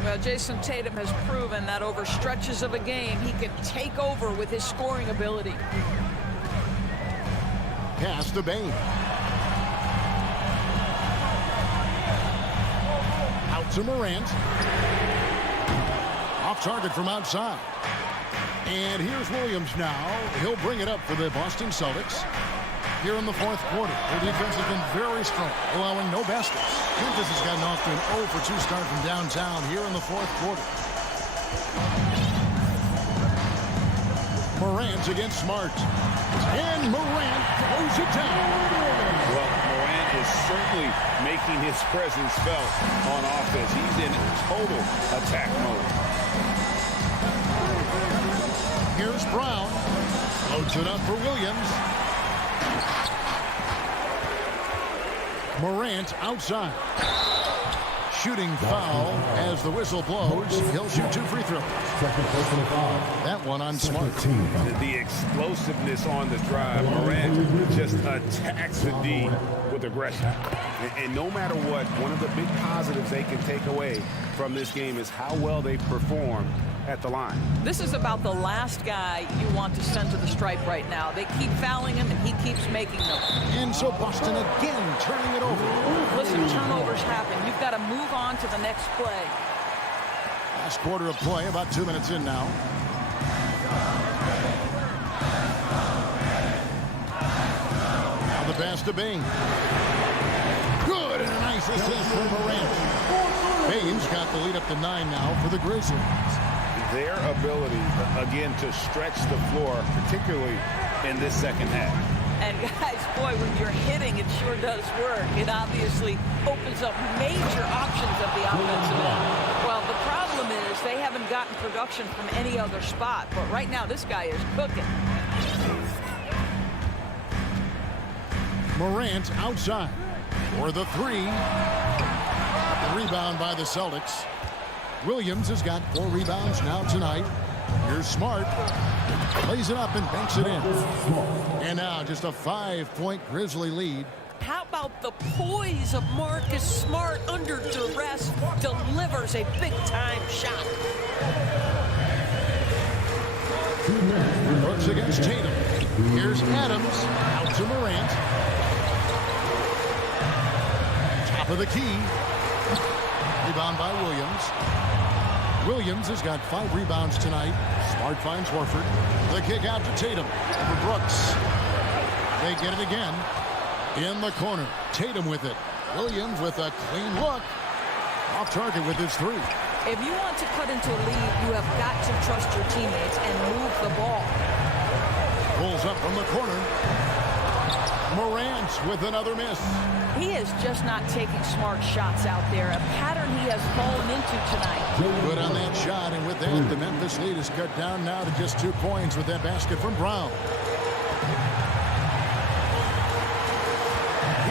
Well, Jason Tatum has proven that over stretches of a game, he can take over with his scoring ability. Pass to Bain. Out to Morant. Off target from outside. And here's Williams now. He'll bring it up for the Boston Celtics. Here in the fourth quarter, their defense has been very strong, allowing no baskets. Memphis has gotten off to an 0-for-2 start from downtown here in the fourth quarter. Morant against Smart. And Morant throws it down. Well, Morant is certainly making his presence felt on offense. He's in total attack mode. Here's Brown. Loads it up for Williams. Morant outside. Shooting foul as the whistle blows. He'll shoot 2 free throws. Second personal foul. That one on Smart. The explosiveness on the drive. Morant just attacks the D with aggression. And no matter what, one of the big positives they can take away from this game is how well they perform at the line. This is about the last guy you want to send to the stripe right now. They keep fouling him, and he keeps making them. And so Boston again turning it over. Listen, turnovers happen. You've got to move on to the next play. Last quarter of play, about 2 minutes in now. Now the pass to Bain. Good, and a nice assist for Morant. Bain's got the lead up to 9 now for the Grizzlies. Their ability, again, to stretch the floor, particularly in this second half. And guys, boy, when you're hitting, it sure does work. It obviously opens up major options of the offensive end. Well, the problem is they haven't gotten production from any other spot. But right now, this guy is cooking. Morant outside for the 3. Rebound by the Celtics. Williams has got 4 rebounds now tonight. Here's Smart. Plays it up and banks it in. And now just a 5-point Grizzly lead. How about the poise of Marcus Smart under duress? Delivers a big-time shot. Brooks against Tatum. Here's Adams. Out to Morant. Top of the key. Rebound by Williams. Williams has got 5 rebounds tonight. Smart finds Horford. The kick out to Tatum for Brooks. They get it again. In the corner. Tatum with it. Williams with a clean look. Off target with his 3. If you want to cut into a lead, you have got to trust your teammates and move the ball. Pulls up from the corner. Morant with another miss. He is just not taking smart shots out there, a pattern he has fallen into tonight. Good on that shot, and with that, the Memphis lead is cut down now to just 2 points with that basket from Brown.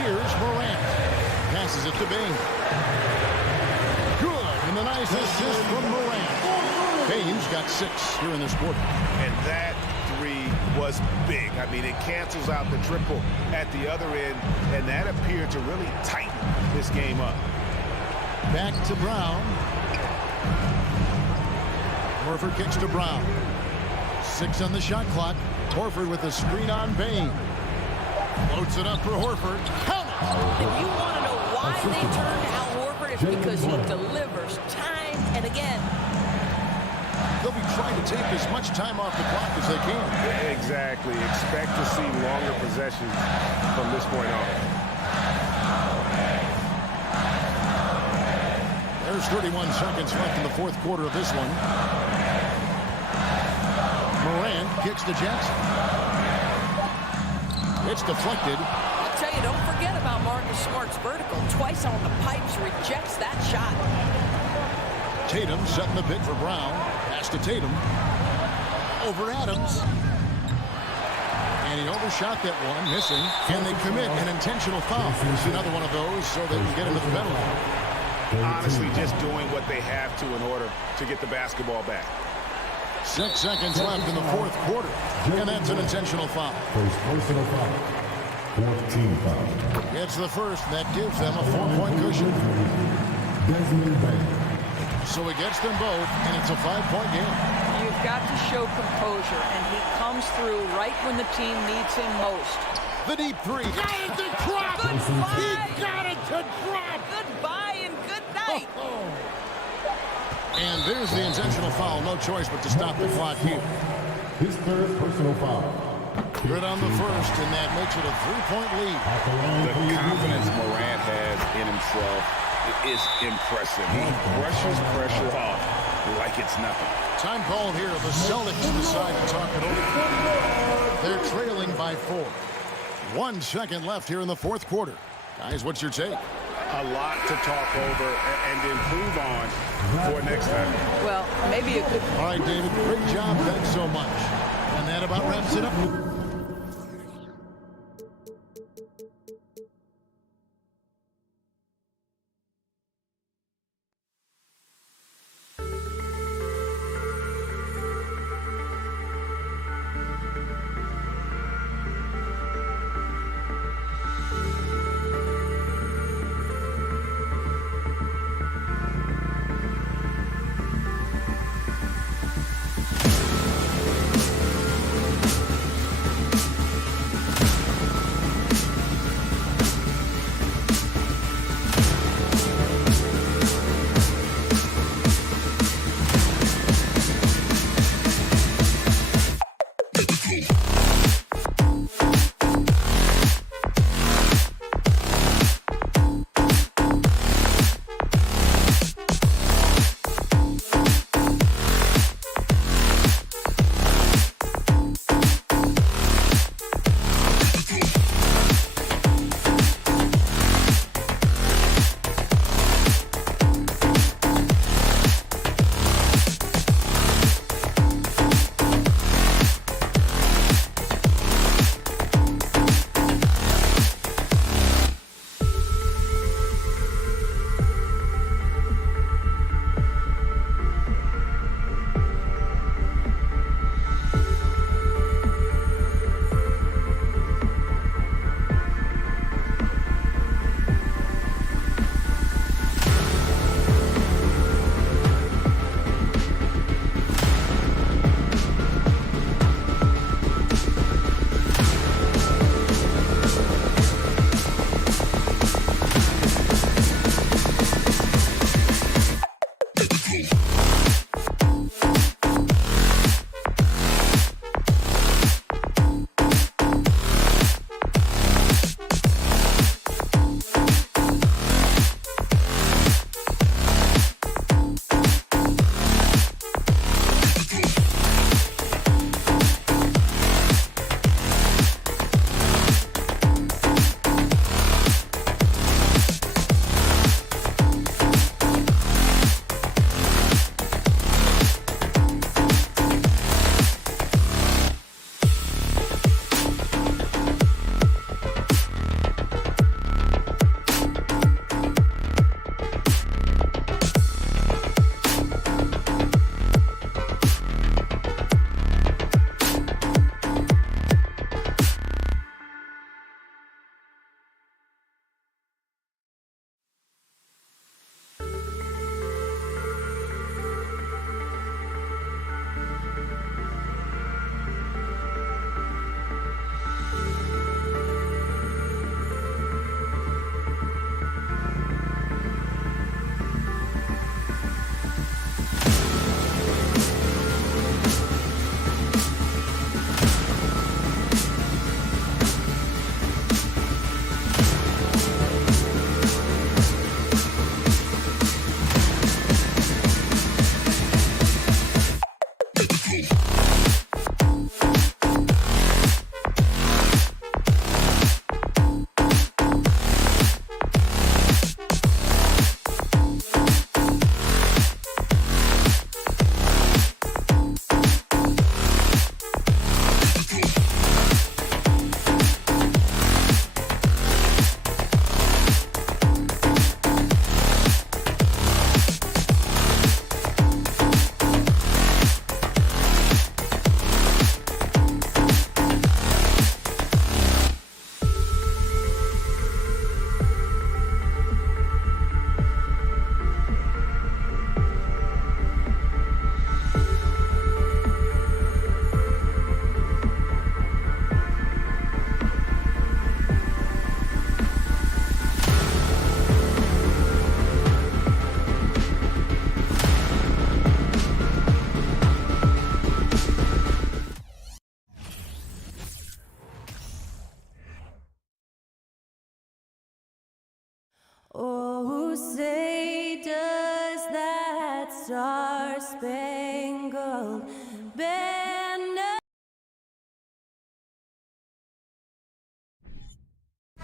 Here's Morant. Passes it to Bain. Good, and a nice assist from Morant. Bain's got 6 here in this quarter. And that 3 was big. I mean, it cancels out the triple at the other end, and that appeared to really tighten this game up. Back to Brown. Horford kicks to Brown. 6 on the shot clock. Horford with the screen on Bain. Floats it up for Horford. Count it! If you want to know why they turned Al Horford, it's because he delivers time and again. They'll be trying to take as much time off the clock as they can. Exactly. Expect to see longer possessions from this point on. There's 31 seconds left in the fourth quarter of this one. Morant kicks to Jackson. It's deflected. I'll tell you, don't forget about Marcus Smart's vertical. Twice on the pipes, rejects that shot. Tatum setting the pick for Brown. Pass to Tatum. Over Adams. And he overshot that one, missing. And they commit an intentional foul. It's another one of those so they can get into the penalty. Honestly, just doing what they have to in order to get the basketball back. 6 seconds left in the fourth quarter. And that's an intentional foul. First personal foul. 14 foul. It's the first. That gives them a 4-point cushion. So he gets them both, and it's a 5-point game. You've got to show composure, and he comes through right when the team needs him most. The deep 3. Got it to drop! Goodbye. He got it to drop! Goodbye and good night. play. And there's the intentional foul. No choice but to stop the clock here. His third personal foul. Good on the first, and that makes it a 3-point lead. The confidence Morant has in himself is impressive. He brushes pressure off like it's nothing. Time called here. The Celtics decide to talk it over. They're trailing by 4. 1 second left here in the fourth quarter. Guys, what's your take? A lot to talk over and improve on for next time. Well, maybe it could. All right, David, great job. Thanks so much. And that about wraps it up.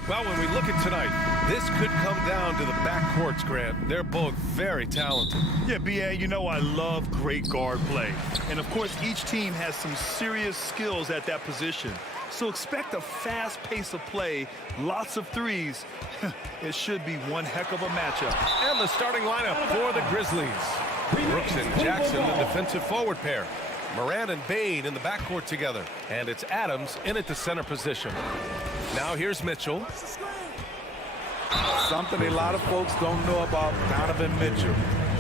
Well, when we look at tonight, this could come down to the backcourts, Grant. They're both very talented. Yeah, B.A., you know I love great guard play. And, of course, each team has some serious skills at that position. So expect a fast pace of play, lots of threes. It should be one heck of a matchup. And the starting lineup for the Grizzlies. Brooks and Jackson, the defensive forward pair. Morant and Bane in the backcourt together. And it's Adams in at the center position. Now here's Mitchell. Something a lot of folks don't know about Donovan Mitchell.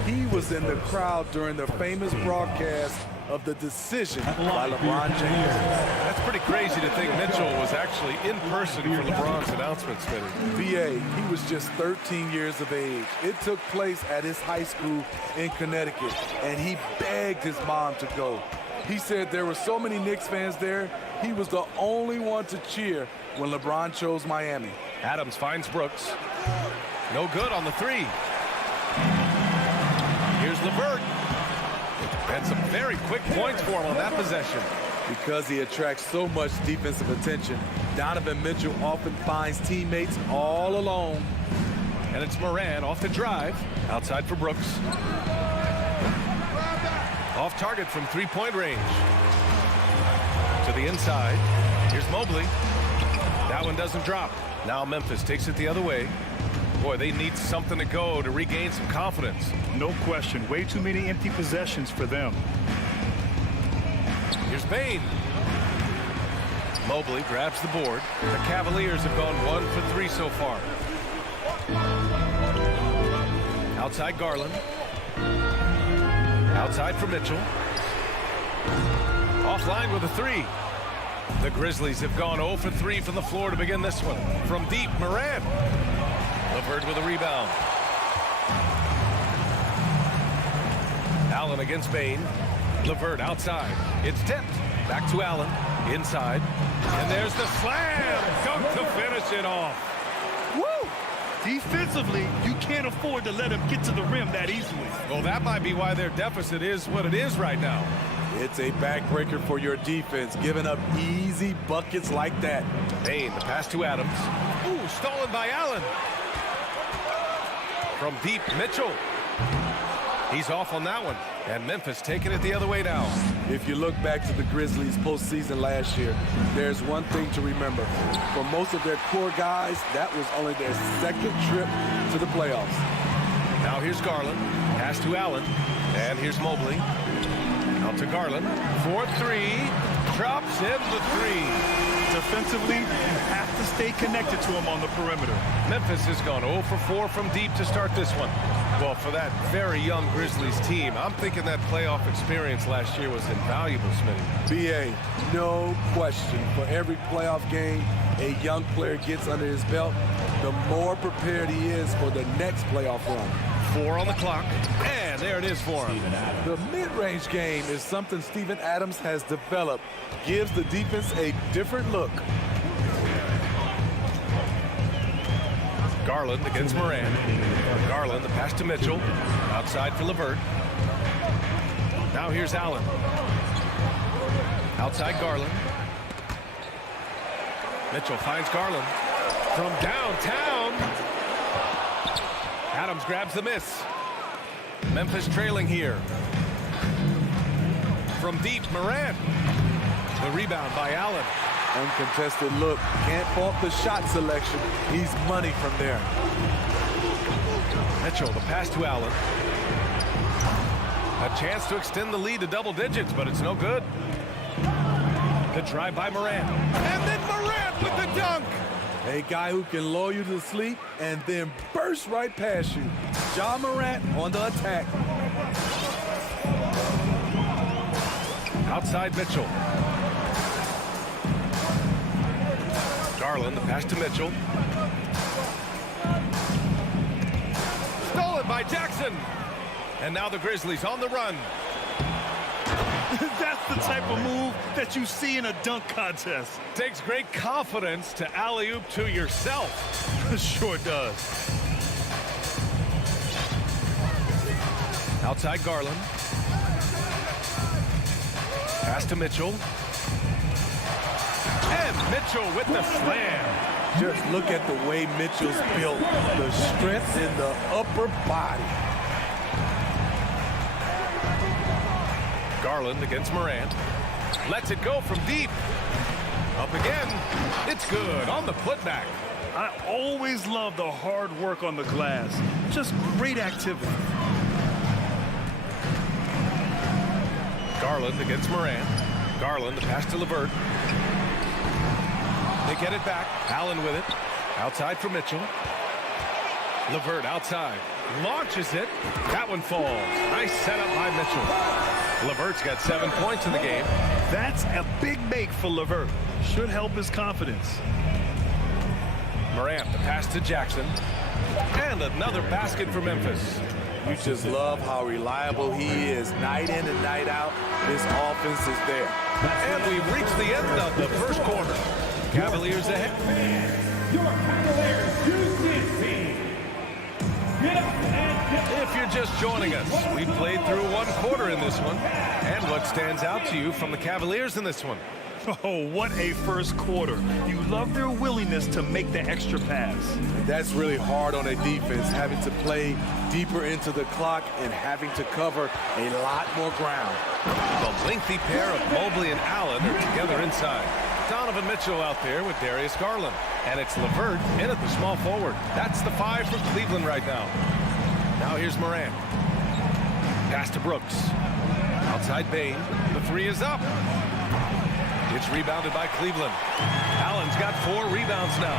He was in the crowd during the famous broadcast of the decision by LeBron James. That's pretty crazy to think Mitchell was actually in person for LeBron's announcement, Smitty. VA, he was just 13 years of age. It took place at his high school in Connecticut, and he begged his mom to go. He said there were so many Knicks fans there, he was the only one to cheer when LeBron chose Miami. Adams finds Brooks. No good on the three. Here's LeVert. And some very quick points for him on that possession. Because he attracts so much defensive attention, Donovan Mitchell often finds teammates all alone. And it's Morant off the drive. Outside for Brooks. Off target from three-point range. To the inside. Here's Mobley. That one doesn't drop. Now Memphis takes it the other way. Boy, they need something to go to regain some confidence. No question. Way too many empty possessions for them. Here's Bane. Mobley grabs the board. The Cavaliers have gone 1 for 3 so far. Outside Garland. Outside for Mitchell. Offline with a three. The Grizzlies have gone 0 for 3 from the floor to begin this one. From deep, Morant. LeVert with a rebound. Allen against Bane. LeVert outside. It's tipped. Back to Allen. Inside. And there's the slam. Dunk to finish it off. Woo! Defensively, you can't afford to let him get to the rim that easily. Well, that might be why their deficit is what it is right now. It's a backbreaker for your defense, giving up easy buckets like that. Bane, the pass to Adams. Ooh, stolen by Allen. From deep, Mitchell. He's off on that one. And Memphis taking it the other way now. If you look back to the Grizzlies postseason last year, there's one thing to remember. For most of their core guys, that was only their second trip to the playoffs. Now here's Garland. Pass to Allen. And here's Mobley. Out to Garland. 4-3. Drops in the three. Defensively, you have to stay connected to him on the perimeter. Memphis has gone 0 for 4 from deep to start this one. Well, for that very young Grizzlies team, I'm thinking that playoff experience last year was invaluable, Smitty. B.A., no question. For every playoff game a young player gets under his belt, the more prepared he is for the next playoff run. 4 on the clock, and there it is for him. The mid-range game is something Steven Adams has developed. Gives the defense a different look. Garland against Morant. Garland, the pass to Mitchell. Outside for LeVert. Now here's Allen. Outside Garland. Mitchell finds Garland. From downtown. Adams grabs the miss. Memphis trailing here. From deep, Morant. The rebound by Allen. Uncontested look. Can't fault the shot selection. He's money from there. Mitchell, the pass to Allen. A chance to extend the lead to double digits, but it's no good. The drive by Morant. And then Morant with the dunk. A guy who can lull you to sleep and then burst right past you. Ja Morant on the attack. Outside Mitchell. Garland, the pass to Mitchell. Stolen by Jackson. And now the Grizzlies on the run. That's the type of move that you see in a dunk contest. Takes great confidence to alley-oop to yourself. Sure does. Outside Garland. Pass to Mitchell. And Mitchell with the slam. Just look at the way Mitchell's built. The strength in the upper body. Garland against Morant. Lets it go from deep. Up again. It's good on the putback. I always love the hard work on the glass. Just great activity. Garland against Morant. Garland, the pass to LeVert. They get it back. Allen with it. Outside for Mitchell. LeVert outside. Launches it. That one falls. Nice setup by Mitchell. LeVert's got 7 points in the game. That's a big make for LeVert. Should help his confidence. Morant, the pass to Jackson. And another basket for Memphis. You just love how reliable he is night in and night out. This offense is there. And we've reached the end of the first quarter. Cavaliers ahead. Your Cavaliers use this team. Get up and If you're just joining us, we played through one quarter in this one. And what stands out to you from the Cavaliers in this one? Oh, what a first quarter. You love their willingness to make the extra pass. That's really hard on a defense, having to play deeper into the clock and having to cover a lot more ground. The lengthy pair of Mobley and Allen are together inside. Donovan Mitchell out there with Darius Garland. And it's LeVert in at the small forward. That's the 5 for Cleveland right now. Now here's Morant. Pass to Brooks. Outside Bain. The 3 is up. It's rebounded by Cleveland. Allen's got 4 rebounds now.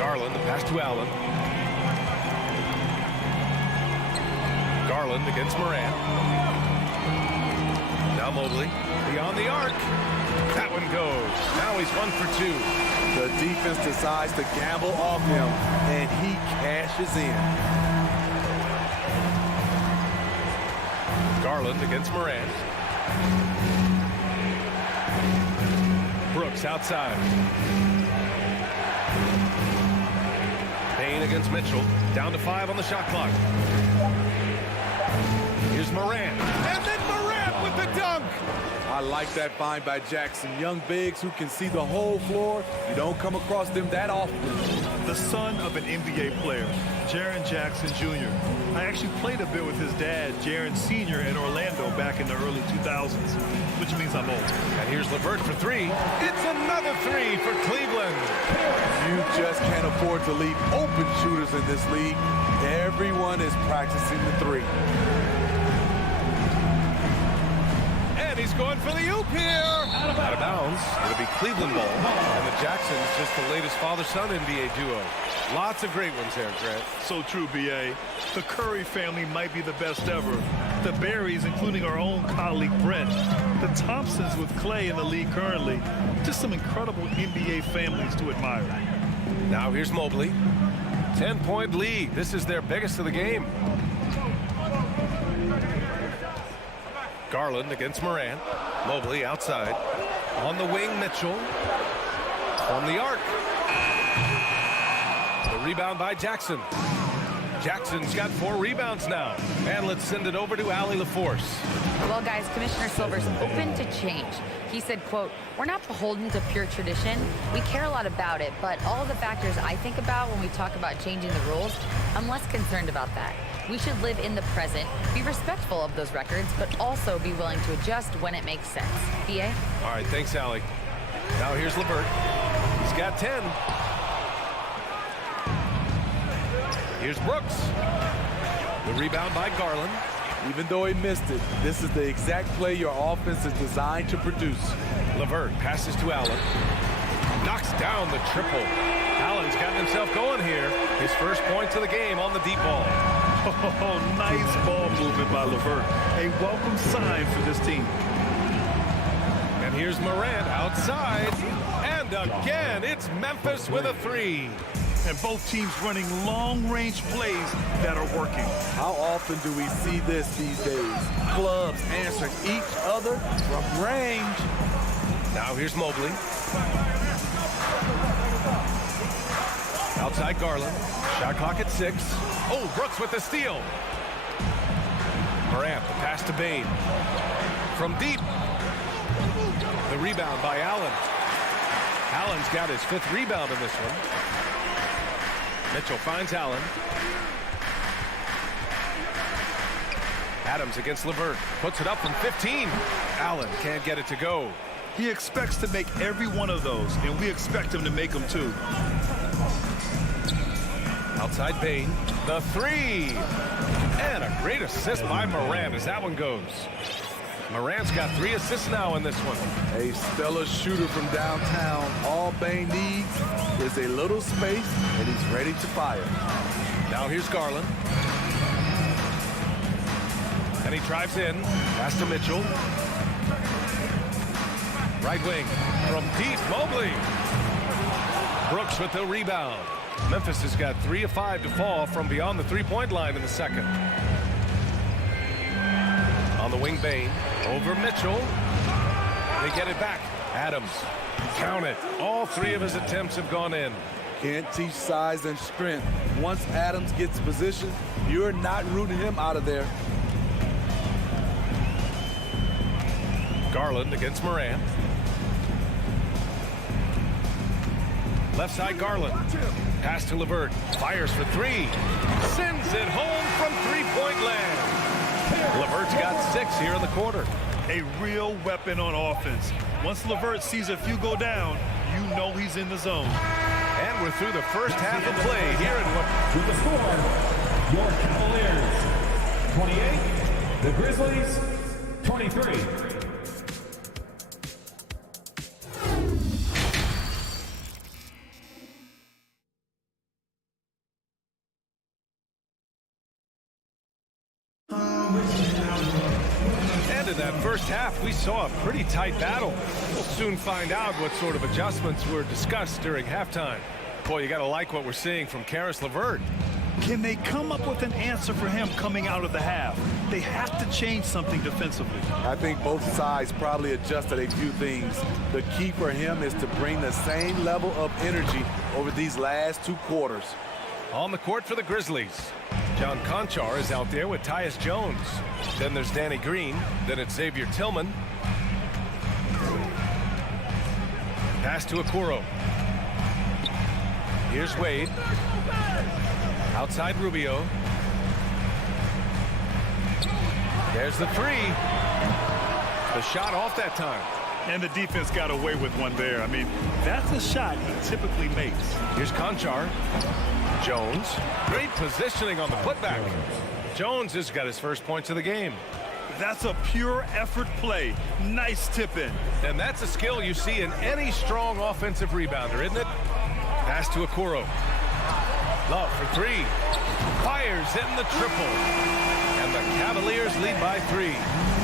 Garland, the pass to Allen. Garland against Morant. Now Mobley, beyond the arc. That one goes. Now he's 1 for 2. The defense decides to gamble off him, and he cashes in. Garland against Morant. Brooks outside. Payne against Mitchell. Down to 5 on the shot clock. Here's Morant. And then Morant with the dunk. I like that find by Jackson. Young bigs who can see the whole floor. You don't come across them that often. The son of an NBA player, Jaren Jackson Jr. I actually played a bit with his dad, Jaren Sr. in Orlando back in the early 2000s, which means I'm old. And here's LeVert for 3. It's another 3 for Cleveland. You just can't afford to leave open shooters in this league. Everyone is practicing the 3. And he's going for the oop here. Out of bounds. It'll be Cleveland ball. And the Jacksons just the latest father-son NBA duo. Lots of great ones there, Grant. So true, B.A. The Curry family might be the best ever. The Berries, including our own colleague Brent. The Thompsons with Clay in the league currently. Just some incredible NBA families to admire. Now here's Mobley. 10-point lead. This is their biggest of the game. Garland against Morant. Mobley outside. On the wing, Mitchell. From the arc. The rebound by Jackson. Jackson's got 4 rebounds now. And let's send it over to Allie LaForce. Well, guys, Commissioner Silver's open to change. He said, quote, "We're not beholden to pure tradition. We care a lot about it, but all of the factors I think about when we talk about changing the rules, I'm less concerned about that. We should live in the present, be respectful of those records, but also be willing to adjust when it makes sense." B.A.? All right, thanks, Allie. Now here's LeVert. He's got 10. Here's Brooks. The rebound by Garland. Even though he missed it, this is the exact play your offense is designed to produce. LeVert passes to Allen. Knocks down the triple. Allen's gotten himself going here. His first points of the game on the deep ball. Oh, nice ball movement by LeVert. A welcome sign for this team. And here's Morant outside. And again, it's Memphis with a 3. And both teams running long-range plays that are working. How often do we see this these days? Clubs answering each other from range. Now here's Mobley. Outside Garland. Shot clock at 6. Oh, Brooks with the steal. Morant, the pass to Bane. From deep. The rebound by Allen. Allen's got his 5th rebound in this one. Mitchell finds Allen. Adams against LeVert. Puts it up from 15. Allen can't get it to go. He expects to make every one of those, and we expect him to make them too. Outside Bane. The 3. And a great assist by Morant as that one goes. Morant's got 3 assists now in this one. A stellar shooter from downtown. All Bane needs is a little space, and he's ready to fire. Now here's Garland. And he drives in. Pass to Mitchell. Right wing. From deep, Mobley. Brooks with the rebound. Memphis has got 3 of 5 to fall from beyond the 3-point line in the second. On the wing, Bane. Over Mitchell. They get it back. Adams. Count it. All 3 of his attempts have gone in. Can't teach size and strength. Once Adams gets position, you're not rooting him out of there. Garland against Morant. Left side, Garland. Pass to LeVert. Fires for 3. Sends it home from 3-point land. LeVert's got 6 here in the quarter. A real weapon on offense. Once LeVert sees a few go down, you know he's in the zone. And we're through the first half of play here in what... To the score, your Cavaliers 28, the Grizzlies 23. And in that first half, we saw a pretty tight battle. We'll soon find out what sort of adjustments were discussed during halftime. Boy, you got to like what we're seeing from Caris LeVert. Can they come up with an answer for him coming out of the half? They have to change something defensively. I think both sides probably adjusted a few things. The key for him is to bring the same level of energy over these last 2 quarters. On the court for the Grizzlies, John Conchar is out there with Tyus Jones. Then there's Danny Green. Then it's Xavier Tillman. Pass to Okoro. Here's Wade. Outside Rubio. There's the 3. The shot off that time. And the defense got away with one there. I mean, that's a shot he typically makes. Here's Conchar. Jones. Great positioning on the putback. Jones has got his first points of the game. That's a pure effort play. Nice tip in. And that's a skill you see in any strong offensive rebounder, isn't it? Pass to Okoro. Love for 3. Fires in the triple. And the Cavaliers lead by 3.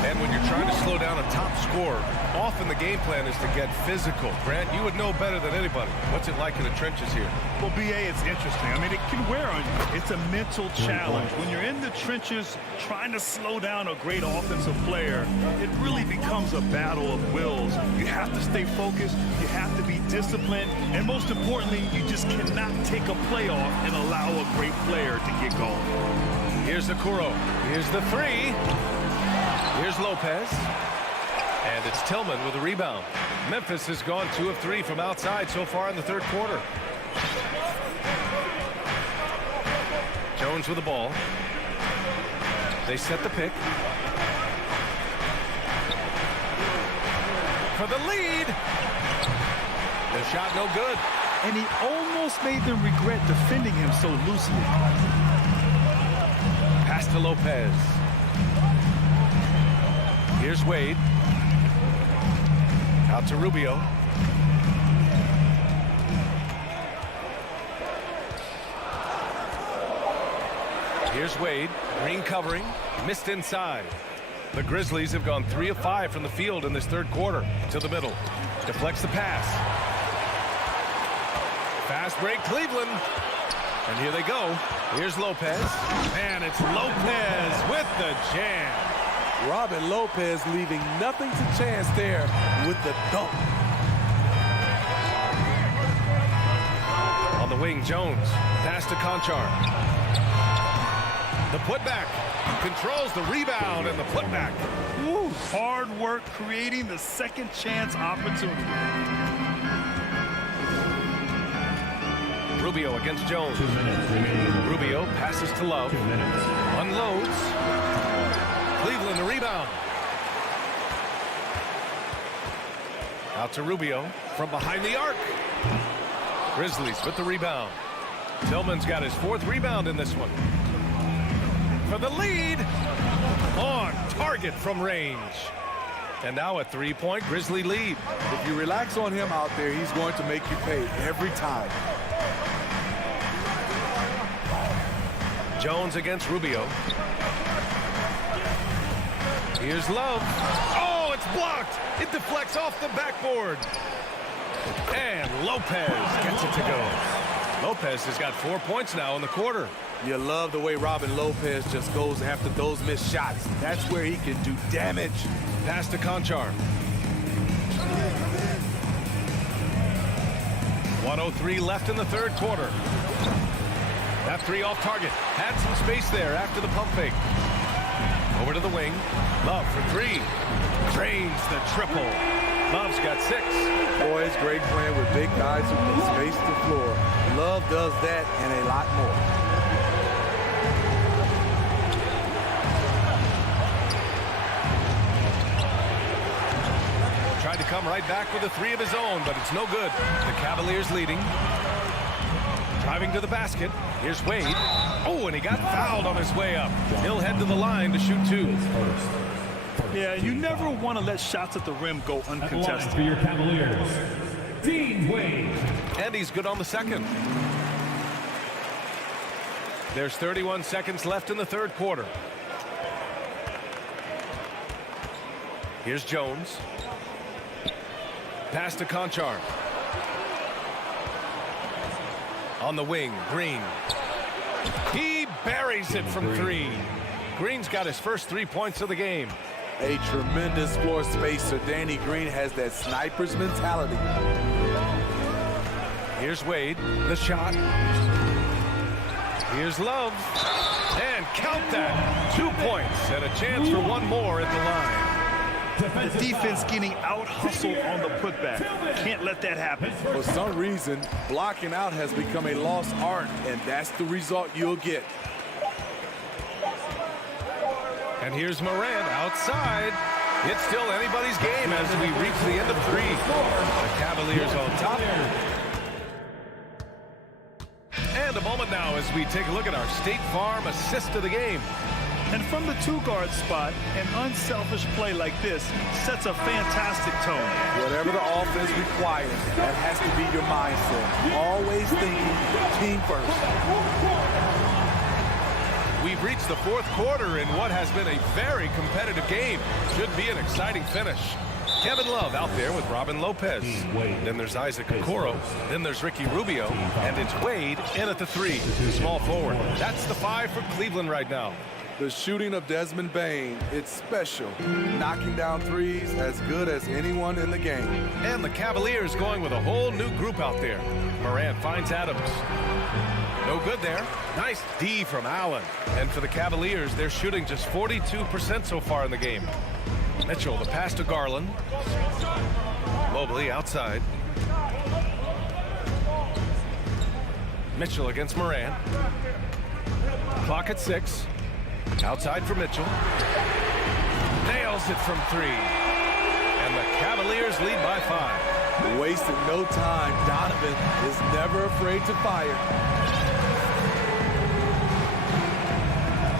And when you're trying to slow down a top scorer, often the game plan is to get physical. Grant, you would know better than anybody. What's it like in the trenches here? Well, BA, it's interesting. I mean, it can wear on you. It's a mental challenge. When you're in the trenches trying to slow down a great offensive player, it really becomes a battle of wills. You have to stay focused. You have to be disciplined. And most importantly, you just cannot take a play off and allow a great player to get going. Here's Okoro. Here's the 3. Here's Lopez. And it's Tillman with a rebound. Memphis has gone 2 of 3 from outside so far in the third quarter. Jones with the ball. They set the pick. For the lead. The shot no good. And he almost made them regret defending him so loosely. Pass to Lopez. Here's Wade. Out to Rubio. Here's Wade. Green covering. Missed inside. The Grizzlies have gone 3 of 5 from the field in this third quarter. To the middle. Deflects the pass. Fast break, Cleveland. And here they go. Here's Lopez. And it's Lopez with the jam. Robin Lopez leaving nothing to chance there with the dunk. On the wing, Jones. Pass to Conchar. The putback. Controls the rebound and the putback. Ooh, hard work creating the second chance opportunity. Rubio against Jones. 2 minutes remaining. Rubio passes to Love. 2 minutes. Unloads. Cleveland the rebound. Out to Rubio from behind the arc. Grizzlies with the rebound. Tillman's got his 4th rebound in this one. For the lead. On target from range. And now a 3-point Grizzly lead. If you relax on him out there, he's going to make you pay every time. Jones against Rubio. Here's Love. Oh, it's blocked. It deflects off the backboard. And Lopez gets it to go. Lopez has got 4 points now in the quarter. You love the way Robin Lopez just goes after those missed shots. That's where he can do damage. Pass to Conchar. 1:03 left in the 3rd quarter. That 3 off target. Had some space there after the pump fake. Over to the wing. Love for 3. Drains the triple. Love's got 6. Boy, it's great playing with big guys who can space the floor. Love does that and a lot more. Tried to come right back with a 3 of his own, but it's no good. The Cavaliers leading. Driving to the basket. Here's Wade. Oh, and he got fouled on his way up. He'll head to the line to shoot 2. Yeah, you never want to let shots at the rim go uncontested. For your Cavaliers, Dean Wade. And he's good on the 2nd. There's 31 seconds left in the 3rd quarter. Here's Jones. Pass to Conchar. On the wing, Green. He buries it from 3. Green's got his first 3 points of the game. A tremendous floor spacer. Danny Green has that sniper's mentality. Here's Wade, the shot. Here's Love. And count that. 2 points and a chance for 1 more at the line. The defense getting out-hustled on the putback. Can't let that happen. For some reason, blocking out has become a lost art, and that's the result you'll get. And here's Morant outside. It's still anybody's game as we reach the end of 3. The Cavaliers on top. And a moment now as we take a look at our State Farm assist of the game. And from the 2-guard spot, an unselfish play like this sets a fantastic tone. Whatever the offense requires, that has to be your mindset. Always thinking team first. We've reached the 4th quarter in what has been a very competitive game. Should be an exciting finish. Kevin Love out there with Robin Lopez. Then there's Isaac Okoro. Then there's Ricky Rubio. And it's Wade in at the 3. Small forward. That's the 5 for Cleveland right now. The shooting of Desmond Bane, it's special. Knocking down 3s as good as anyone in the game. And the Cavaliers going with a whole new group out there. Morant finds Adams. No good there. Nice D from Allen. And for the Cavaliers, they're shooting just 42% so far in the game. Mitchell, the pass to Garland. Mobley outside. Mitchell against Morant. Clock at 6. Outside for Mitchell. Nails it from 3. And the Cavaliers lead by 5. Wasting no time. Donovan is never afraid to fire.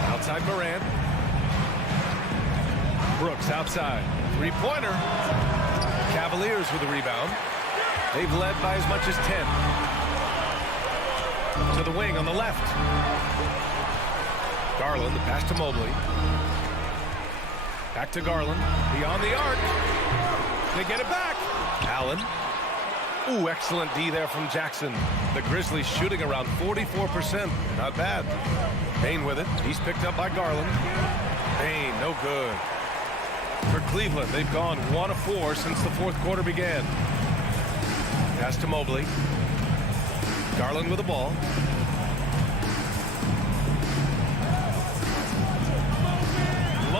Outside Morant. Brooks outside. 3-pointer. Cavaliers with the rebound. They've led by as much as 10. To the wing on the left. Garland, the pass to Mobley. Back to Garland. Beyond the arc. They get it back. Allen. Ooh, excellent D there from Jackson. The Grizzlies shooting around 44%. Not bad. Bane with it. He's picked up by Garland. Bane, no good. For Cleveland, they've gone 1 of 4 since the 4th quarter began. Pass to Mobley. Garland with the ball.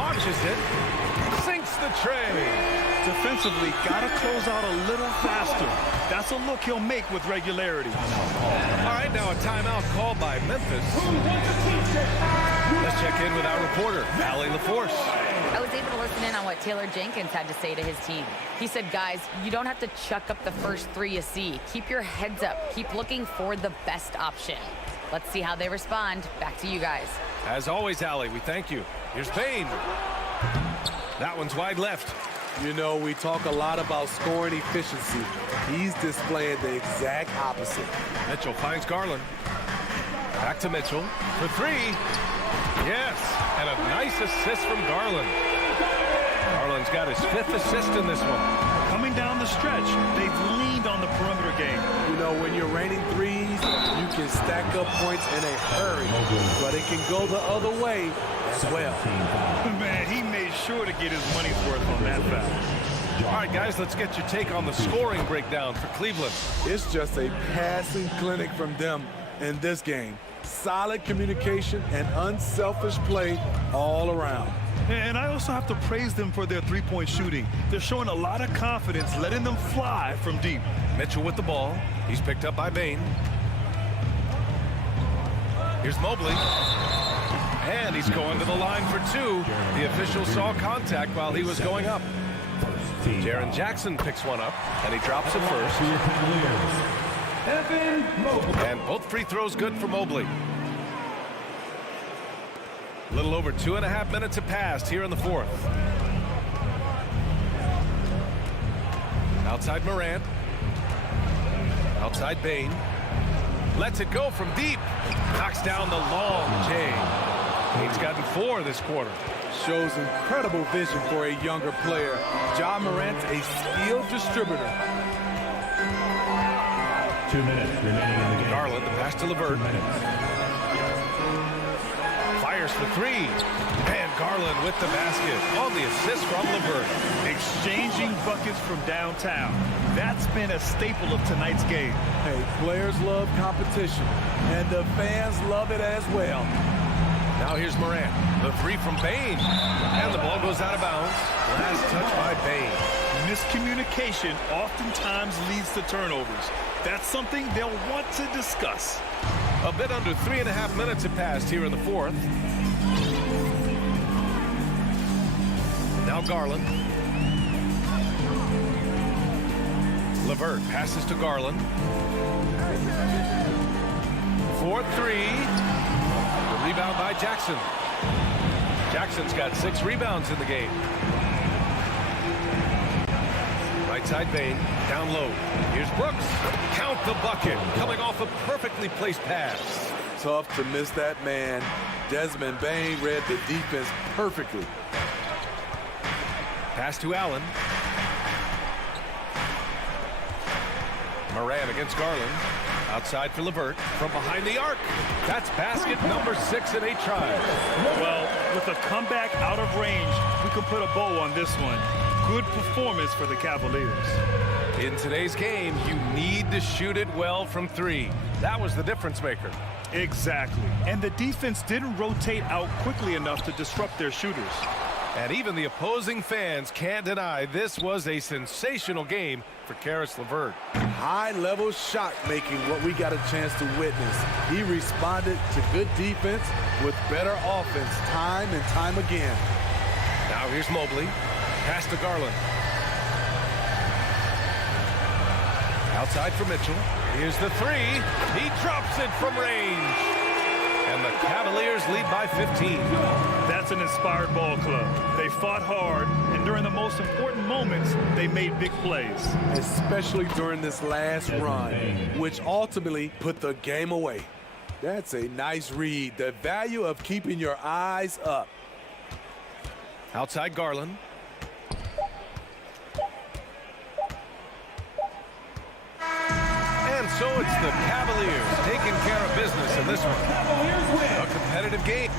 launches it. Sinks the tray. Defensively, got to close out a little faster. That's a look he'll make with regularity. All right, now a timeout called by Memphis. Let's check in with our reporter, Allie LaForce. I was able to listen in on what Taylor Jenkins had to say to his team. He said, guys, you don't have to chuck up the first three you see. Keep your heads up. Keep looking for the best option. Let's see how they respond. Back to you guys. As always, Allie, we thank you. Here's Payne. That one's wide left. You know, we talk a lot about scoring efficiency. He's displaying the exact opposite. Mitchell finds Garland. Back to Mitchell for three. Yes, and a nice assist from Garland. Garland's got his 5th assist in this one. Coming down the stretch, they've leaned on the perimeter game. You know, when you're raining threes, you can stack up points in a hurry, but it can go the other way as well. Man, he made sure to get his money's worth on that foul. All right, guys, let's get your take on the scoring breakdown for Cleveland. It's just a passing clinic from them in this game. Solid communication and unselfish play all around. And I also have to praise them for their three-point shooting. They're showing a lot of confidence, letting them fly from deep. Mitchell with the ball. He's picked up by Bane. Here's Mobley. And he's going to the line for two. The official saw contact while he was going up. Jaren Jackson picks one up, and he drops it first. And both free throws good for Mobley. A little over 2.5 minutes have passed here in the fourth. Outside Morant. Outside Bane. Lets it go from deep. Knocks down the long J. He's gotten 4 this quarter. Shows incredible vision for a younger player. Ja Morant's a skilled distributor. 2 minutes remaining in the game. Garland, the pass to LeVert. Fires for three. And Garland with the basket on the assist from LeVert. Exchanging buckets from downtown. That's been a staple of tonight's game. Hey, players love competition, and the fans love it as well. Now here's Morant. The three from Bane. And the ball goes out of bounds. Last touch by Bane. Miscommunication oftentimes leads to turnovers. That's something they'll want to discuss. A bit under 3.5 minutes have passed here in the fourth. Now Garland. LeVert passes to Garland. 4-3. The rebound by Jackson. Jackson's got 6 rebounds in the game. Right side Bane, down low. Here's Brooks. Count the bucket. Coming off a perfectly placed pass. Tough to miss that man. Desmond Bane read the defense perfectly. Pass to Allen. Morant against Garland. Outside for LeVert. From behind the arc. That's basket number 6 in 8 tries. Well, with a comeback out of range, we can put a bow on this one. Good performance for the Cavaliers. In today's game, you need to shoot it well from 3. That was the difference maker. Exactly. And the defense didn't rotate out quickly enough to disrupt their shooters. And even the opposing fans can't deny this was a sensational game for Caris LeVert. High-level shot making, what we got a chance to witness. He responded to good defense with better offense time and time again. Now here's Mobley. Pass to Garland. Outside for Mitchell. Here's the 3. He drops it from range. And the Cavaliers lead by 15. That's an inspired ball club. They fought hard, and during the most important moments, they made big plays. Especially during this last run, which ultimately put the game away. That's a nice read. The value of keeping your eyes up. Outside Garland. And so it's the Cavaliers taking care of business in this one. A competitive game.